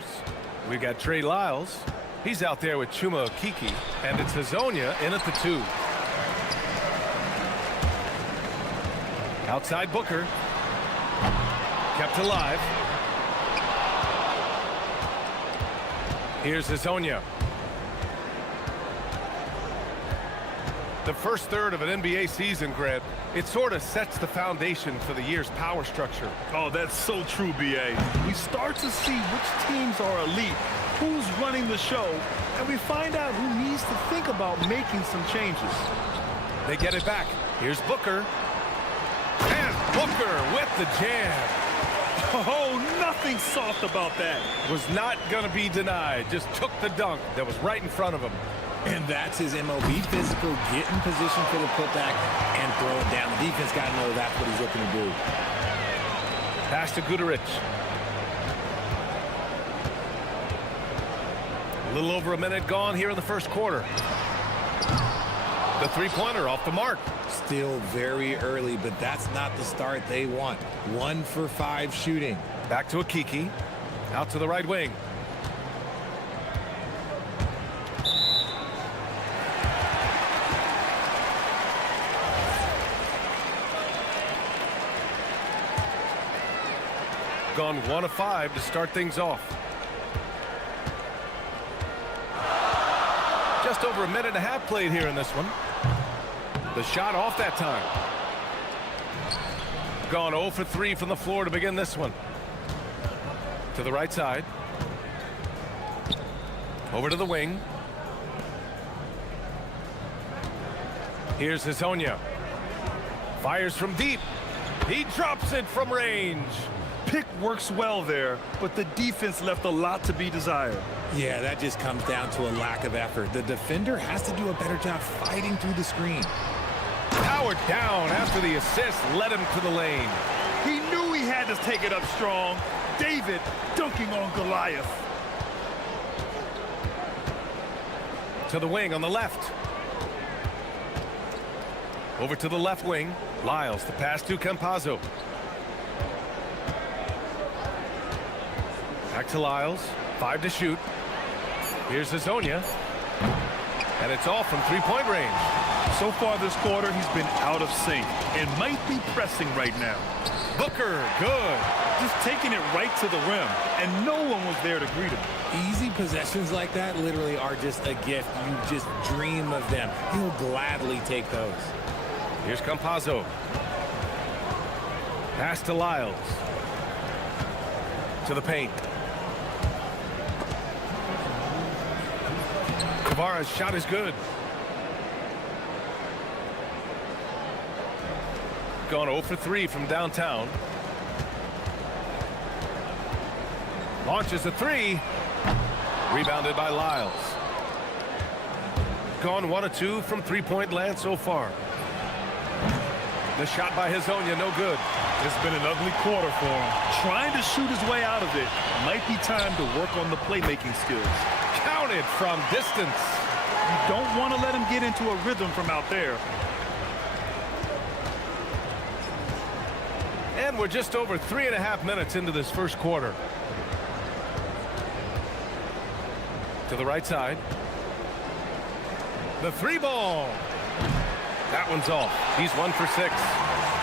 We've got Trey Lyles. He's out there with Chuma Okeke, and it's Hazonia in at the 2. Outside Booker. Kept alive. Here's Hazonia. The first third of an NBA season, Grant, it sort of sets the foundation for the year's power structure. Oh, that's so true, B.A. We start to see which teams are elite, who's running the show, and we find out who needs to think about making some changes. They get it back. Here's Booker. And Booker with the jam. Oh, nothing soft about that. Was not going to be denied. Just took the dunk that was right in front of him. And that's his MO. Be physical, get in position for the putback, and throw it down. The defense got to know that's what he's looking to do. Pass to Guterich. A little over a minute gone here in the first quarter. The three-pointer off the mark. Still very early, but that's not the start they want. 1 for 5 shooting. Back to Okeke. Out to the right wing. Gone 1 of 5 to start things off. Just over a minute and a half played here in this one. The shot off that time. Gone 0 for 3 from the floor to begin this one. To the right side. Over to the wing. Here's Hazonia. Fires from deep. He drops it from range. Pick works well there, but the defense left a lot to be desired. Yeah, that just comes down to a lack of effort. The defender has to do a better job fighting through the screen. Powered down after the assist led him to the lane. He knew he had to take it up strong. David dunking on Goliath. To the wing on the left. Over to the left wing. Lyles, the pass to Campazzo. Back to Lyles. 5 to shoot. Here's Hazonia. And it's all from three-point range. So far this quarter, he's been out of sync and might be pressing right now. Booker, good. Just taking it right to the rim, and no one was there to greet him. Easy possessions like that literally are just a gift. You just dream of them. He'll gladly take those. Here's Campazzo. Pass to Lyles. To the paint. Kvara's shot is good. Gone 0 for 3 from downtown. Launches a 3. Rebounded by Lyles. Gone 1 of 2 from three-point land so far. The shot by Hazonia, no good. It's been an ugly quarter for him. Trying to shoot his way out of it. Might be time to work on the playmaking skills. Counted from distance. You don't want to let him get into a rhythm from out there. And we're just over 3.5 minutes into this first quarter. To the right side. The 3-ball. That one's off. He's 1 for 6.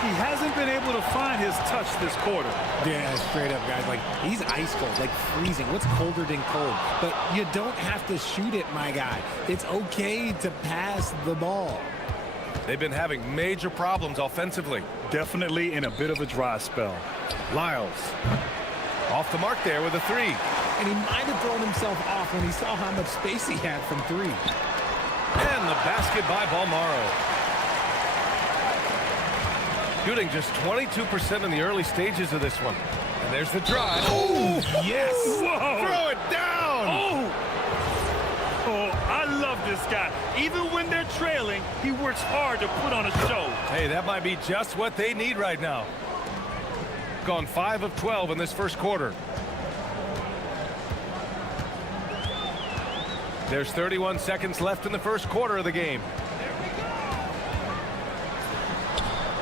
He hasn't been able to find his touch this quarter. Yeah, straight up, guys. Like, he's ice cold, like freezing. What's colder than cold? But you don't have to shoot it, my guy. It's okay to pass the ball. They've been having major problems offensively. Definitely in a bit of a dry spell. Lyles. Off the mark there with a 3. And he might have thrown himself off when he saw how much space he had from 3. And the basket by Balmaro. Shooting just 22% in the early stages of this one. And there's the drive. Oh, yes. Whoa. Throw it down. Oh, I love this guy. Even when they're trailing, he works hard to put on a show. Hey, that might be just what they need right now. Gone 5 of 12 in this first quarter. There's 31 seconds left in the first quarter of the game.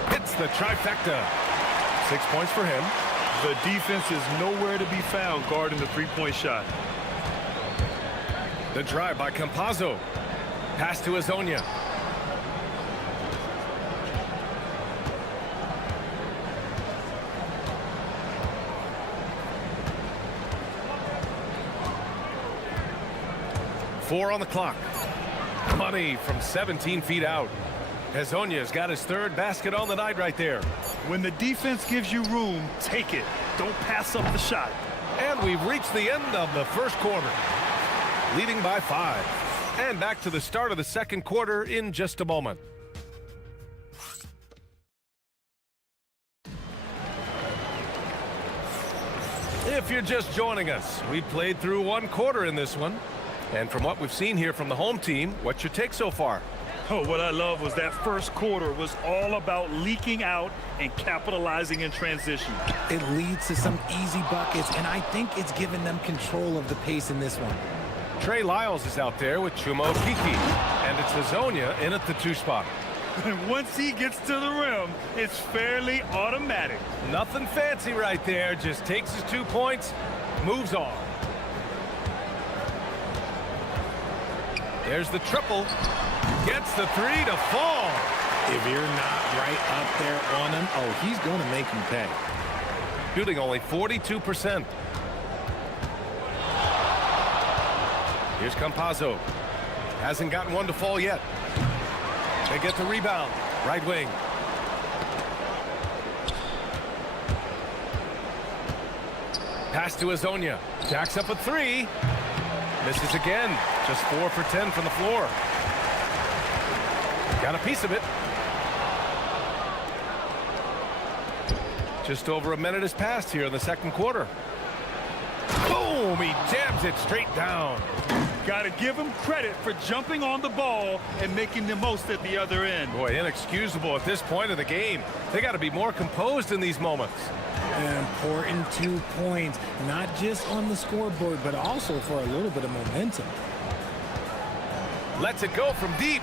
Hits the trifecta. 6 points for him. The defense is nowhere to be found guarding the three-point shot. The drive by Campazzo. Pass to Azonia. Four on the clock. Money from 17 feet out. Azonia's got his third basket on the night right there. When the defense gives you room, take it. Don't pass up the shot. And we've reached the end of the first quarter. Leading by 5. And back to the start of the second quarter in just a moment. If you're just joining us, we played through one quarter in this one. And from what we've seen here from the home team, what's your take so far? Oh, what I love was that first quarter was all about leaking out and capitalizing in transition. It leads to some easy buckets, and I think it's given them control of the pace in this one. Trey Lyles is out there with Chuma Okeke, and it's Azonia in at the 2 spot. And once he gets to the rim, it's fairly automatic. Nothing fancy right there, just takes his 2 points, moves on. There's the triple. Gets the 3 to fall. If you're not right up there on him, oh, he's going to make him pay. Shooting only 42%. Here's Campazzo. Hasn't gotten one to fall yet. They get the rebound. Right wing. Pass to Azonia. Jacks up a 3. Misses again. Just 4 for 10 from the floor. Got a piece of it. Just over a minute has passed here in the second quarter. Boom! He jams it straight down. Got to give him credit for jumping on the ball and making the most at the other end. Boy, inexcusable at this point of the game. They got to be more composed in these moments. An important 2 points, not just on the scoreboard, but also for a little bit of momentum. Lets it go from deep.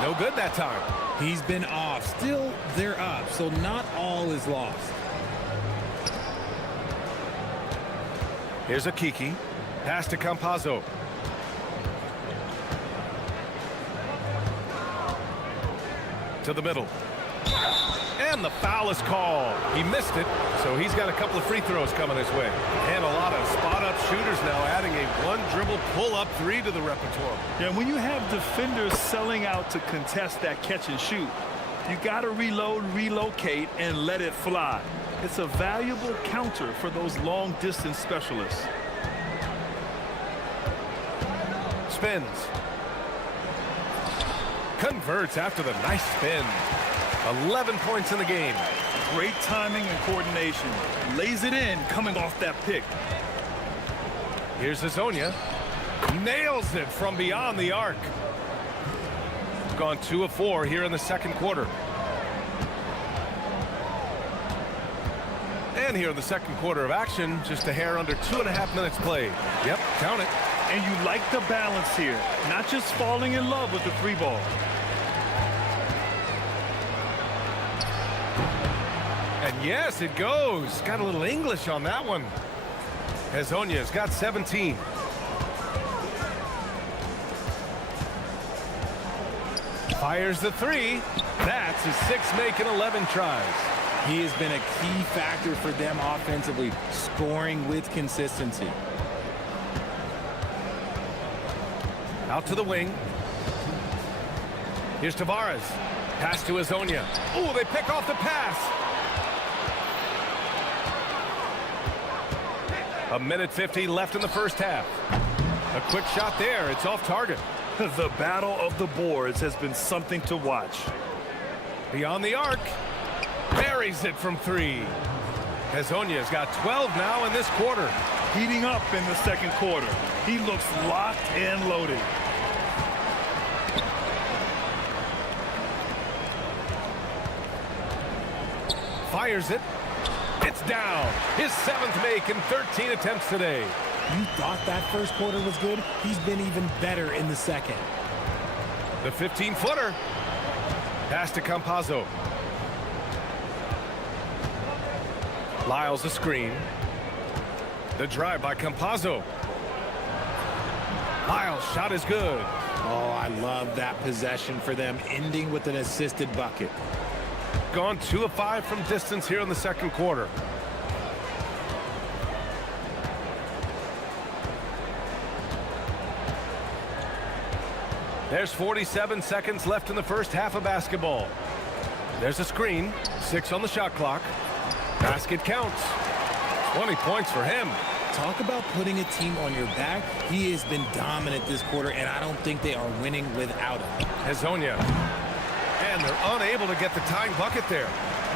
No good that time. He's been off. Still, they're up, so not all is lost. Here's Okeke. Pass to Campazzo. To the middle. And the foul is called. He missed it, so he's got a couple of free throws coming his way. And a lot of spot-up shooters now, adding a one-dribble pull-up 3 to the repertoire. Yeah, when you have defenders selling out to contest that catch and shoot, you got to reload, relocate, and let it fly. It's a valuable counter for those long-distance specialists. Spins. Converts after the nice spin. 11 points in the game. Great timing and coordination. Lays it in coming off that pick. Here's Azonia. Nails it from beyond the arc. Gone 2 of 4 here in the second quarter. And here in the second quarter of action, just a hair under 2.5 minutes played. Yep, count it. And you like the balance here. Not just falling in love with the 3 ball. And yes, it goes. Got a little English on that one. Azonia's got 17. Fires the 3. That's his 6th make in 11 tries. He has been a key factor for them offensively, scoring with consistency. Out to the wing. Here's Tavares. Pass to Azonia. Oh, they pick off the pass. 1:50 left in the first half. A quick shot there. It's off target. The battle of the boards has been something to watch. Beyond the arc. Buries it from 3. Azonia's got 12 now in this quarter. Heating up in the second quarter. He looks locked and loaded. Fires it. It's down. His 7th make in 13 attempts today. You thought that first quarter was good. He's been even better in the second. The 15-footer. Pass to Campazzo. Lyles a screen. The drive by Campazzo. Lyles' shot is good. Oh, I love that possession for them, ending with an assisted bucket. Gone 2 of 5 from distance here in the second quarter. There's 47 seconds left in the first half of basketball. There's a screen. 6 on the shot clock. Basket counts. 20 points for him. Talk about putting a team on your back. He has been dominant this quarter, and I don't think they are winning without him. Hezonja. And they're unable to get the tying bucket there.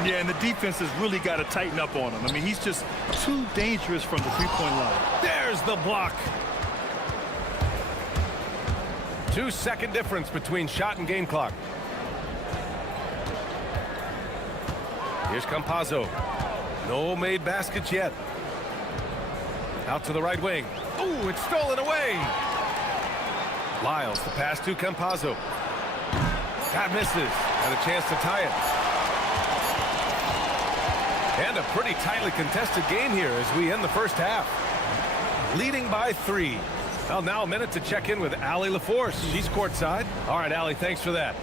Yeah, and the defense has really got to tighten up on him. I mean, he's just too dangerous from the three-point line. There's the block. 2-second difference between shot and game clock. Here's Campazzo. No made baskets yet. Out to the right wing. Ooh, it's stolen away. Lyles, the pass to Campazzo. That misses. And a chance to tie it. And a pretty tightly contested game here as we end the first half. Leading by 3. Well, now a minute to check in with Allie LaForce. She's courtside. All right, Allie, thanks for that.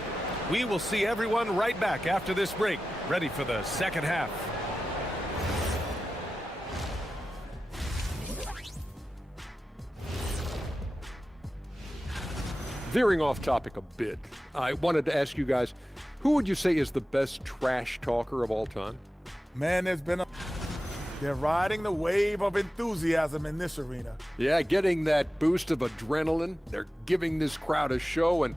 We will see everyone right back after this break, ready for the second half. Veering off topic a bit, I wanted to ask you guys, who would you say is the best trash talker of all time? Man, they're riding the wave of enthusiasm in this arena. Yeah, getting that boost of adrenaline. They're giving this crowd a show, and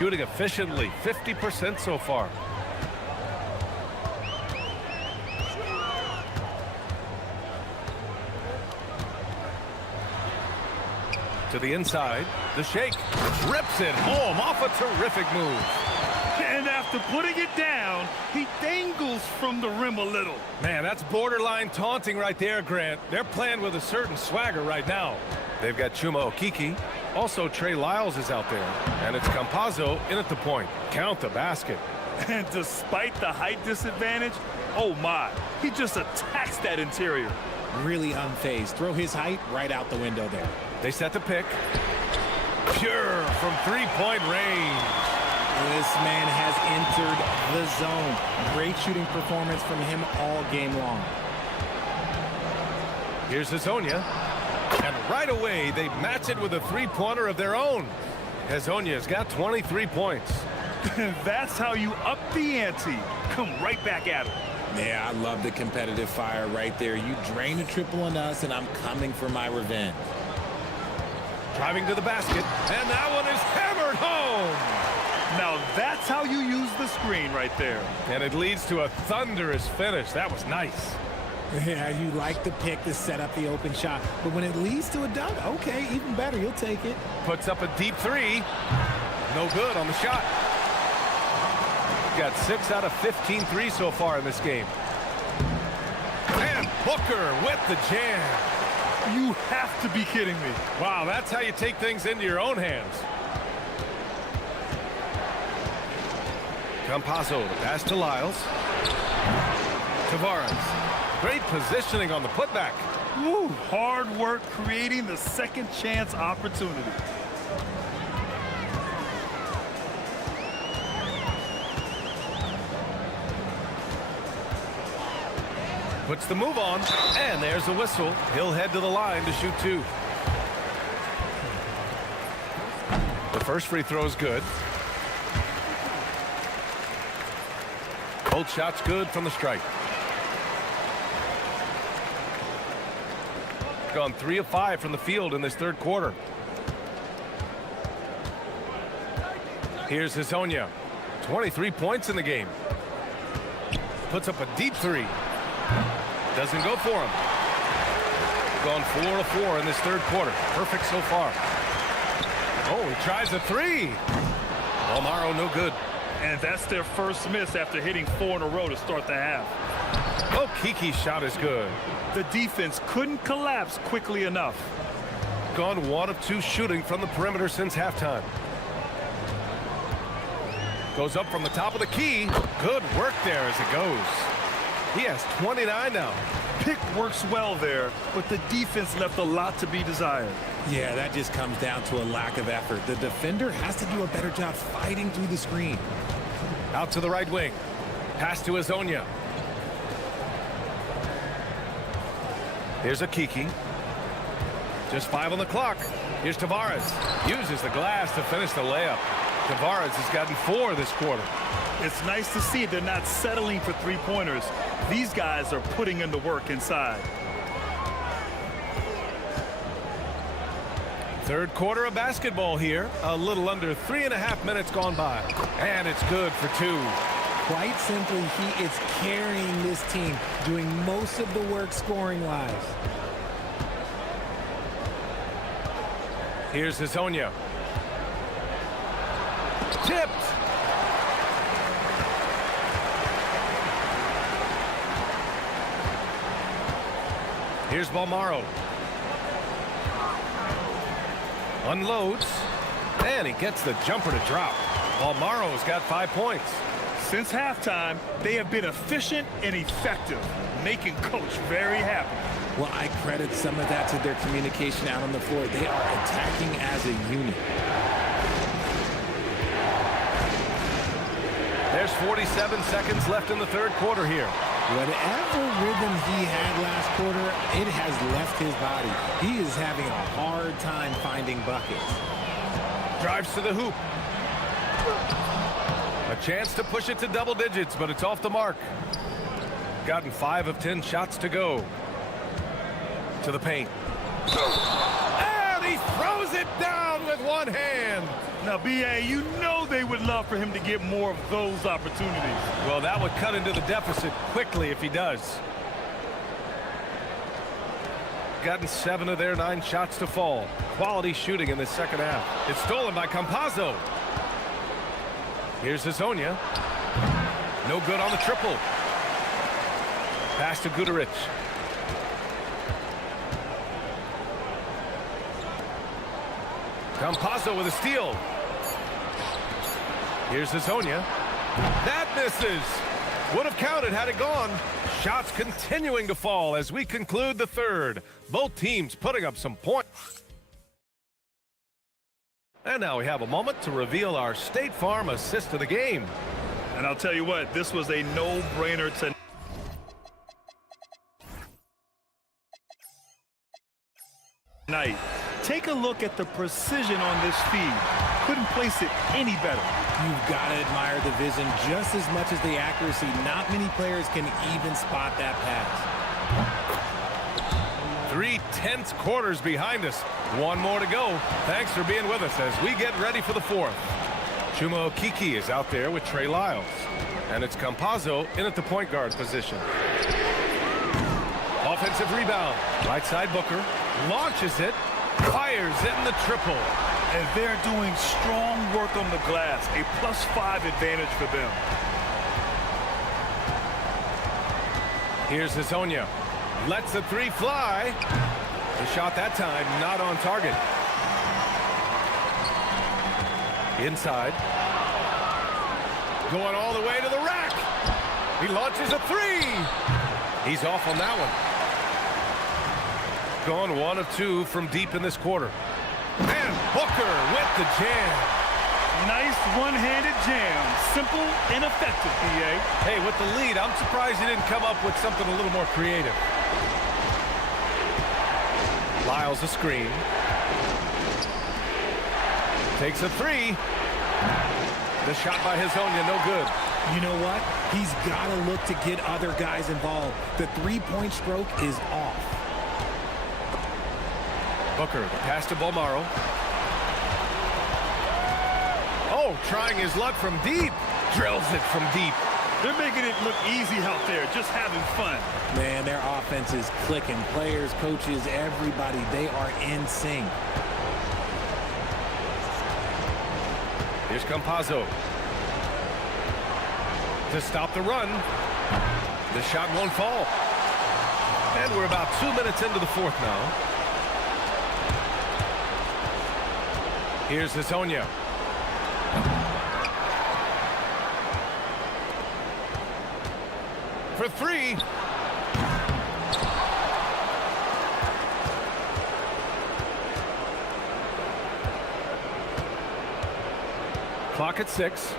Shooting efficiently, 50% so far. To the inside, the shake, rips it home off a terrific move. And after putting it down, he dangles from the rim a little. Man, that's borderline taunting right there, Grant. They're playing with a certain swagger right now. They've got Chuma Okeke. Also, Trey Lyles is out there. And it's Campazzo in at the point. Count the basket. And despite the height disadvantage, oh my, he just attacks that interior. Really unfazed. Throw his height right out the window there. They set the pick. Pure from three-point range. This man has entered the zone. Great shooting performance from him all game long. Here's Hezonja. And right away, they match it with a three-pointer of their own. Hezonja's got 23 points. That's how you up the ante. Come right back at him. Yeah, I love the competitive fire right there. You drain a triple on us, and I'm coming for my revenge. Driving to the basket, and that one is hammered home. Now that's how you use the screen right there. And it leads to a thunderous finish. That was nice. Yeah, you like the pick to set up the open shot. But when it leads to a dunk, okay, even better. You'll take it. Puts up a deep three. No good on the shot. Got 6 out of 15 threes so far in this game. And Booker with the jam. You have to be kidding me. Wow, that's how you take things into your own hands. Campazzo, the pass to Lyles. Tavares. Great positioning on the putback. Woo, hard work creating the second chance opportunity. Puts the move on, and there's the whistle. He'll head to the line to shoot two. The first free throw is good. Both shots good from the strike. Gone 3 of 5 from the field in this third quarter. Here's Hazonia. 23 points in the game. Puts up a deep three. Doesn't go for him. Gone 4 of 4 in this third quarter. Perfect so far. Oh, he tries a three. Almaro no good. And that's their first miss after hitting 4 in a row to start the half. Oh, Kiki's shot is good. The defense couldn't collapse quickly enough. Gone 1 of 2 shooting from the perimeter since halftime. Goes up from the top of the key. Good work there as it goes. He has 29 now. Pick works well there, but the defense left a lot to be desired. Yeah, that just comes down to a lack of effort. The defender has to do a better job fighting through the screen. Out to the right wing. Pass to Hazonia. Here's a Kiki. Just 5 on the clock. Here's Tavares. Uses the glass to finish the layup. Tavares has gotten 4 this quarter. It's nice to see they're not settling for three-pointers. These guys are putting in the work inside. Third quarter of basketball here. A little under 3.5 minutes gone by. And it's good for 2. Quite simply, he is carrying this team, doing most of the work scoring-wise. Here's Hazonia. Tipped. Here's Balmaro. Unloads. And he gets the jumper to drop. Balmaro's got 5 points. Since halftime, they have been efficient and effective, making Coach very happy. Well, I credit some of that to their communication out on the floor. They are attacking as a unit. There's 47 seconds left in the third quarter here. Whatever rhythm he had last quarter, it has left his body. He is having a hard time finding buckets. Drives to the hoop. A chance to push it to double digits, but it's off the mark. Gotten 5 of 10 shots to go. To the paint. And he throws it down with one hand. Now, B.A., you know they would love for him to get more of those opportunities. Well, that would cut into the deficit quickly if he does. Gotten 7 of their 9 shots to fall. Quality shooting in the second half. It's stolen by Campazzo. Here's Hazonia. No good on the triple. Pass to Guduric. Campazzo with a steal. Here's Hazonia. That misses. Would have counted had it gone. Shots continuing to fall as we conclude the third. Both teams putting up some points. And now we have a moment to reveal our State Farm assist of the game. And I'll tell you what, this was a no-brainer tonight. Take a look at the precision on this feed. Couldn't place it any better. You've got to admire the vision just as much as the accuracy. Not many players can even spot that pass. 3 tense quarters behind us. 1 more to go. Thanks for being with us as we get ready for the fourth. Chuma Okiki is out there with Trey Lyles. And it's Campazzo in at the point guard position. Offensive rebound. Right side Booker. Launches it. Fires it in the triple. And they're doing strong work on the glass. A +5 advantage for them. Here's Hazonia. Lets the 3 fly. The shot that time not on target. Inside. Going all the way to the rack. He launches a 3. He's off on that one. Gone 1 of 2 from deep in this quarter. And Booker with the jam. Nice one-handed jam. Simple and effective, B.A. Hey, with the lead, I'm surprised he didn't come up with something a little more creative. Lyles a screen. Takes a three. The shot by Hezonja, no good. You know what? He's got to look to get other guys involved. The three-point stroke is off. Booker, the pass to Bolmaro. Oh, trying his luck from deep. Drills it from deep. They're making it look easy out there, just having fun. Man, their offense is clicking. Players, coaches, everybody, they are in sync. Here's Campazzo. To stop the run. The shot won't fall. And we're about 2 minutes into the fourth now. Here's Hezonja. For three. Clock at 6.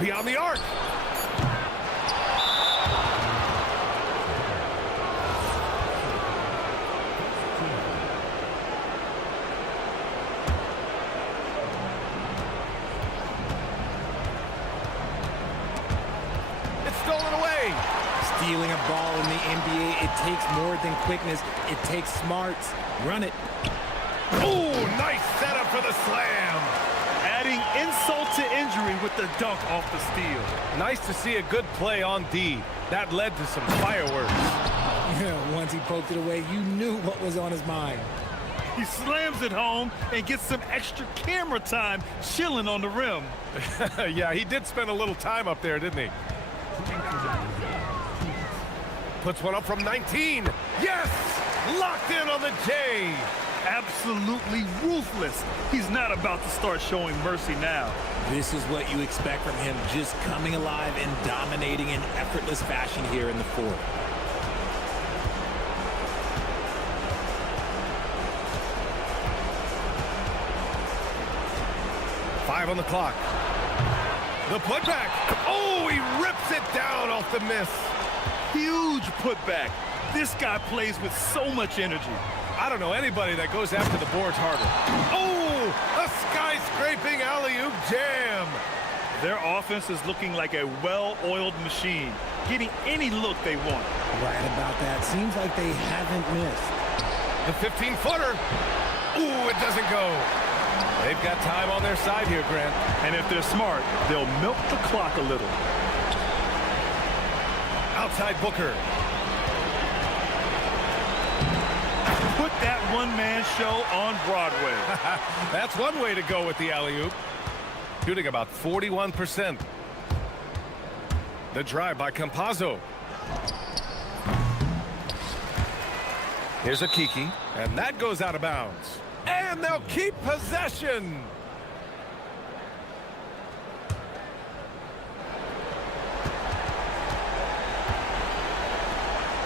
Beyond the arc. It's stolen away. Stealing a ball in the NBA, it takes more than quickness. It takes smarts. Run it. Oh, nice setup for the slam. Adding insult to injury with the dunk off the steal. Nice to see a good play on D. That led to some fireworks. Once he poked it away, you knew what was on his mind. He slams it home and gets some extra camera time chilling on the rim. Yeah, he did spend a little time up there, didn't he? Puts one up from 19. Yes! Locked in on the J. Absolutely ruthless. He's not about to start showing mercy now. This is what you expect from him, just coming alive and dominating in effortless fashion here in the fourth. Five on the clock. The putback. Oh, he rips it down off the miss. Huge putback. This guy plays with so much energy. I don't know anybody that goes after the boards harder. Oh, a skyscraping alley-oop jam. Their offense is looking like a well-oiled machine, getting any look they want. Right about that. Seems like they haven't missed. The 15-footer. Ooh, it doesn't go. They've got time on their side here, Grant. And if they're smart, they'll milk the clock a little. Outside Booker. Put that one-man show on Broadway. That's one way to go with the alley-oop. Shooting about 41%. The drive by Campazzo. Here's a Kiki, and that goes out of bounds. And they'll keep possession.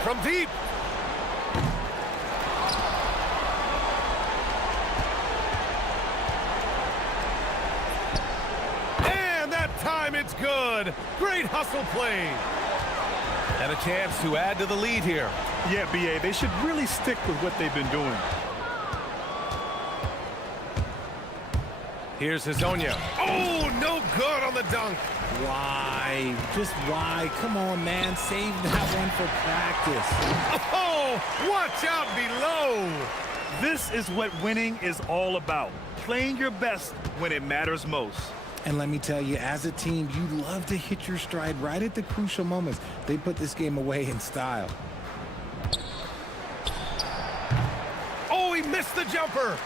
From deep. And that time it's good. Great hustle play. And a chance to add to the lead here. Yeah, B.A., they should really stick with what they've been doing. Here's Hezonja. Oh, no good on the dunk. Why? Just why? Come on, man. Save that one for practice. Oh, watch out below. This is what winning is all about. Playing your best when it matters most. And let me tell you, as a team, you love to hit your stride right at the crucial moments. They put this game away in style. Oh, he missed the jumper.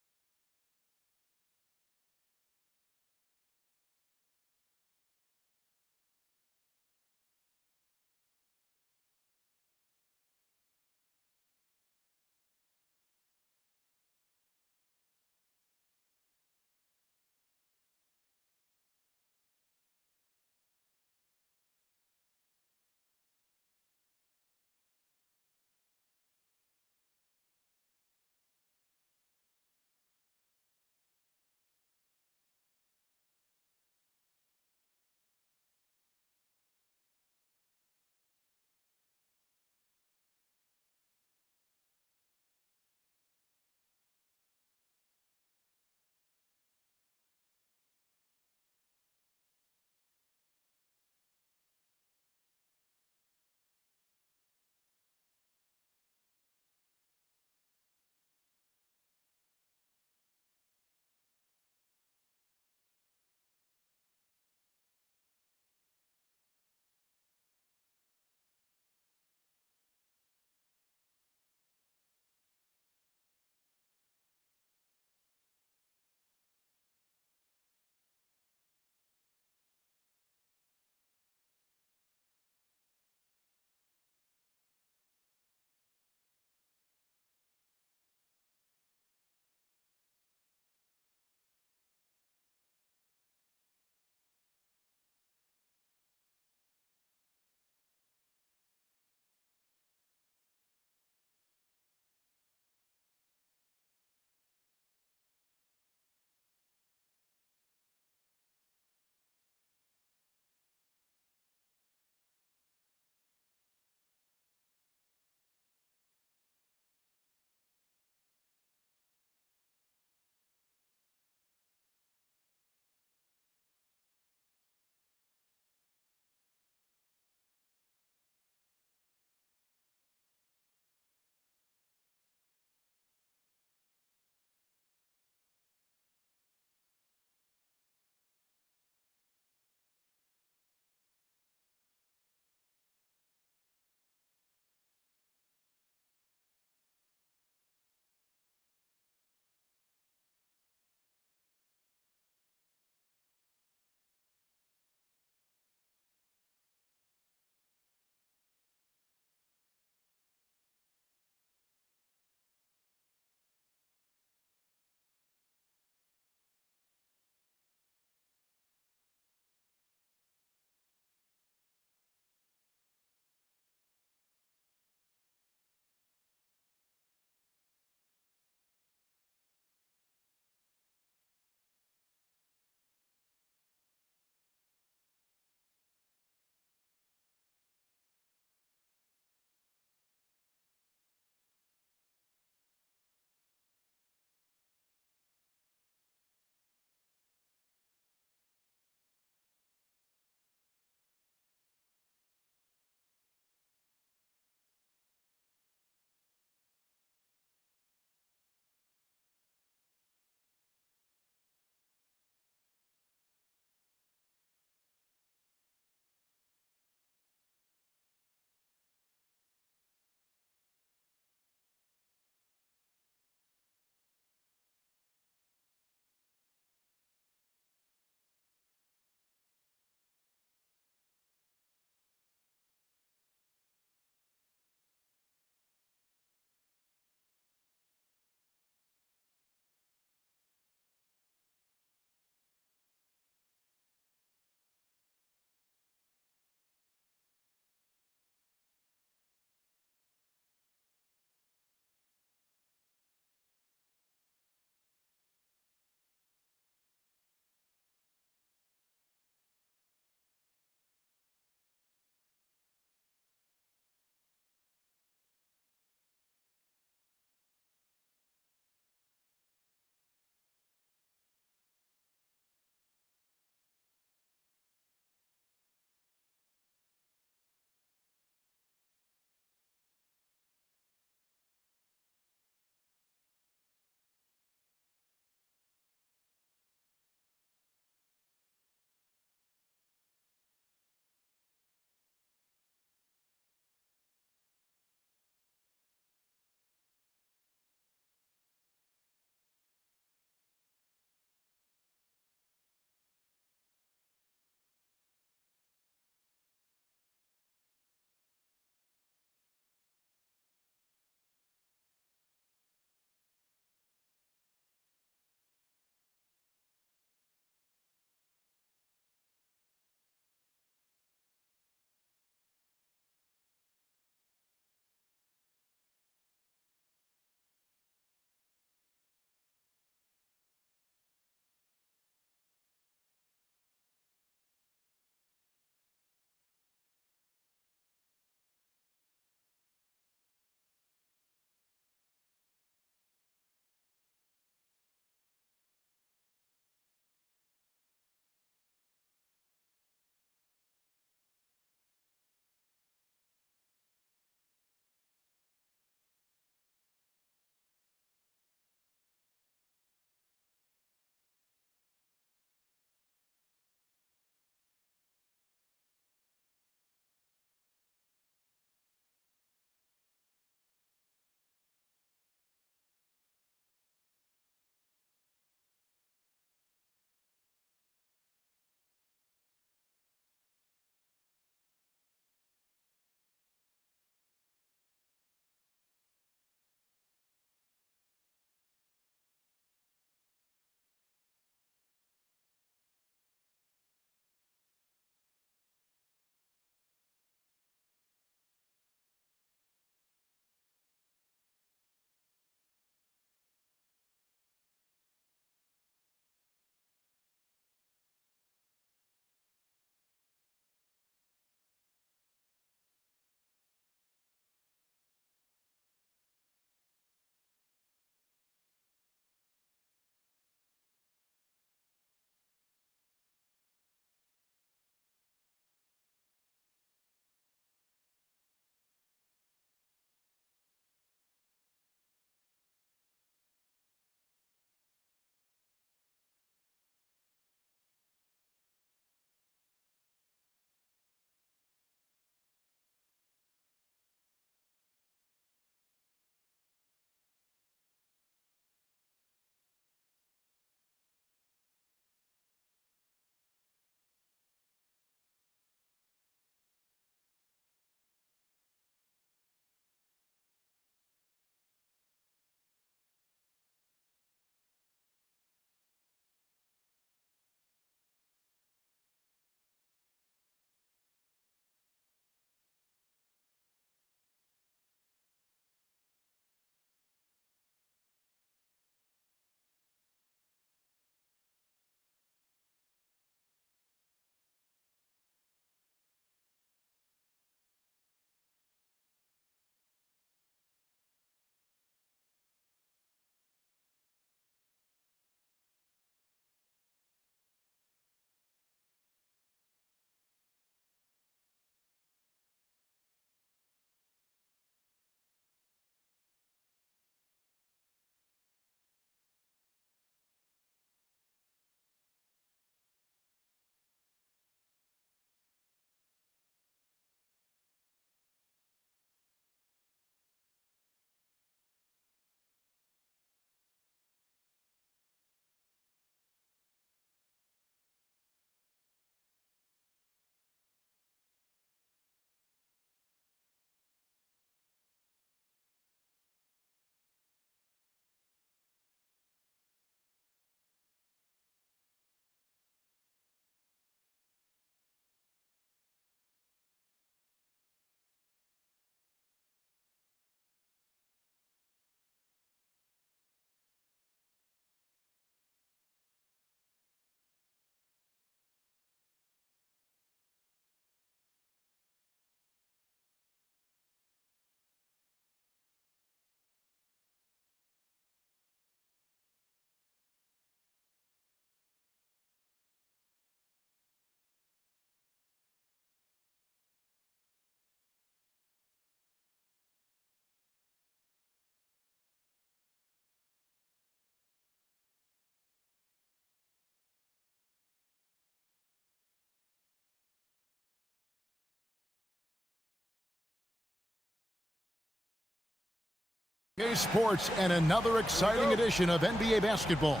Sports and another exciting edition of NBA basketball.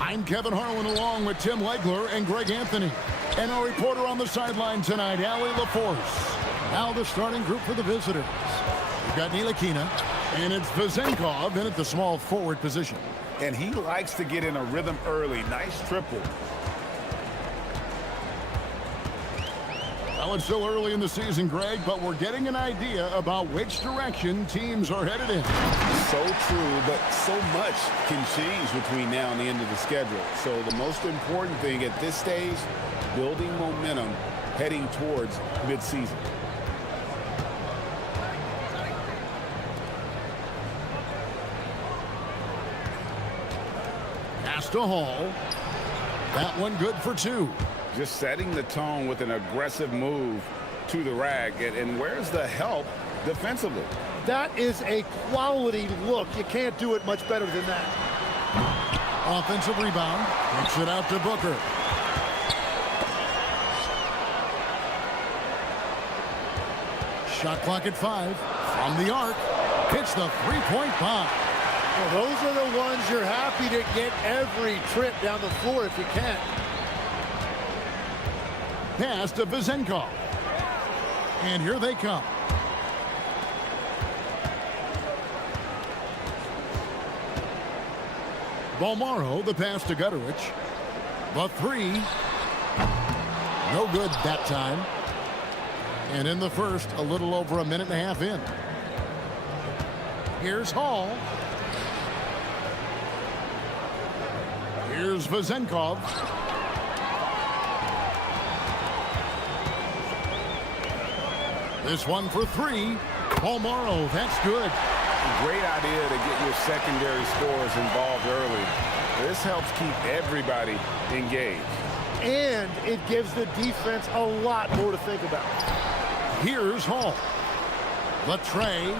I'm Kevin Harlan along with Tim Legler and Greg Anthony. And our reporter on the sideline tonight, Allie LaForce. Now the starting group for the visitors. We've got Ntilikina, and it's Vezenkov in at the small forward position. And he likes to get in a rhythm early. Nice triple. Well, it's still early in the season, Greg, but we're getting an idea about which direction teams are headed in. So true, but so much can change between now and the end of the schedule. So the most important thing at this stage, building momentum heading towards midseason. Pass to Hall. That one good for two. Just setting the tone with an aggressive move to the rack. And where's the help defensively? That is a quality look. You can't do it much better than that. Offensive rebound. Kicks it out to Booker. Shot clock at 5. From the arc. Hits the three-point bomb. Well, those are the ones you're happy to get every trip down the floor if you can. Pass to Vezenkov. And here they come. Bolmaro, the pass to Gutterich. The three. No good that time. And in the first, a little over a minute and a half in. Here's Hall. Here's Vezenkov. This one for three. Bolmaro, that's good. Great idea to get your secondary scorers involved early. This helps keep everybody engaged. And it gives the defense a lot more to think about. Here's Hall. The tray.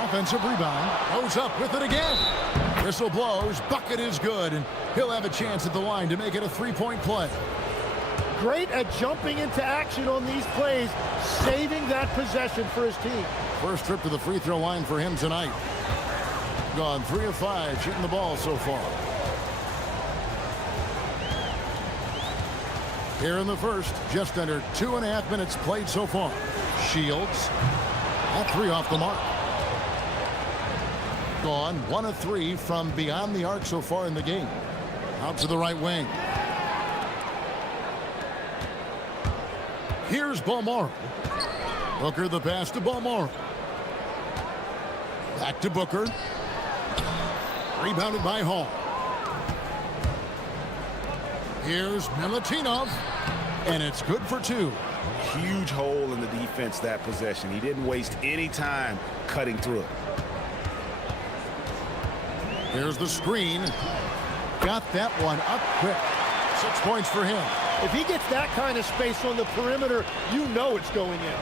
Offensive rebound. Goes up with it again. Whistle blows. Bucket is good. And he'll have a chance at the line to make it a three-point play. Great at jumping into action on these plays, saving that possession for his team. First trip to the free throw line for him tonight. Gone 3 of 5 shooting the ball so far. Here in the first, just under 2.5 minutes played so far. Shields. All 3 off the mark. Gone 1 of 3 from beyond the arc so far in the game. Out to the right wing. Here's Bolmaro. Booker the pass to Bolmaro. Back to Booker. Rebounded by Hall. Here's Milutinov. And it's good for 2. Huge hole in the defense that possession. He didn't waste any time cutting through it. Here's the screen. Got that one up quick. 6 points for him. If he gets that kind of space on the perimeter, you know it's going in.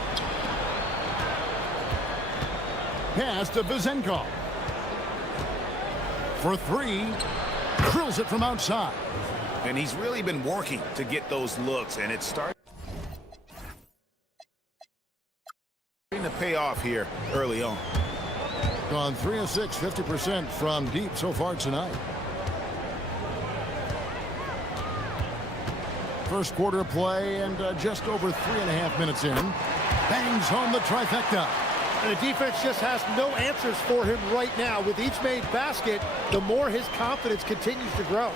Pass to Vezenkov. For 3. Drills it from outside. And he's really been working to get those looks, and it's starting to pay off here early on. Gone 3 of 6, 50% from deep so far tonight. First quarter play and just over 3.5 minutes in. Bangs home the trifecta. And the defense just has no answers for him right now. With each made basket, the more his confidence continues to grow.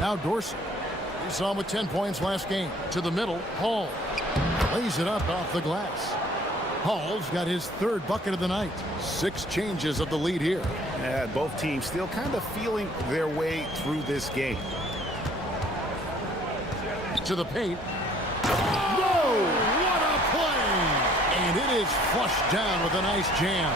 Now Dorsey. We saw him with 10 points last game. To the middle, Hall. Lays it up off the glass. Hall's got his 3rd bucket of the night. 6 changes of the lead here. Yeah, both teams still kind of feeling their way through this game. To the paint. Whoa! What a play! And it is flushed down with a nice jam.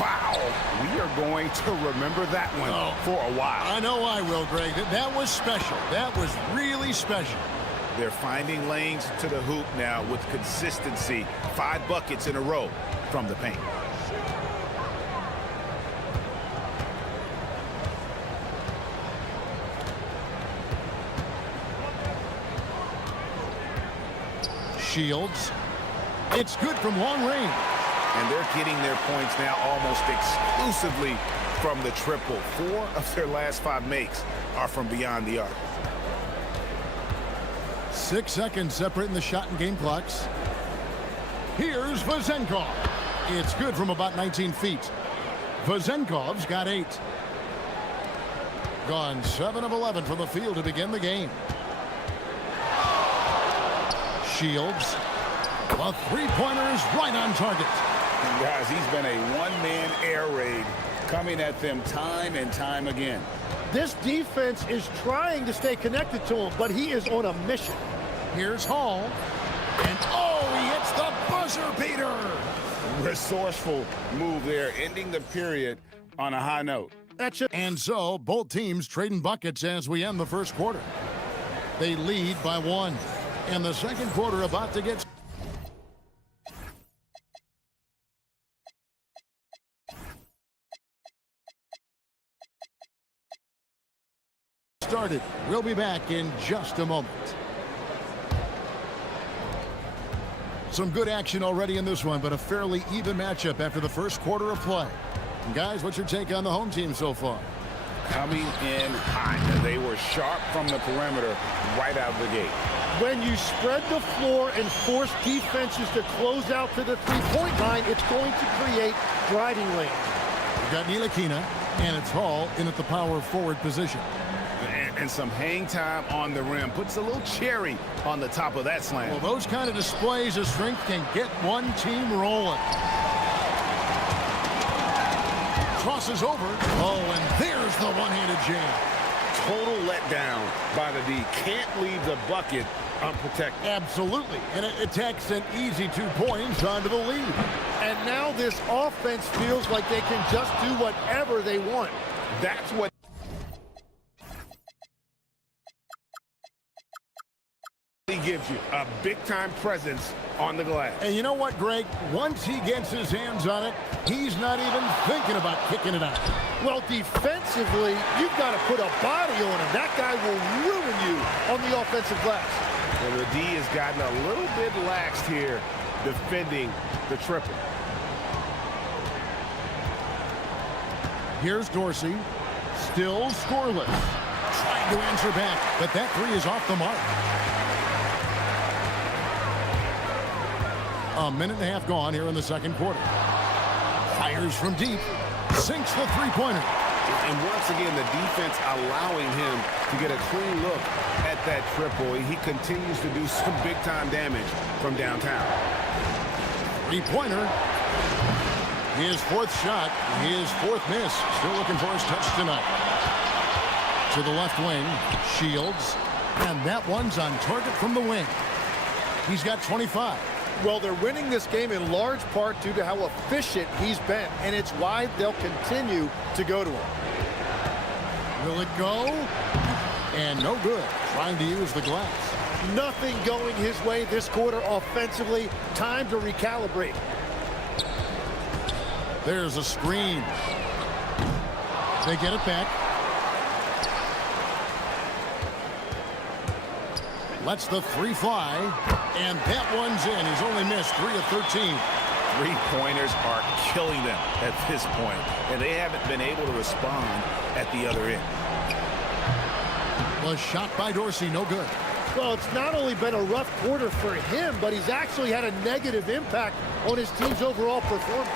Wow! We are going to remember that one for a while. I know I will, Greg. That was special. That was really special. They're finding lanes to the hoop now with consistency. 5 buckets in a row from the paint. Shields. It's good from long range. And they're getting their points now almost exclusively from the triple. 4 of their last 5 makes are from beyond the arc. 6 seconds separating the shot and game clocks. Here's Vezenkov. It's good from about 19 feet. Vezenkov's got 8. Gone 7 of 11 from the field to begin the game. Shields. A three-pointer is right on target. And guys, he's been a one-man air raid coming at them time and time again. This defense is trying to stay connected to him, but he is on a mission. Here's Hall. And oh, he hits the buzzer beater. Resourceful move there, ending the period on a high note. That's it. And so, both teams trading buckets as we end the first quarter. They lead by 1. And the second quarter about to get started. We'll be back in just a moment. Some good action already in this one, but a fairly even matchup after the first quarter of play. And guys, what's your take on the home team so far? Coming in hot. They were sharp from the perimeter right out of the gate. When you spread the floor and force defenses to close out to the three-point line, it's going to create driving lanes. We've got Ntilikina, and it's Hall in at the power forward position. And some hang time on the rim. Puts a little cherry on the top of that slam. Well, those kind of displays of strength can get one team rolling. Crosses over. Oh, and there's the one-handed jam. Total letdown by the D. Can't leave the bucket unprotected. Absolutely. And it takes an easy 2 points onto the lead. And now this offense feels like they can just do whatever they want. That's what he gives you, a big-time presence on the glass. And you know what, Greg? Once he gets his hands on it, he's not even thinking about kicking it out. Well, defensively, you've got to put a body on him. That guy will ruin you on the offensive glass. Well, the D has gotten a little bit laxed here defending the triple. Here's Dorsey, still scoreless. Trying to answer back, but that 3 is off the mark. A minute and a half gone here in the second quarter. Fires from deep. Sinks the three-pointer. And once again, the defense allowing him to get a clean look at that triple. He continues to do some big-time damage from downtown. Three-pointer. His 4th shot. His 4th miss. Still looking for his touch tonight. To the left wing. Shields. And that one's on target from the wing. He's got 25. Well, they're winning this game in large part due to how efficient he's been, and it's why they'll continue to go to him. Will it go? And no good. Trying to use the glass. Nothing going his way this quarter offensively. Time to recalibrate. There's a screen. They get it back. Lets the 3 fly, and that one's in. He's only missed 3 of 13. Three-pointers are killing them at this point, and they haven't been able to respond at the other end. Was shot by Dorsey, no good. Well, it's not only been a rough quarter for him, but he's actually had a negative impact on his team's overall performance.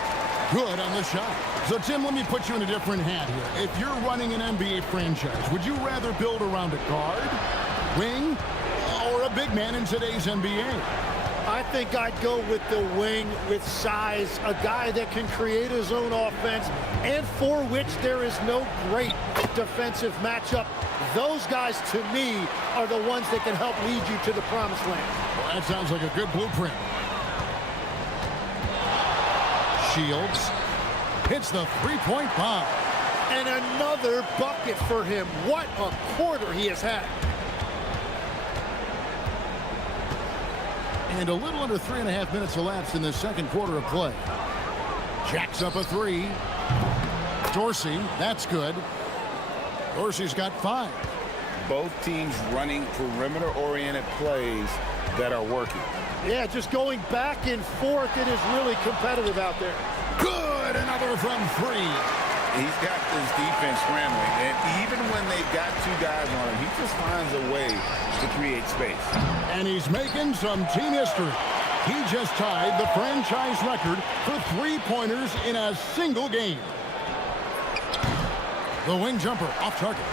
Good on the shot. So, Tim, let me put you in a different hat here. If you're running an NBA franchise, would you rather build around a guard, wing, or a big man in today's NBA? I think I'd go with the wing with size, a guy that can create his own offense and for which there is no great defensive matchup. Those guys, to me, are the ones that can help lead you to the promised land. Well, that sounds like a good blueprint. Shields hits the three-point bomb. And another bucket for him. What a quarter he has had. And a little under 3.5 minutes elapsed in the second quarter of play. Jacks up a 3. Dorsey, that's good. Dorsey's got 5. Both teams running perimeter-oriented plays that are working. Yeah, just going back and forth. It is really competitive out there. Good, another from three. He's got this defense scrambling, and even when they've got two guys on him, he just finds a way to create space. And he's making some team history. He just tied the franchise record for three-pointers in a single game. The wing jumper off target.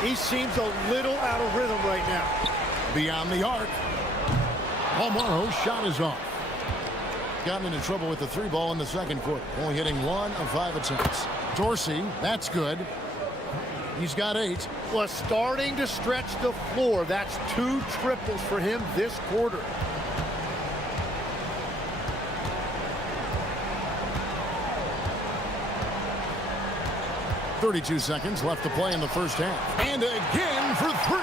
He seems a little out of rhythm right now. Beyond the arc. Palmaro's shot is off. Gotten into trouble with the three ball in the second quarter. Only hitting 1 of 5 attempts. Dorsey, that's good. He's got 8. Was starting to stretch the floor. That's 2 triples for him this quarter. .32 seconds left to play in the first half. And again for 3.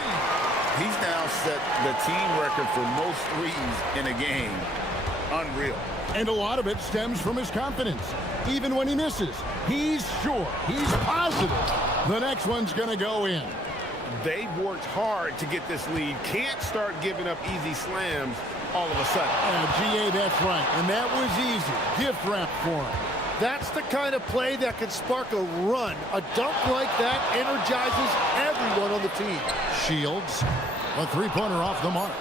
He's now set the team record for most threes in a game. Unreal. And a lot of it stems from his confidence. Even when he misses, he's sure, he's positive the next one's going to go in. They've worked hard to get this lead. Can't start giving up easy slams all of a sudden. GA, that's right. And that was easy. Gift wrap for him. That's the kind of play that can spark a run. A dunk like that energizes everyone on the team. Shields, a three-pointer off the mark.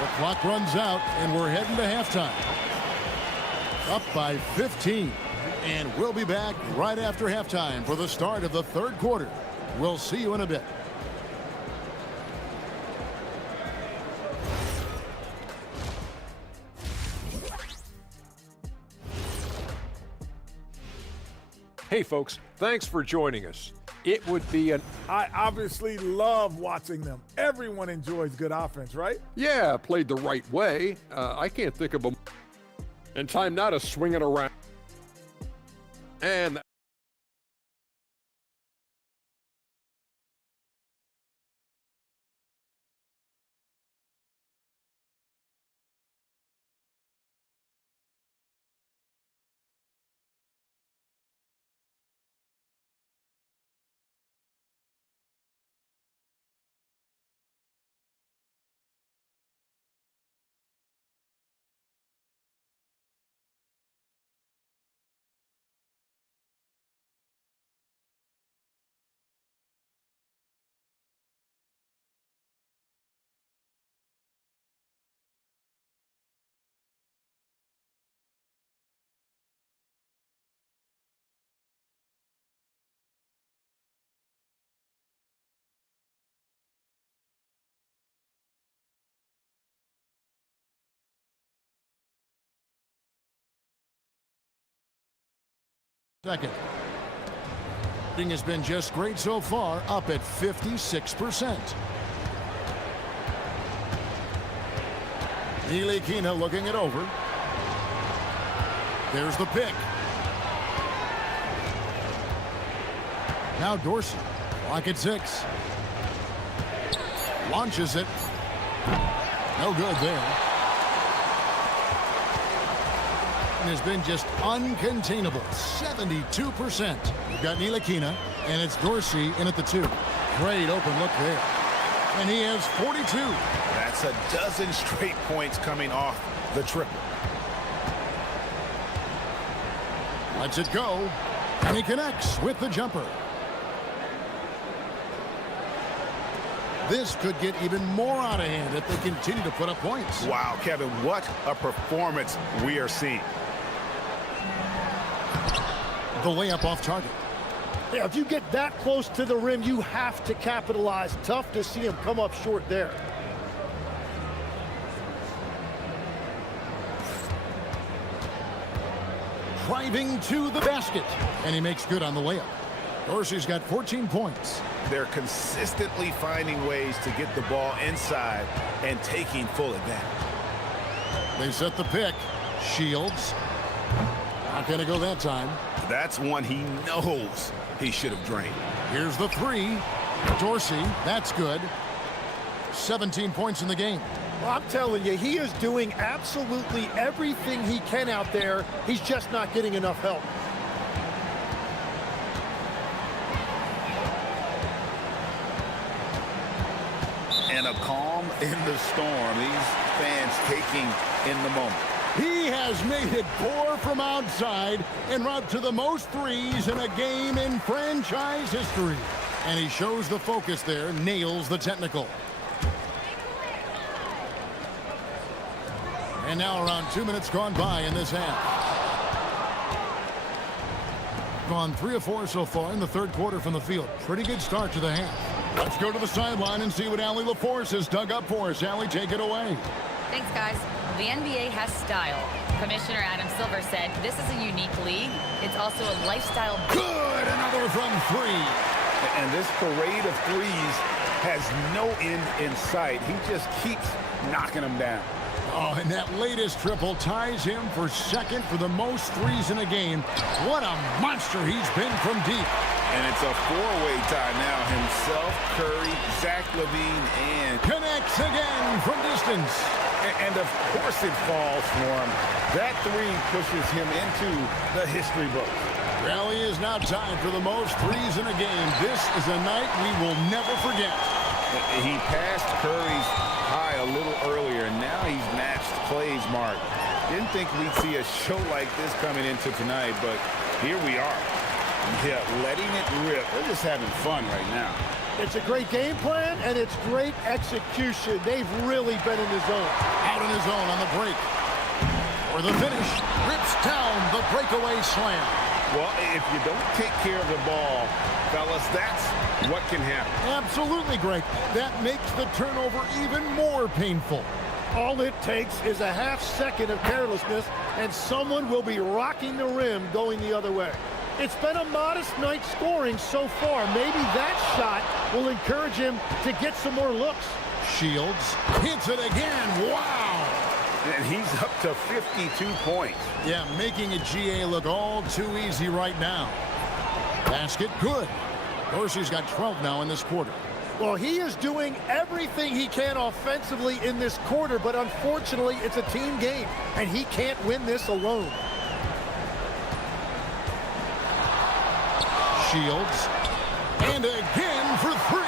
The clock runs out, and we're heading to halftime. Up by 15. And we'll be back right after halftime for the start of the third quarter. We'll see you in a bit. Hey, folks, thanks for joining us. It would be an... I obviously love watching them. Everyone enjoys good offense, right? Yeah, played the right way. I can't think of a... And time now to swing it around. And... Second. Shooting has been just great so far, up at 56%. Ntilikina looking it over. There's the pick. Now Dorsey. Clock at 6. Launches it. No good there. Has been just uncontainable. 72%. We've got Ntilikina, and it's Dorsey in at the 2. Great open look there. And he has 42. That's a dozen straight points coming off the triple. Lets it go, and he connects with the jumper. This could get even more out of hand if they continue to put up points. Wow, Kevin, what a performance we are seeing. The layup off target. Yeah, if you get that close to the rim, you have to capitalize. Tough to see him come up short there. Driving to the basket, and he makes good on the layup. Dorsey's got 14 points. They're consistently finding ways to get the ball inside and taking full advantage. They set the pick. Shields. Not going to go that time. That's one he knows he should have drained. Here's the 3. Dorsey, that's good. 17 points in the game. Well, I'm telling you, he is doing absolutely everything he can out there. He's just not getting enough help. a calm in the storm. These fans taking in the moment. He has made it 4 from outside en route to the most threes in a game in franchise history. And he shows the focus there, nails the technical. And now around 2 minutes gone by in this half. Gone 3 of 4 so far in the third quarter from the field. Pretty good start to the half. Let's go to the sideline and see what Allie LaForce has dug up for us. Allie, take it away. Thanks, guys. The NBA has style. Commissioner Adam Silver said this is a unique league. It's also a lifestyle. Good! Another from 3. And this parade of threes has no end in sight. He just keeps knocking them down. Oh, and that latest triple ties him for second for the most threes in a game. What a monster he's been from deep. And it's a 4-way tie now. Himself, Curry, Zach LaVine, and connects again from distance. And of course it falls for him. That 3 pushes him into the history book. Rally is now tied for the most threes in a game. This is a night we will never forget. He passed Curry's high a little earlier, and now he's matched Clay's mark. Didn't think we'd see a show like this coming into tonight, but here we are. Yeah, letting it rip. They're just having fun right now. It's a great game plan, and it's great execution. They've really been in the zone. Out in his zone on the break. For the finish, rips down the breakaway slam. Well, if you don't take care of the ball, fellas, that's what can happen. Absolutely, Greg. That makes the turnover even more painful. All it takes is a half second of carelessness, and someone will be rocking the rim going the other way. It's been a modest night scoring so far. Maybe that shot will encourage him to get some more looks. Shields hits it again. Wow! And he's up to 52 points. Yeah, making a GA look all too easy right now. Basket good. Dorsey's got 12 now in this quarter. Well, he is doing everything he can offensively in this quarter, but unfortunately, it's a team game, and he can't win this alone. Shields. And again for 3.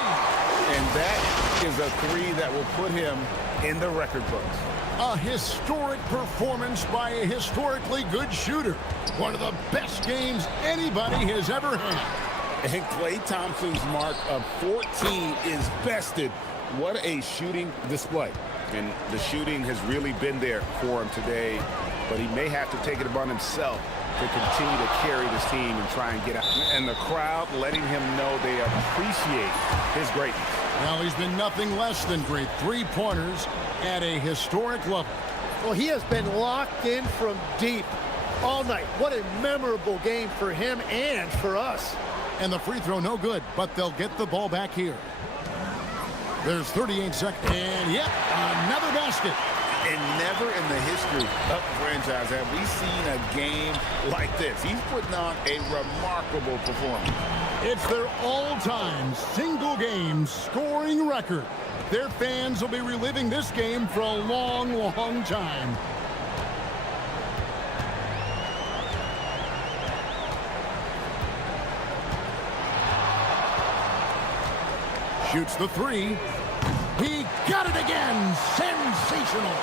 And that is a 3 that will put him in the record books. A historic performance by a historically good shooter. One of the best games anybody has ever had. And Klay Thompson's mark of 14 is bested. What a shooting display. And the shooting has really been there for him today, but he may have to take it upon himself to continue to carry this team and try and get out. And the crowd letting him know they appreciate his greatness. Well, he's been nothing less than great. 3-pointers at a historic level. Well, he has been locked in from deep all night. What a memorable game for him and for us. And the free throw no good, but they'll get the ball back here. There's 38 seconds. And yep, another basket. And never in the history of the franchise have we seen a game like this. He's putting on a remarkable performance. It's their all-time single-game scoring record. Their fans will be reliving this game for a long, long time. Shoots the 3. He got it again. Sensational.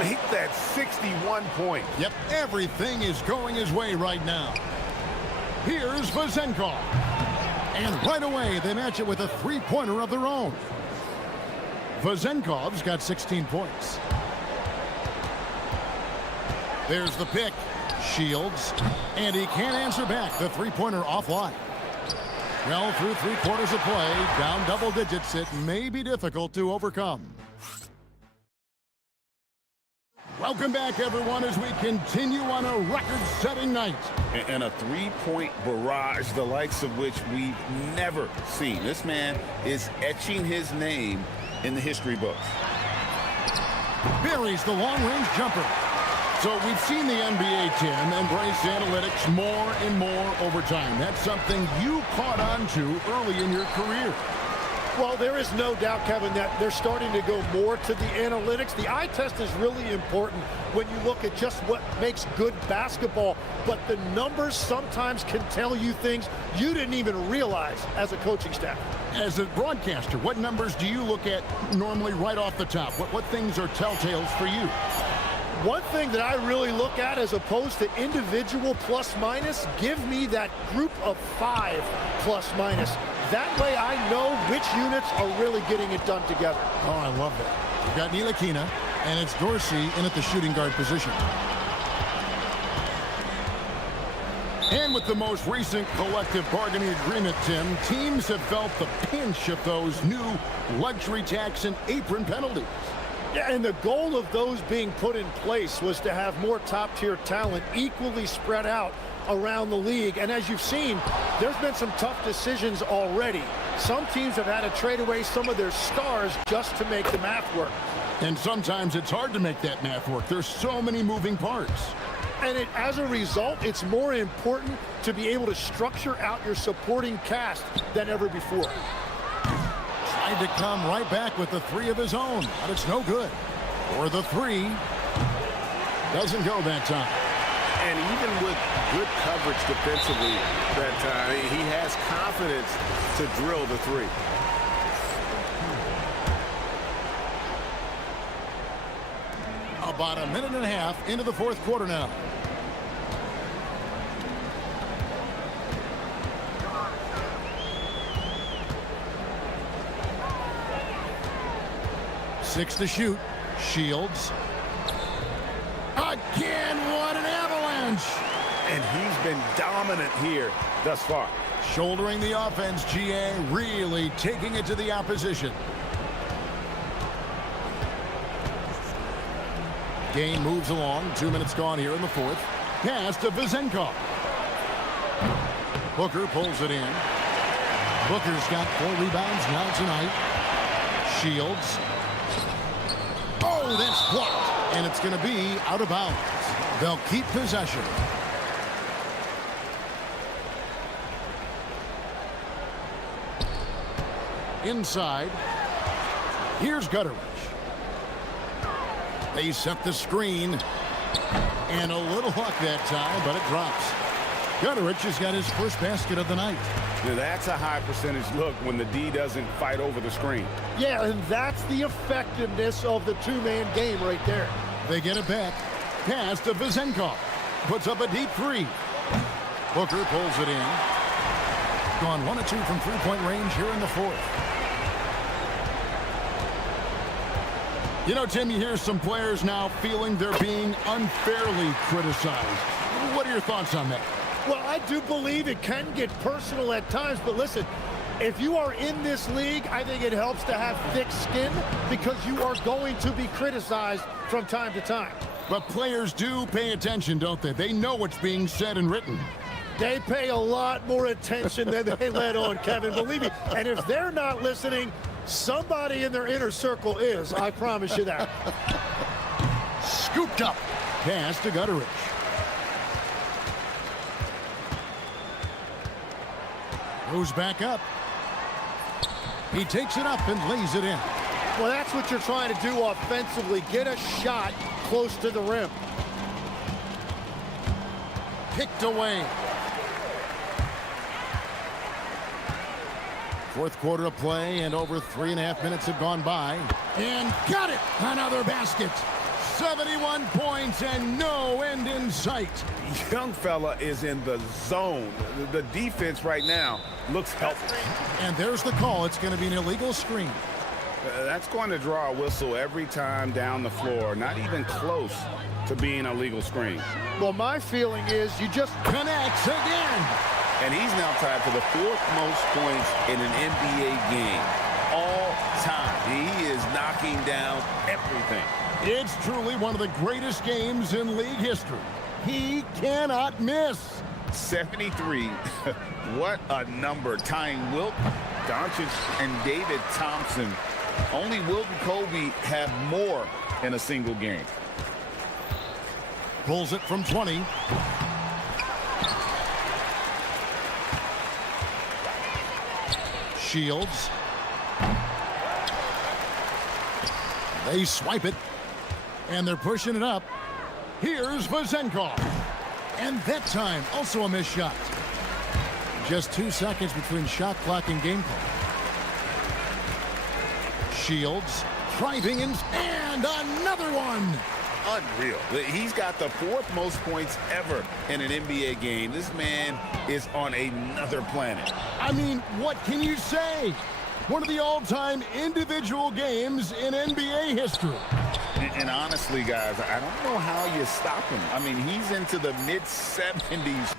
Make that 61 points. Yep, everything is going his way right now. Here's Vazenkov. And right away, they match it with a 3-pointer of their own. Vazenkov's got 16 points. There's the pick. Shields. And he can't answer back. The 3-pointer offline. Well, through 3 quarters of play, down double digits, it may be difficult to overcome. Welcome back, everyone, as we continue on a record-setting night. And a 3-point barrage, the likes of which we've never seen. This man is etching his name in the history books. Buries the long-range jumper. So we've seen the NBA, Tim, embrace analytics more and more over time. That's something you caught on to early in your career. Well, there is no doubt, Kevin, that they're starting to go more to the analytics. The eye test is really important when you look at just what makes good basketball, but the numbers sometimes can tell you things you didn't even realize as a coaching staff. As a broadcaster, what numbers do you look at normally right off the top? What things are telltales for you? One thing that I really look at as opposed to individual plus minus, give me that group of 5 plus minus. That way I know which units are really getting it done together. Oh, I love that. We've got Ntilikina, and it's Dorsey in at the shooting guard position. And with the most recent collective bargaining agreement, Tim, teams have felt the pinch of those new luxury tax and apron penalties. Yeah, and the goal of those being put in place was to have more top-tier talent equally spread out around the league. And as you've seen, there's been some tough decisions already. Some teams have had to trade away some of their stars just to make the math work. And sometimes it's hard to make that math work. There's so many moving parts. And as a result, it's more important to be able to structure out your supporting cast than ever before. Tried to come right back with the 3 of his own, but it's no good. Or the 3 doesn't go that time. And even with good coverage defensively that time, he has confidence to drill the 3. About a minute and a half into the 4th quarter now. Six to shoot. Shields. Again, what an avalanche! And he's been dominant here thus far. Shouldering the offense, GA really taking it to the opposition. Game moves along. 2 minutes gone here in the 4th. Pass to Vizenkov. Booker pulls it in. Booker's got 4 rebounds now tonight. Shields. Oh, that's blocked. And it's going to be out of bounds. They'll keep possession. Inside. Here's Gutteridge. They set the screen. And a little luck that time, but it drops. Gutteridge has got his first basket of the night. Now that's a high percentage look when the D doesn't fight over the screen. Yeah, and that's the effectiveness of the 2-man game right there. They get it back. Pass to Vizenkov. Puts up a deep 3. Booker pulls it in. Gone 1 of 2 from 3-point range here in the 4th. You know, Tim, you hear some players now feeling they're being unfairly criticized. What are your thoughts on that? Well, I do believe it can get personal at times, but listen, if you are in this league, I think it helps to have thick skin because you are going to be criticized from time to time. But players do pay attention, don't they? They know what's being said and written. They pay a lot more attention than they let on, Kevin, believe me. And if they're not listening, somebody in their inner circle is, I promise you that. Scooped up. Pass to Gutteridge. Goes back up. He takes it up and lays it in. Well, that's what you're trying to do offensively. Get a shot close to the rim. Picked away. 4th quarter of play, and over 3.5 minutes have gone by. And got it! Another basket. 71 points and no end in sight. Young fella is in the zone. The defense right now looks healthy. And there's the call. It's going to be an illegal screen. That's going to draw a whistle every time down the floor. Not even close to being a legal screen. Well, my feeling is you just connects again. And he's now tied for the 4th most points in an NBA game all time. He is knocking down everything. It's truly one of the greatest games in league history. He cannot miss. 73. What a number. Tying Wilt, Doncic, and David Thompson. Only Wilt and Kobe have more in a single game. Pulls it from 20. Shields. They swipe it, and they're pushing it up. Here's Vazenkov. And that time, also a missed shot. Just 2 seconds between shot clock and game clock. Shields driving in, and another one. Unreal. He's got the 4th most points ever in an NBA game. This man is on another planet. I mean, what can you say? One of the all-time individual games in NBA history. And honestly, guys, I don't know how you stop him. I mean, he's into the mid-70s.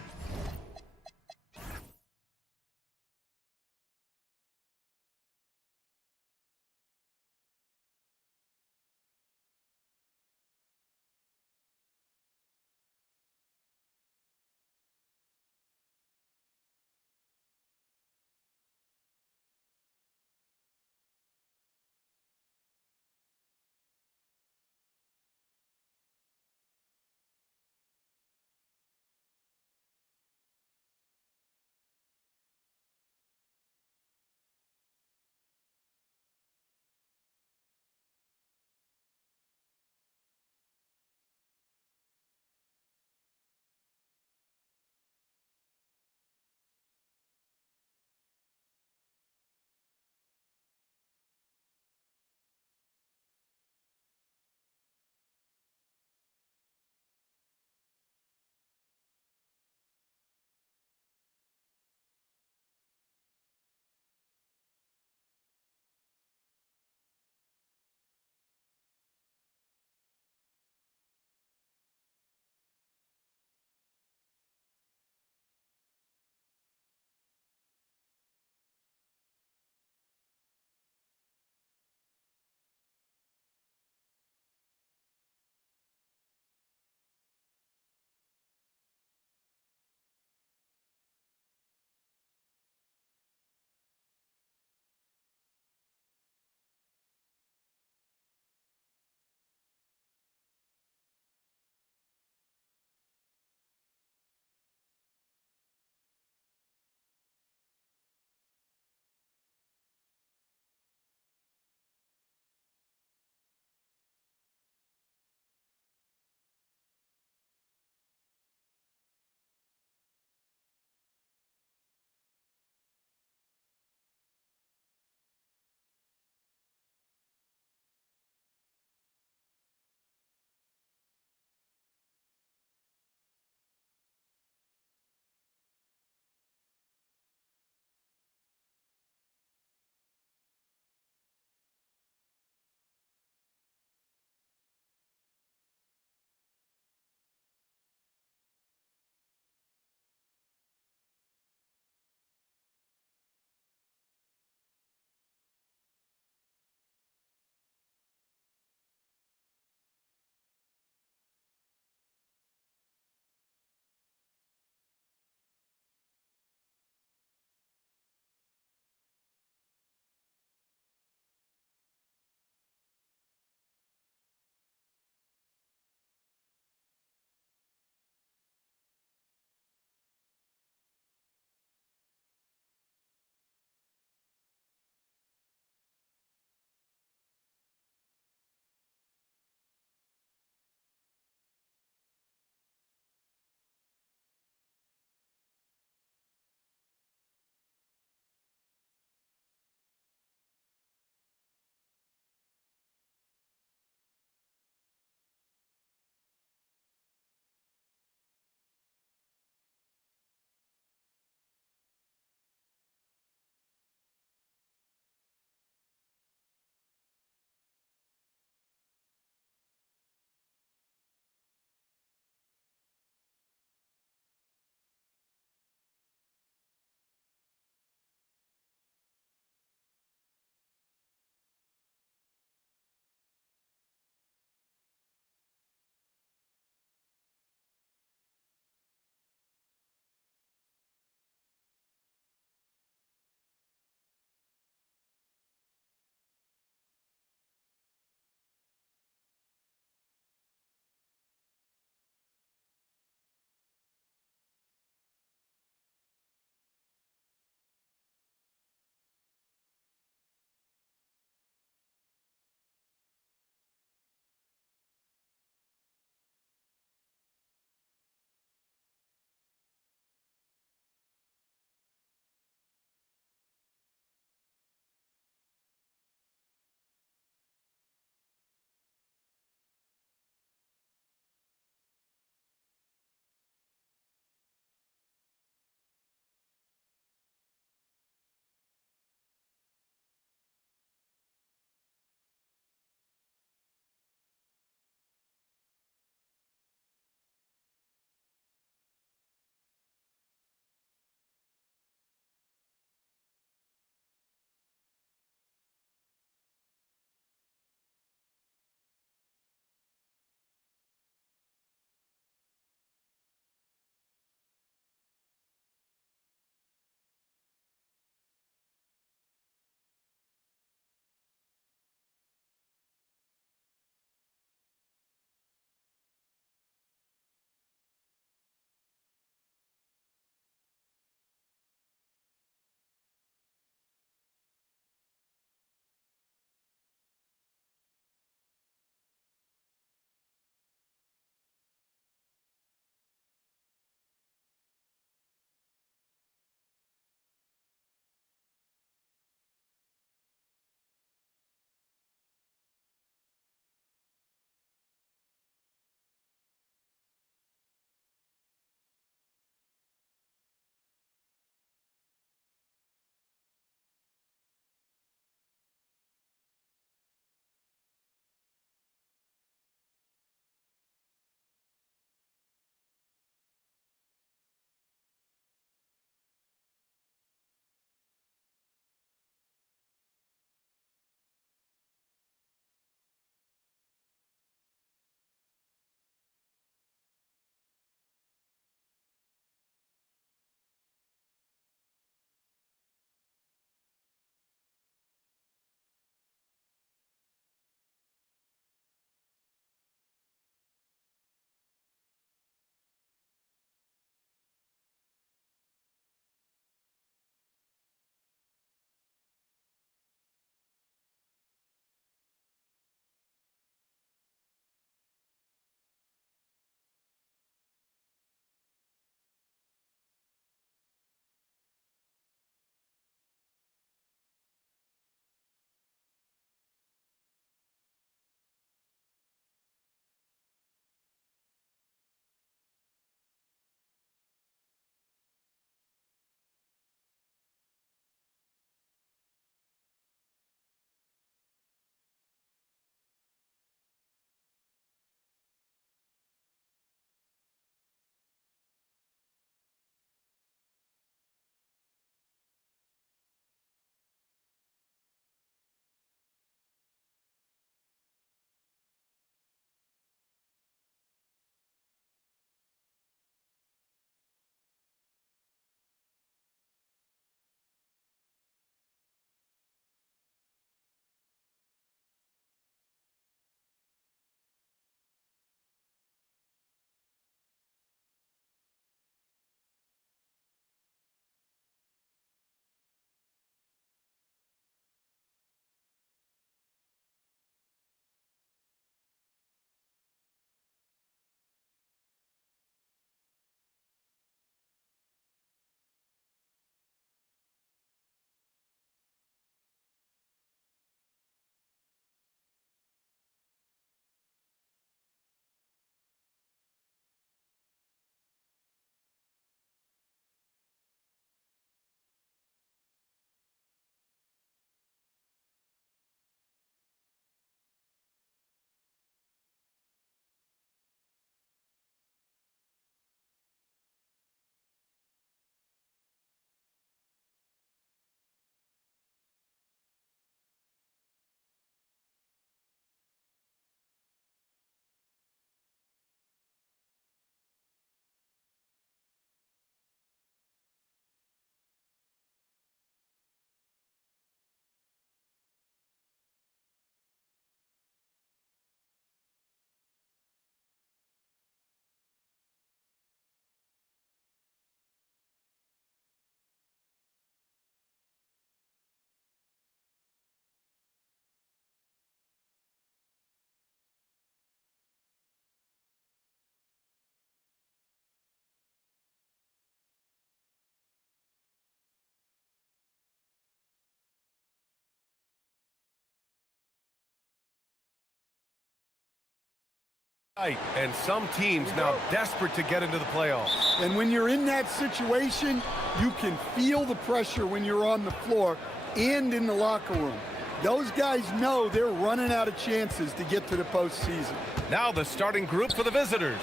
And some teams now desperate to get into the playoffs. And when you're in that situation, you can feel the pressure when you're on the floor and in the locker room. Those guys know they're running out of chances to get to the postseason. Now the starting group for the visitors.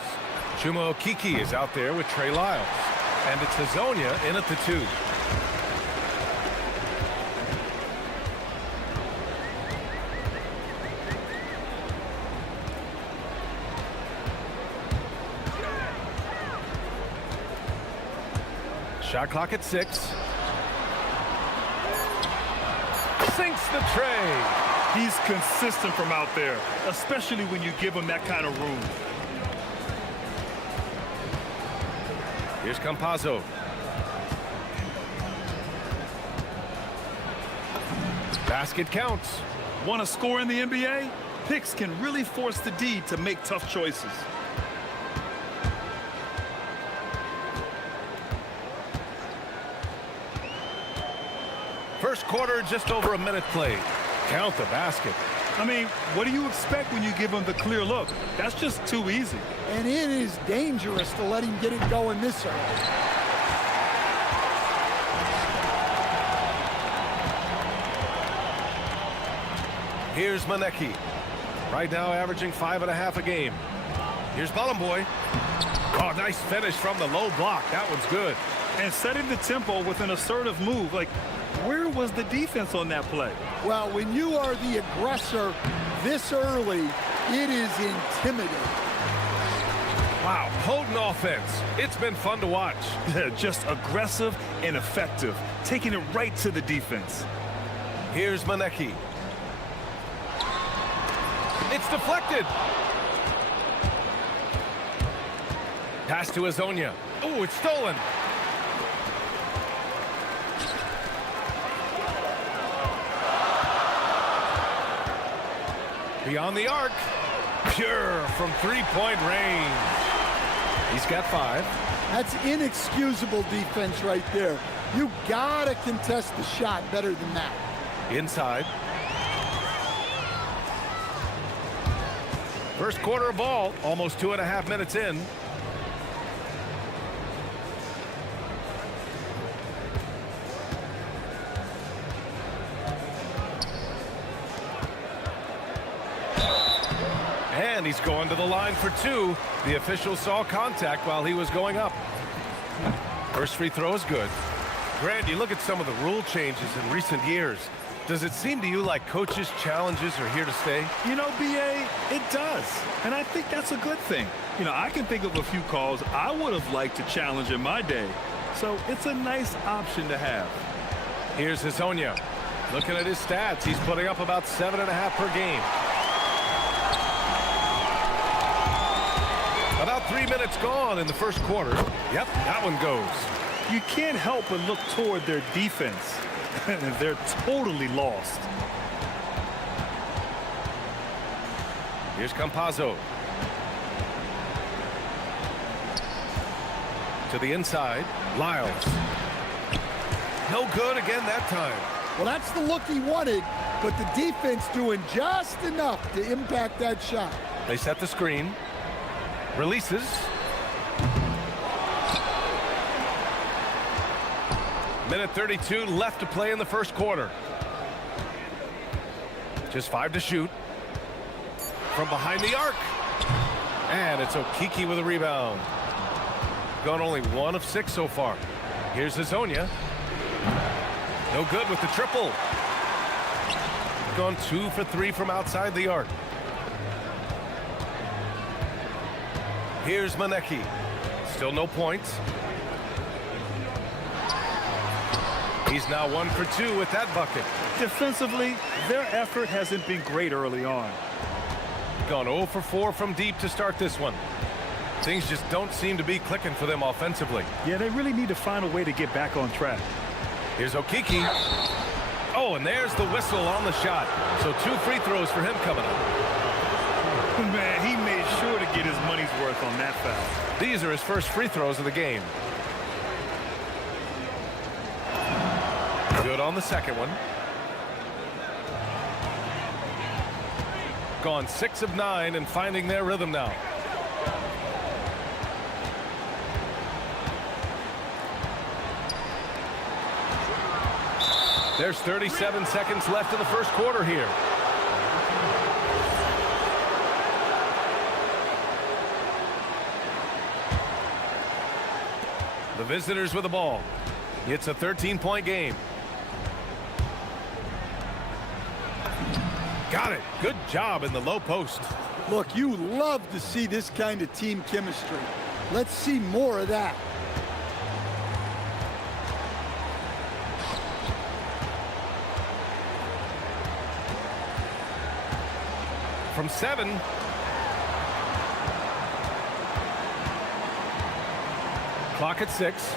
Chuma Okeke is out there with Trey Lyles. And it's Hazonia in at the 2. Shot clock at 6. Sinks the tray. He's consistent from out there, especially when you give him that kind of room. Here's Campazzo. Basket counts. Want to score in the NBA? Picks can really force the D to make tough choices. First quarter, just over a minute played. Count the basket. I mean, what do you expect when you give him the clear look? That's just too easy. And it is dangerous to let him get it going this early. Here's Maneki. Right now averaging 5.5 a game. Here's Bolomboy. Oh, nice finish from the low block. That one's good. And setting the tempo with an assertive move. Like, where was the defense on that play? Well, when you are the aggressor this early, it is intimidating. Wow, potent offense. It's been fun to watch. Just aggressive and effective, taking it right to the defense. Here's Maneki. It's deflected. Pass to Hazonia. Oh, it's stolen. Beyond the arc. Pure from three-point range. He's got 5. That's inexcusable defense right there. You gotta contest the shot better than that. Inside. First quarter of ball, almost 2.5 minutes in. And he's going to the line for 2. The official saw contact while he was going up. First free throw is good. Grant, you look at some of the rule changes in recent years. Does it seem to you like coaches' challenges are here to stay? You know, B.A., it does. And I think that's a good thing. You know, I can think of a few calls I would have liked to challenge in my day. So it's a nice option to have. Here's Hazonia. Looking at his stats, he's putting up about 7.5 per game. About 3 minutes gone in the first quarter. Yep, that one goes. You can't help but look toward their defense. They're totally lost. Here's Campazzo. To the inside. Lyles. No good again that time. Well, that's the look he wanted, but the defense doing just enough to impact that shot. They set the screen. Releases. Minute 32 left to play in the first quarter. Just 5 to shoot. From behind the arc. And it's Okeke with a rebound. Gone only 1 of 6 so far. Here's Hazonia. No good with the triple. Gone 2 for 3 from outside the arc. Here's Maneki. Still no points. He's now 1 for 2 with that bucket. Defensively, their effort hasn't been great early on. Gone 0 for 4 from deep to start this one. Things just don't seem to be clicking for them offensively. Yeah, they really need to find a way to get back on track. Here's Okeke. Oh, and there's the whistle on the shot. So 2 free throws for him coming up. Man, he made sure to get his money's worth on that foul. These are his first free throws of the game. Good on the second one. Gone 6 of 9 and finding their rhythm now. There's 37 seconds left in the first quarter here. The visitors with the ball. It's a 13-point game. Got it. Good job in the low post. Look, you love to see this kind of team chemistry. Let's see more of that. From 7. Clock at 6.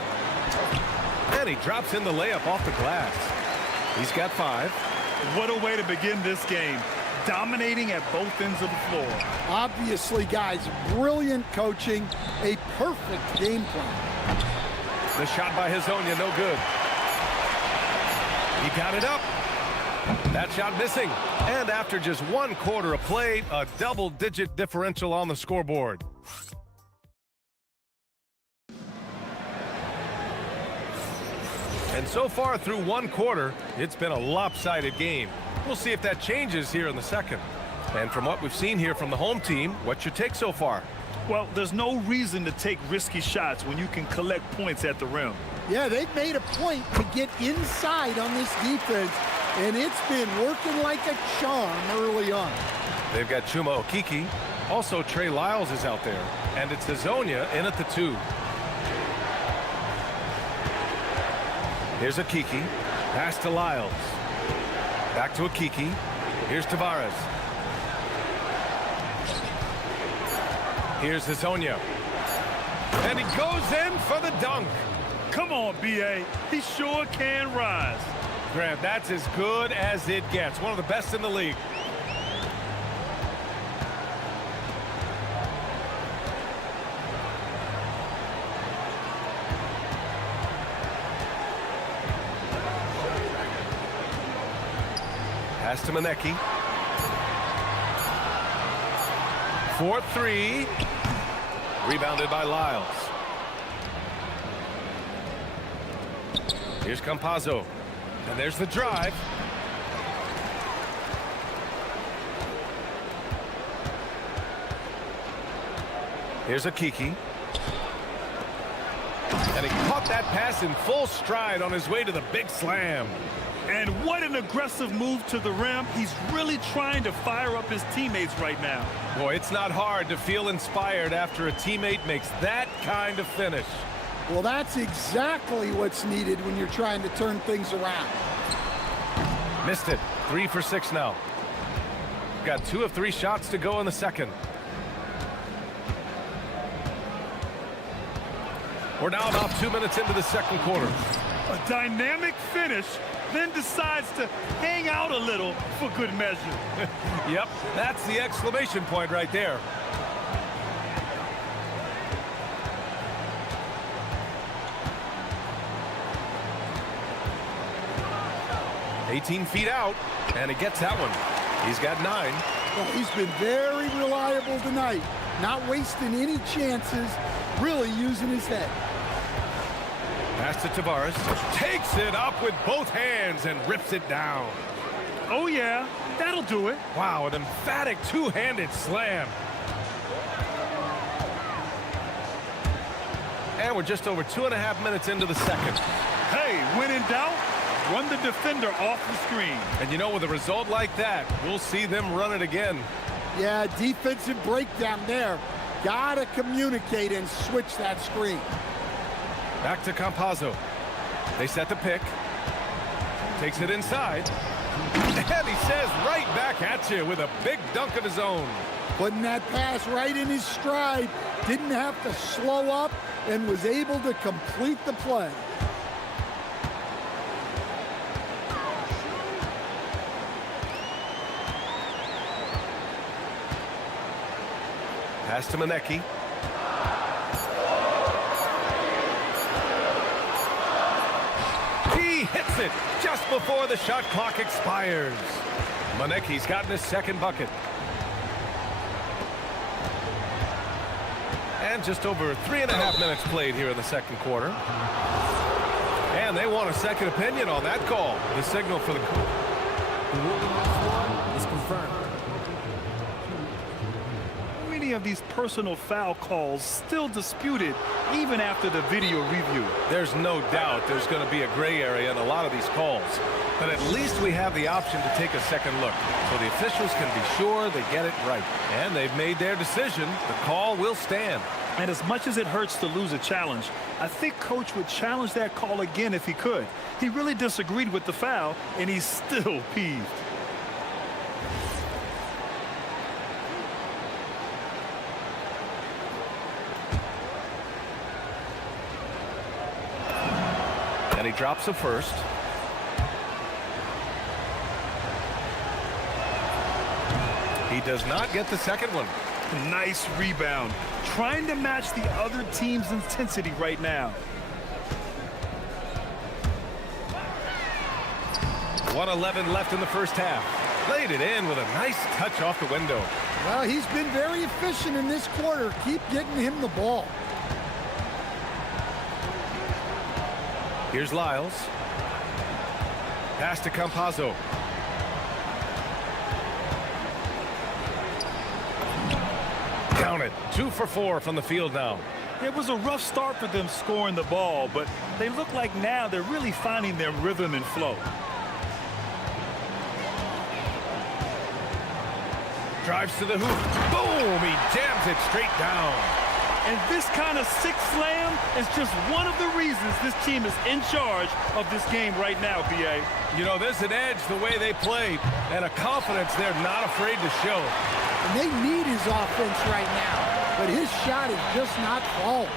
And he drops in the layup off the glass. He's got 5. What a way to begin this game. Dominating at both ends of the floor. Obviously, guys, brilliant coaching, a perfect game plan. The shot by Hazonia, no good. He got it up. That shot missing. And after just 1 quarter of play, a double-digit differential on the scoreboard. And so far through 1 quarter, it's been a lopsided game. We'll see if that changes here in the second. And from what we've seen here from the home team, what's your take so far? Well, there's no reason to take risky shots when you can collect points at the rim. Yeah, they've made a point to get inside on this defense, and it's been working like a charm early on. They've got Chuma Okiki. Also, Trey Lyles is out there. And it's Hazonia in at the 2. Here's Okiki. Pass to Lyles. Back to Okiki. Here's Tavares. Here's Hazonia. And he goes in for the dunk. Come on, B.A. He sure can rise. Grant, that's as good as it gets. One of the best in the league. Pass to Maneki. 4-3. Rebounded by Lyles. Here's Campazzo. And there's the drive. Here's Okiki. And he caught that pass in full stride on his way to the big slam. And what an aggressive move to the rim. He's really trying to fire up his teammates right now. Boy, it's not hard to feel inspired after a teammate makes that kind of finish. Well, that's exactly what's needed when you're trying to turn things around. Missed it. 3 for 6 now. Got 2 of 3 shots to go in the second. We're now about 2 minutes into the second quarter. A dynamic finish, then decides to hang out a little for good measure. Yep, that's the exclamation point right there. "18 feet out, and he gets that one. He's got 9. Well, he's been very reliable tonight, not wasting any chances, really using his head. Pass to Tavares. Takes it up with both hands and rips it down. Oh, yeah, that'll do it. Wow, an emphatic two-handed slam. And we're just over 2.5 minutes into the second. Hey, when in doubt, run the defender off the screen. And you know, with a result like that, we'll see them run it again. Yeah, defensive breakdown there. Gotta communicate and switch that screen. Back to Campazzo. They set the pick. Takes it inside. And he says right back at you with a big dunk of his own. Putting that pass right in his stride. Didn't have to slow up and was able to complete the play. Pass to Maneki. He hits it just before the shot clock expires. Maneki's gotten his second bucket. And just over 3.5 minutes played here in the second quarter. And And they want a second opinion on that call. The signal for the is confirmed. Many of these personal foul calls still disputed even after the video review. There's no doubt there's going to be a gray area in a lot of these calls. But at least we have the option to take a second look, so the officials can be sure they get it right. And they've made their decision. The call will stand. And as much as it hurts to lose a challenge, I think Coach would challenge that call again if he could. He really disagreed with the foul, and he's still peeved. And he drops the first. He does not get the second one. Nice rebound. Trying to match the other team's intensity right now. 1:11 left in the first half. Laid it in with a nice touch off the window. Well, he's been very efficient in this quarter. Keep getting him the ball. Here's Lyles. Pass to Campazzo. Count it. 2 for 4 from the field now. It was a rough start for them scoring the ball, but they look like now they're really finding their rhythm and flow. Drives to the hoop. Boom! He jams it straight down. And this kind of six slam is just one of the reasons this team is in charge of this game right now, B.A. You know, there's an edge the way they play and a confidence they're not afraid to show. And they need his offense right now, but his shot is just not falling.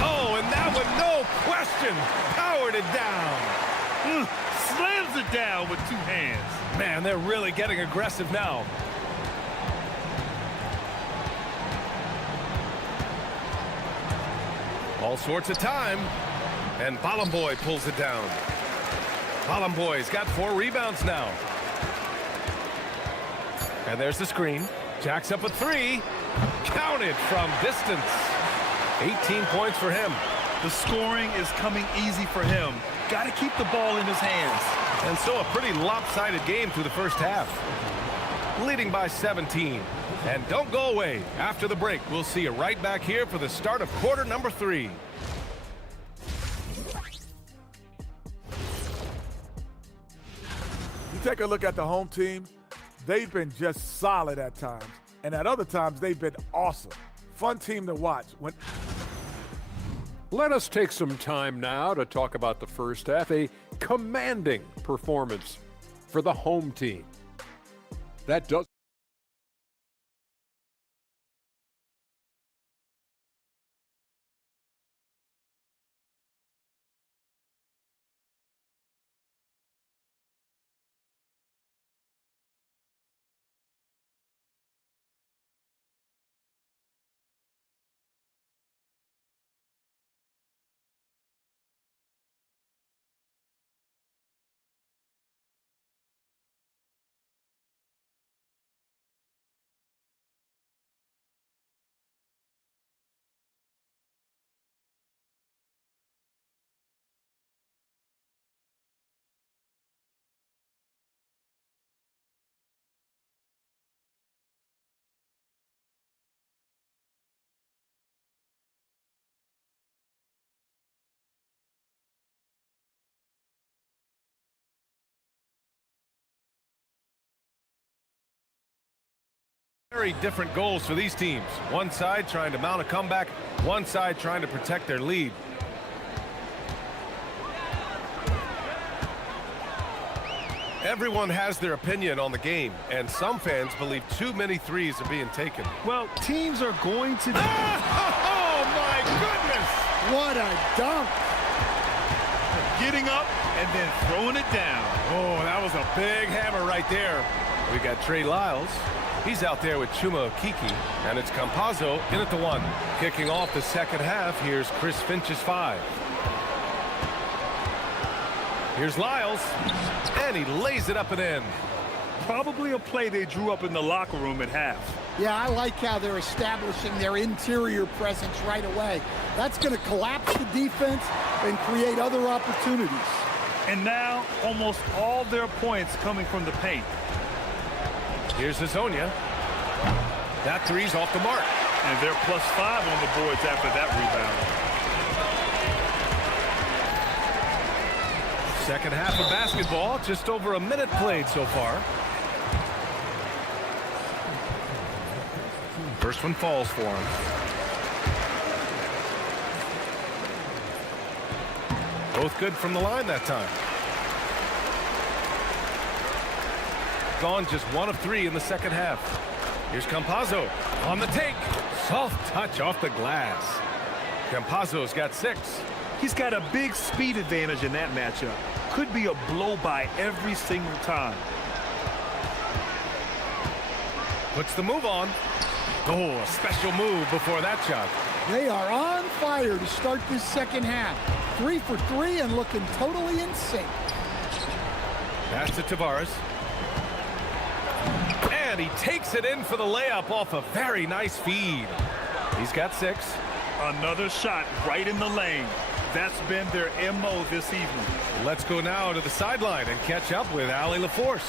Oh, and that one, no question, powered it down. Slams it down with two hands. Man, they're really getting aggressive now. All sorts of time, and Bolomboy pulls it down. Bolomboy's got 4 rebounds now. And there's the screen. Jacks up a 3. Counted from distance. 18 points for him. The scoring is coming easy for him. Got to keep the ball in his hands. And so a pretty lopsided game through the first half. Leading by 17. And don't go away. After the break, we'll see you right back here for the start of quarter number 3. You take a look at the home team, they've been just solid at times. And at other times, they've been awesome. Fun team to watch. Let us take some time now to talk about the first half. A commanding performance for the home team. That does. Very different goals for these teams. One side trying to mount a comeback, one side trying to protect their lead. Everyone has their opinion on the game, and some fans believe too many threes are being taken. Well, teams are going to... Oh, my goodness! What a dunk! Getting up and then throwing it down. Oh, that was a big hammer right there. We got Trey Lyles. He's out there with Chuma Okiki, and it's Campazzo in at the 1. Kicking off the second half, here's Chris Finch's 5. Here's Lyles, and he lays it up and in. Probably a play they drew up in the locker room at half. Yeah, I like how they're establishing their interior presence right away. That's going to collapse the defense and create other opportunities. And now, almost all their points coming from the paint. Here's Hazonia. That three's off the mark. And they're +5 on the boards after that rebound. Second half of basketball, just over a minute played so far. First one falls for him. Both good from the line that time. Gone just 1 of 3 in the second half. Here's Campazzo on the take. Soft touch off the glass. Campazzo's got 6. He's got a big speed advantage in that matchup. Could be a blow-by every single time. Puts the move on. Oh, a special move before that shot. They are on fire to start this second half. 3 for 3 and looking totally in sync. Pass to Tavares. And he takes it in for the layup off a very nice feed. He's got 6. Another shot right in the lane. That's been their MO this evening. Let's go now to the sideline and catch up with Allie LaForce.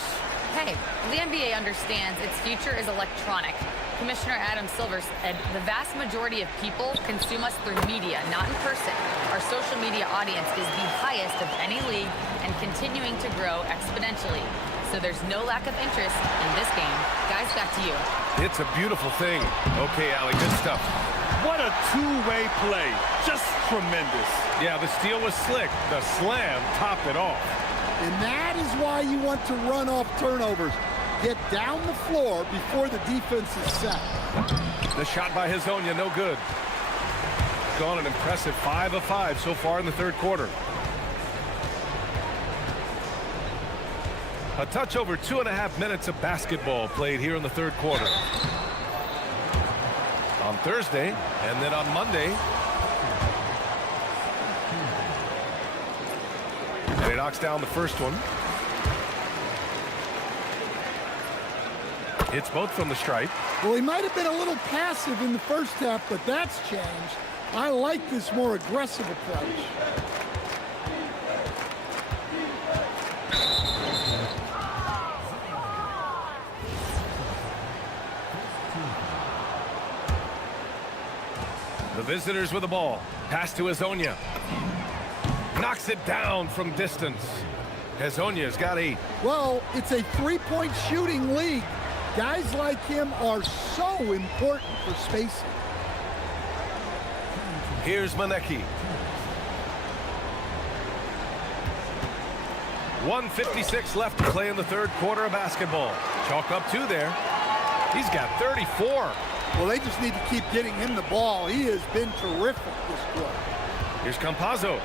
Hey, the NBA understands its future is electronic. Commissioner Adam Silver said the vast majority of people consume us through media, not in person. Our social media audience is the highest of any league and continuing to grow exponentially. So there's no lack of interest in this game. Guys, back to you. It's a beautiful thing. Okay, Allie, good stuff. What a two-way play. Just tremendous. Yeah, the steal was slick. The slam topped it off. And that is why you want to run off turnovers. Get down the floor before the defense is set. The shot by Hazonia, no good. Gone an impressive 5 of 5 so far in the third quarter. A touch over 2.5 minutes of basketball played here in the third quarter. On Thursday, and then on Monday. And he knocks down the first one. It's both from the stripe. Well, he might have been a little passive in the first half, but that's changed. I like this more aggressive approach. The visitors with the ball. Pass to Hazonia. Knocks it down from distance. Hazonia's got 8. Well, it's a three-point shooting league. Guys like him are so important for spacing. Here's Manecki. 1:56 left to play in the third quarter of basketball. Chalk up 2 there. He's got 34. Well, they just need to keep getting him the ball. He has been terrific this quarter. Here's Campazzo.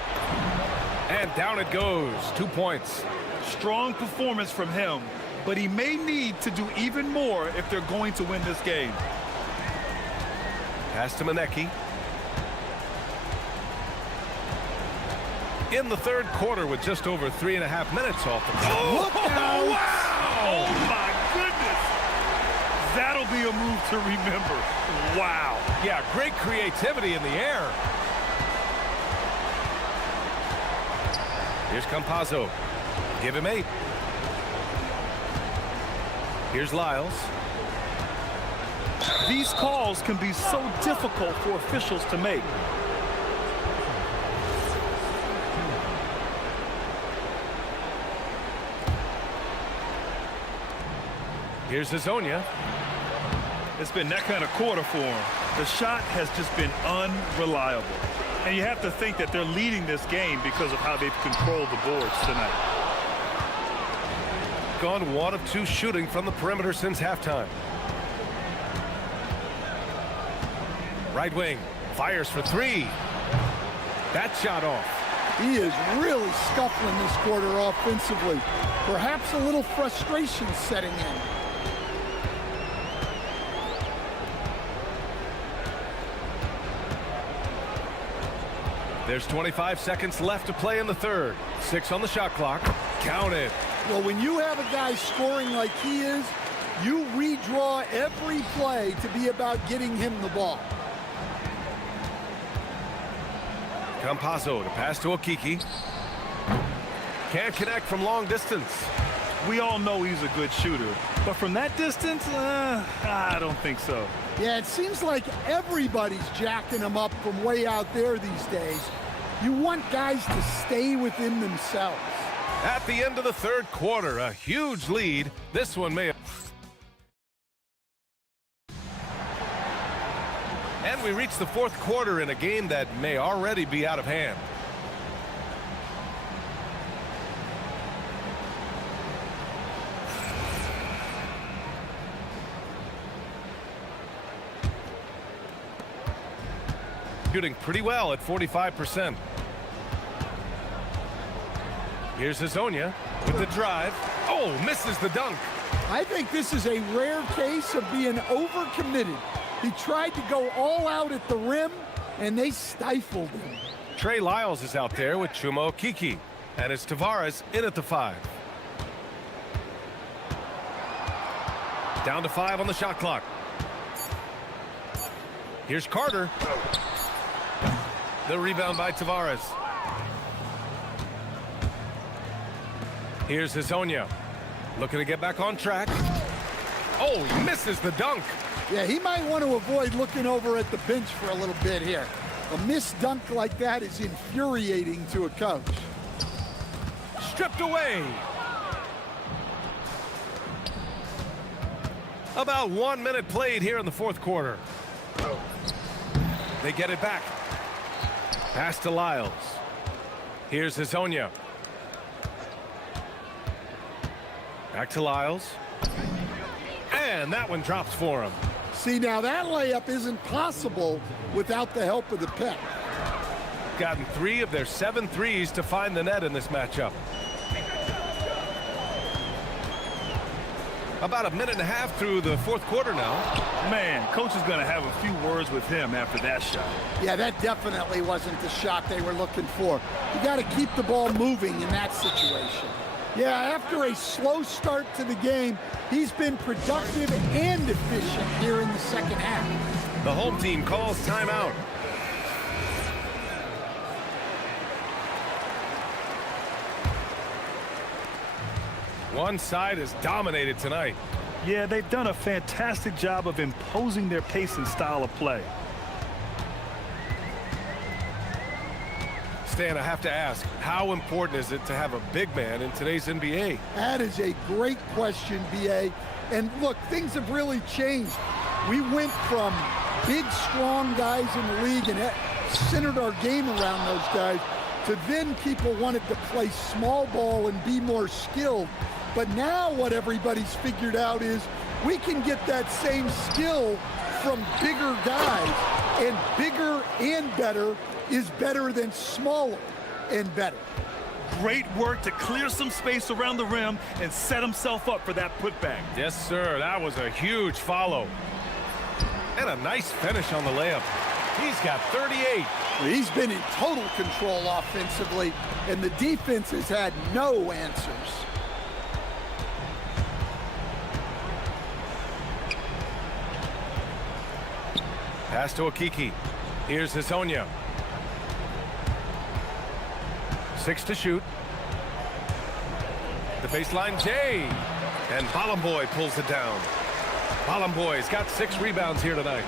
And down it goes. 2 points. Strong performance from him, but he may need to do even more if they're going to win this game. Pass to Manecki. In the third quarter with just over 3.5 minutes off the clock. Look out! Wow! Oh, my goodness! That'll be a move to remember. Wow. Yeah, great creativity in the air. Here's Campazzo. Give him 8. Here's Lyles. These calls can be so difficult for officials to make. Here's Hazonia. It's been that kind of quarter for him. The shot has just been unreliable. And you have to think that they're leading this game because of how they've controlled the boards tonight. Gone 1 of 2 shooting from the perimeter since halftime. Right wing. Fires for 3. That shot off. He is really scuffling this quarter offensively. Perhaps a little frustration setting in. There's 25 seconds left to play in the third. 6 on the shot clock. Count it. Well, when you have a guy scoring like he is, You redraw every play to be about getting him the ball. Campazzo to pass to Okiki. Can't connect from long distance. We all know he's a good shooter, but from that distance, I don't think so. Yeah, it seems like everybody's jacking him up from way out there these days. You want guys to stay within themselves. At the end of the third quarter, a huge lead. This one may have... And we reach the fourth quarter in a game that may already be out of hand. Shooting pretty well at 45%. Here's Hazonia with the drive. Oh, misses the dunk. I think this is a rare case of being overcommitted. He tried to go all out at the rim, and they stifled him. Trey Lyles is out there with Chuma Okiki. And it's Tavares in at the 5. Down to 5 on the shot clock. Here's Carter. The rebound by Tavares. Here's Hazonia. Looking to get back on track. Oh, he misses the dunk. Yeah, he might want to avoid looking over at the bench for a little bit here. A missed dunk like that is infuriating to a coach. Stripped away. About 1 minute played here in the fourth quarter. They get it back. Pass to Lyles. Here's Hazonia. Back to Lyles. And that one drops for him. See, now that layup isn't possible without the help of the pick. Gotten 3 of their 7 threes to find the net in this matchup. About a minute and a half through the fourth quarter now. Man, coach is going to have a few words with him after that shot. Yeah, that definitely wasn't the shot they were looking for. You got to keep the ball moving in that situation. Yeah, after a slow start to the game, he's been productive and efficient here in the second half. The home team calls timeout. One side is dominated tonight. Yeah, they've done a fantastic job of imposing their pace and style of play. Stan, I have to ask, how important is it to have a big man in today's NBA? That is a great question, B.A. And look, things have really changed. We went from big, strong guys in the league and centered our game around those guys to then people wanted to play small ball and be more skilled. But now what everybody's figured out is we can get that same skill from bigger guys, and bigger and better is better than smaller and better. Great work to clear some space around the rim and set himself up for that putback. Yes, sir. That was a huge follow. And a nice finish on the layup. He's got 38. He's been in total control offensively, and the defense has had no answers. Pass to Okiki. Here's Hazonia. 6 to shoot. The baseline, Jay. And Balamboy pulls it down. Balamboy's got 6 rebounds here tonight.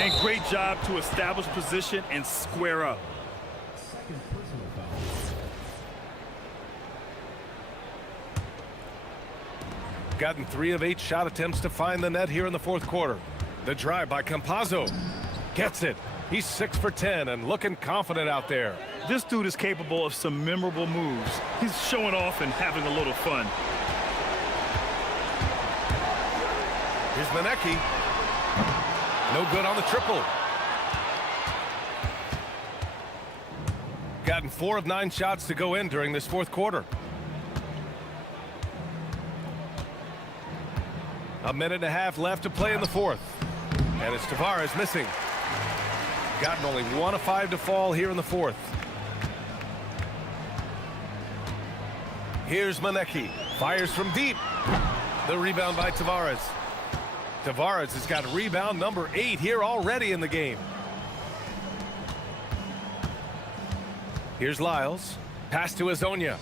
And great job to establish position and square up. Gotten 3 of 8 shot attempts to find the net here in the fourth quarter. The drive by Campazzo. Gets it. He's 6 for 10 and looking confident out there. This dude is capable of some memorable moves. He's showing off and having a little fun. Here's Manecki. No good on the triple. Gotten 4 of 9 shots to go in during this fourth quarter. A minute and a half left to play in the fourth. And it's Tavares missing. Gotten only 1 of 5 to fall here in the fourth. Here's Manecki. Fires from deep. The rebound by Tavares. Tavares has got rebound number 8 here already in the game. Here's Lyles. Pass to Azonia.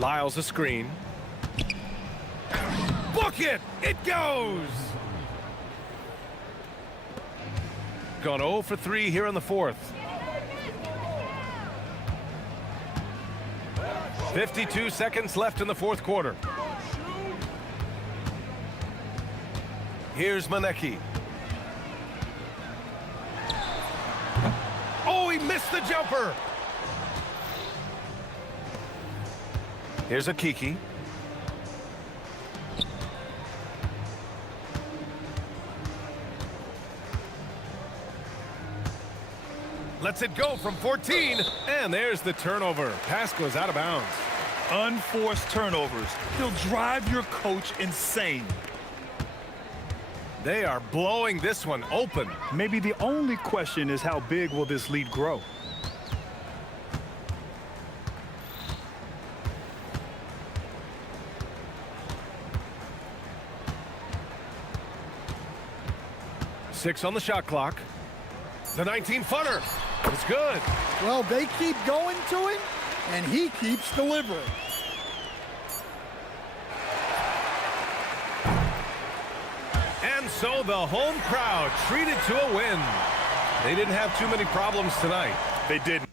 Lyles a screen. Book it! It goes! Gone 0 for 3 here in the fourth. 52 seconds left in the fourth quarter. Here's Manecki. Oh, he missed the jumper. Here's Akiki. Lets it go from 14, and there's the turnover. Pass goes out of bounds. Unforced turnovers. They'll drive your coach insane. They are blowing this one open. Maybe the only question is how big will this lead grow? Six on the shot clock. The 19-footer. It's good. Well, they keep going to him, and he keeps delivering. And so the home crowd treated to a win. They didn't have too many problems tonight. They didn't.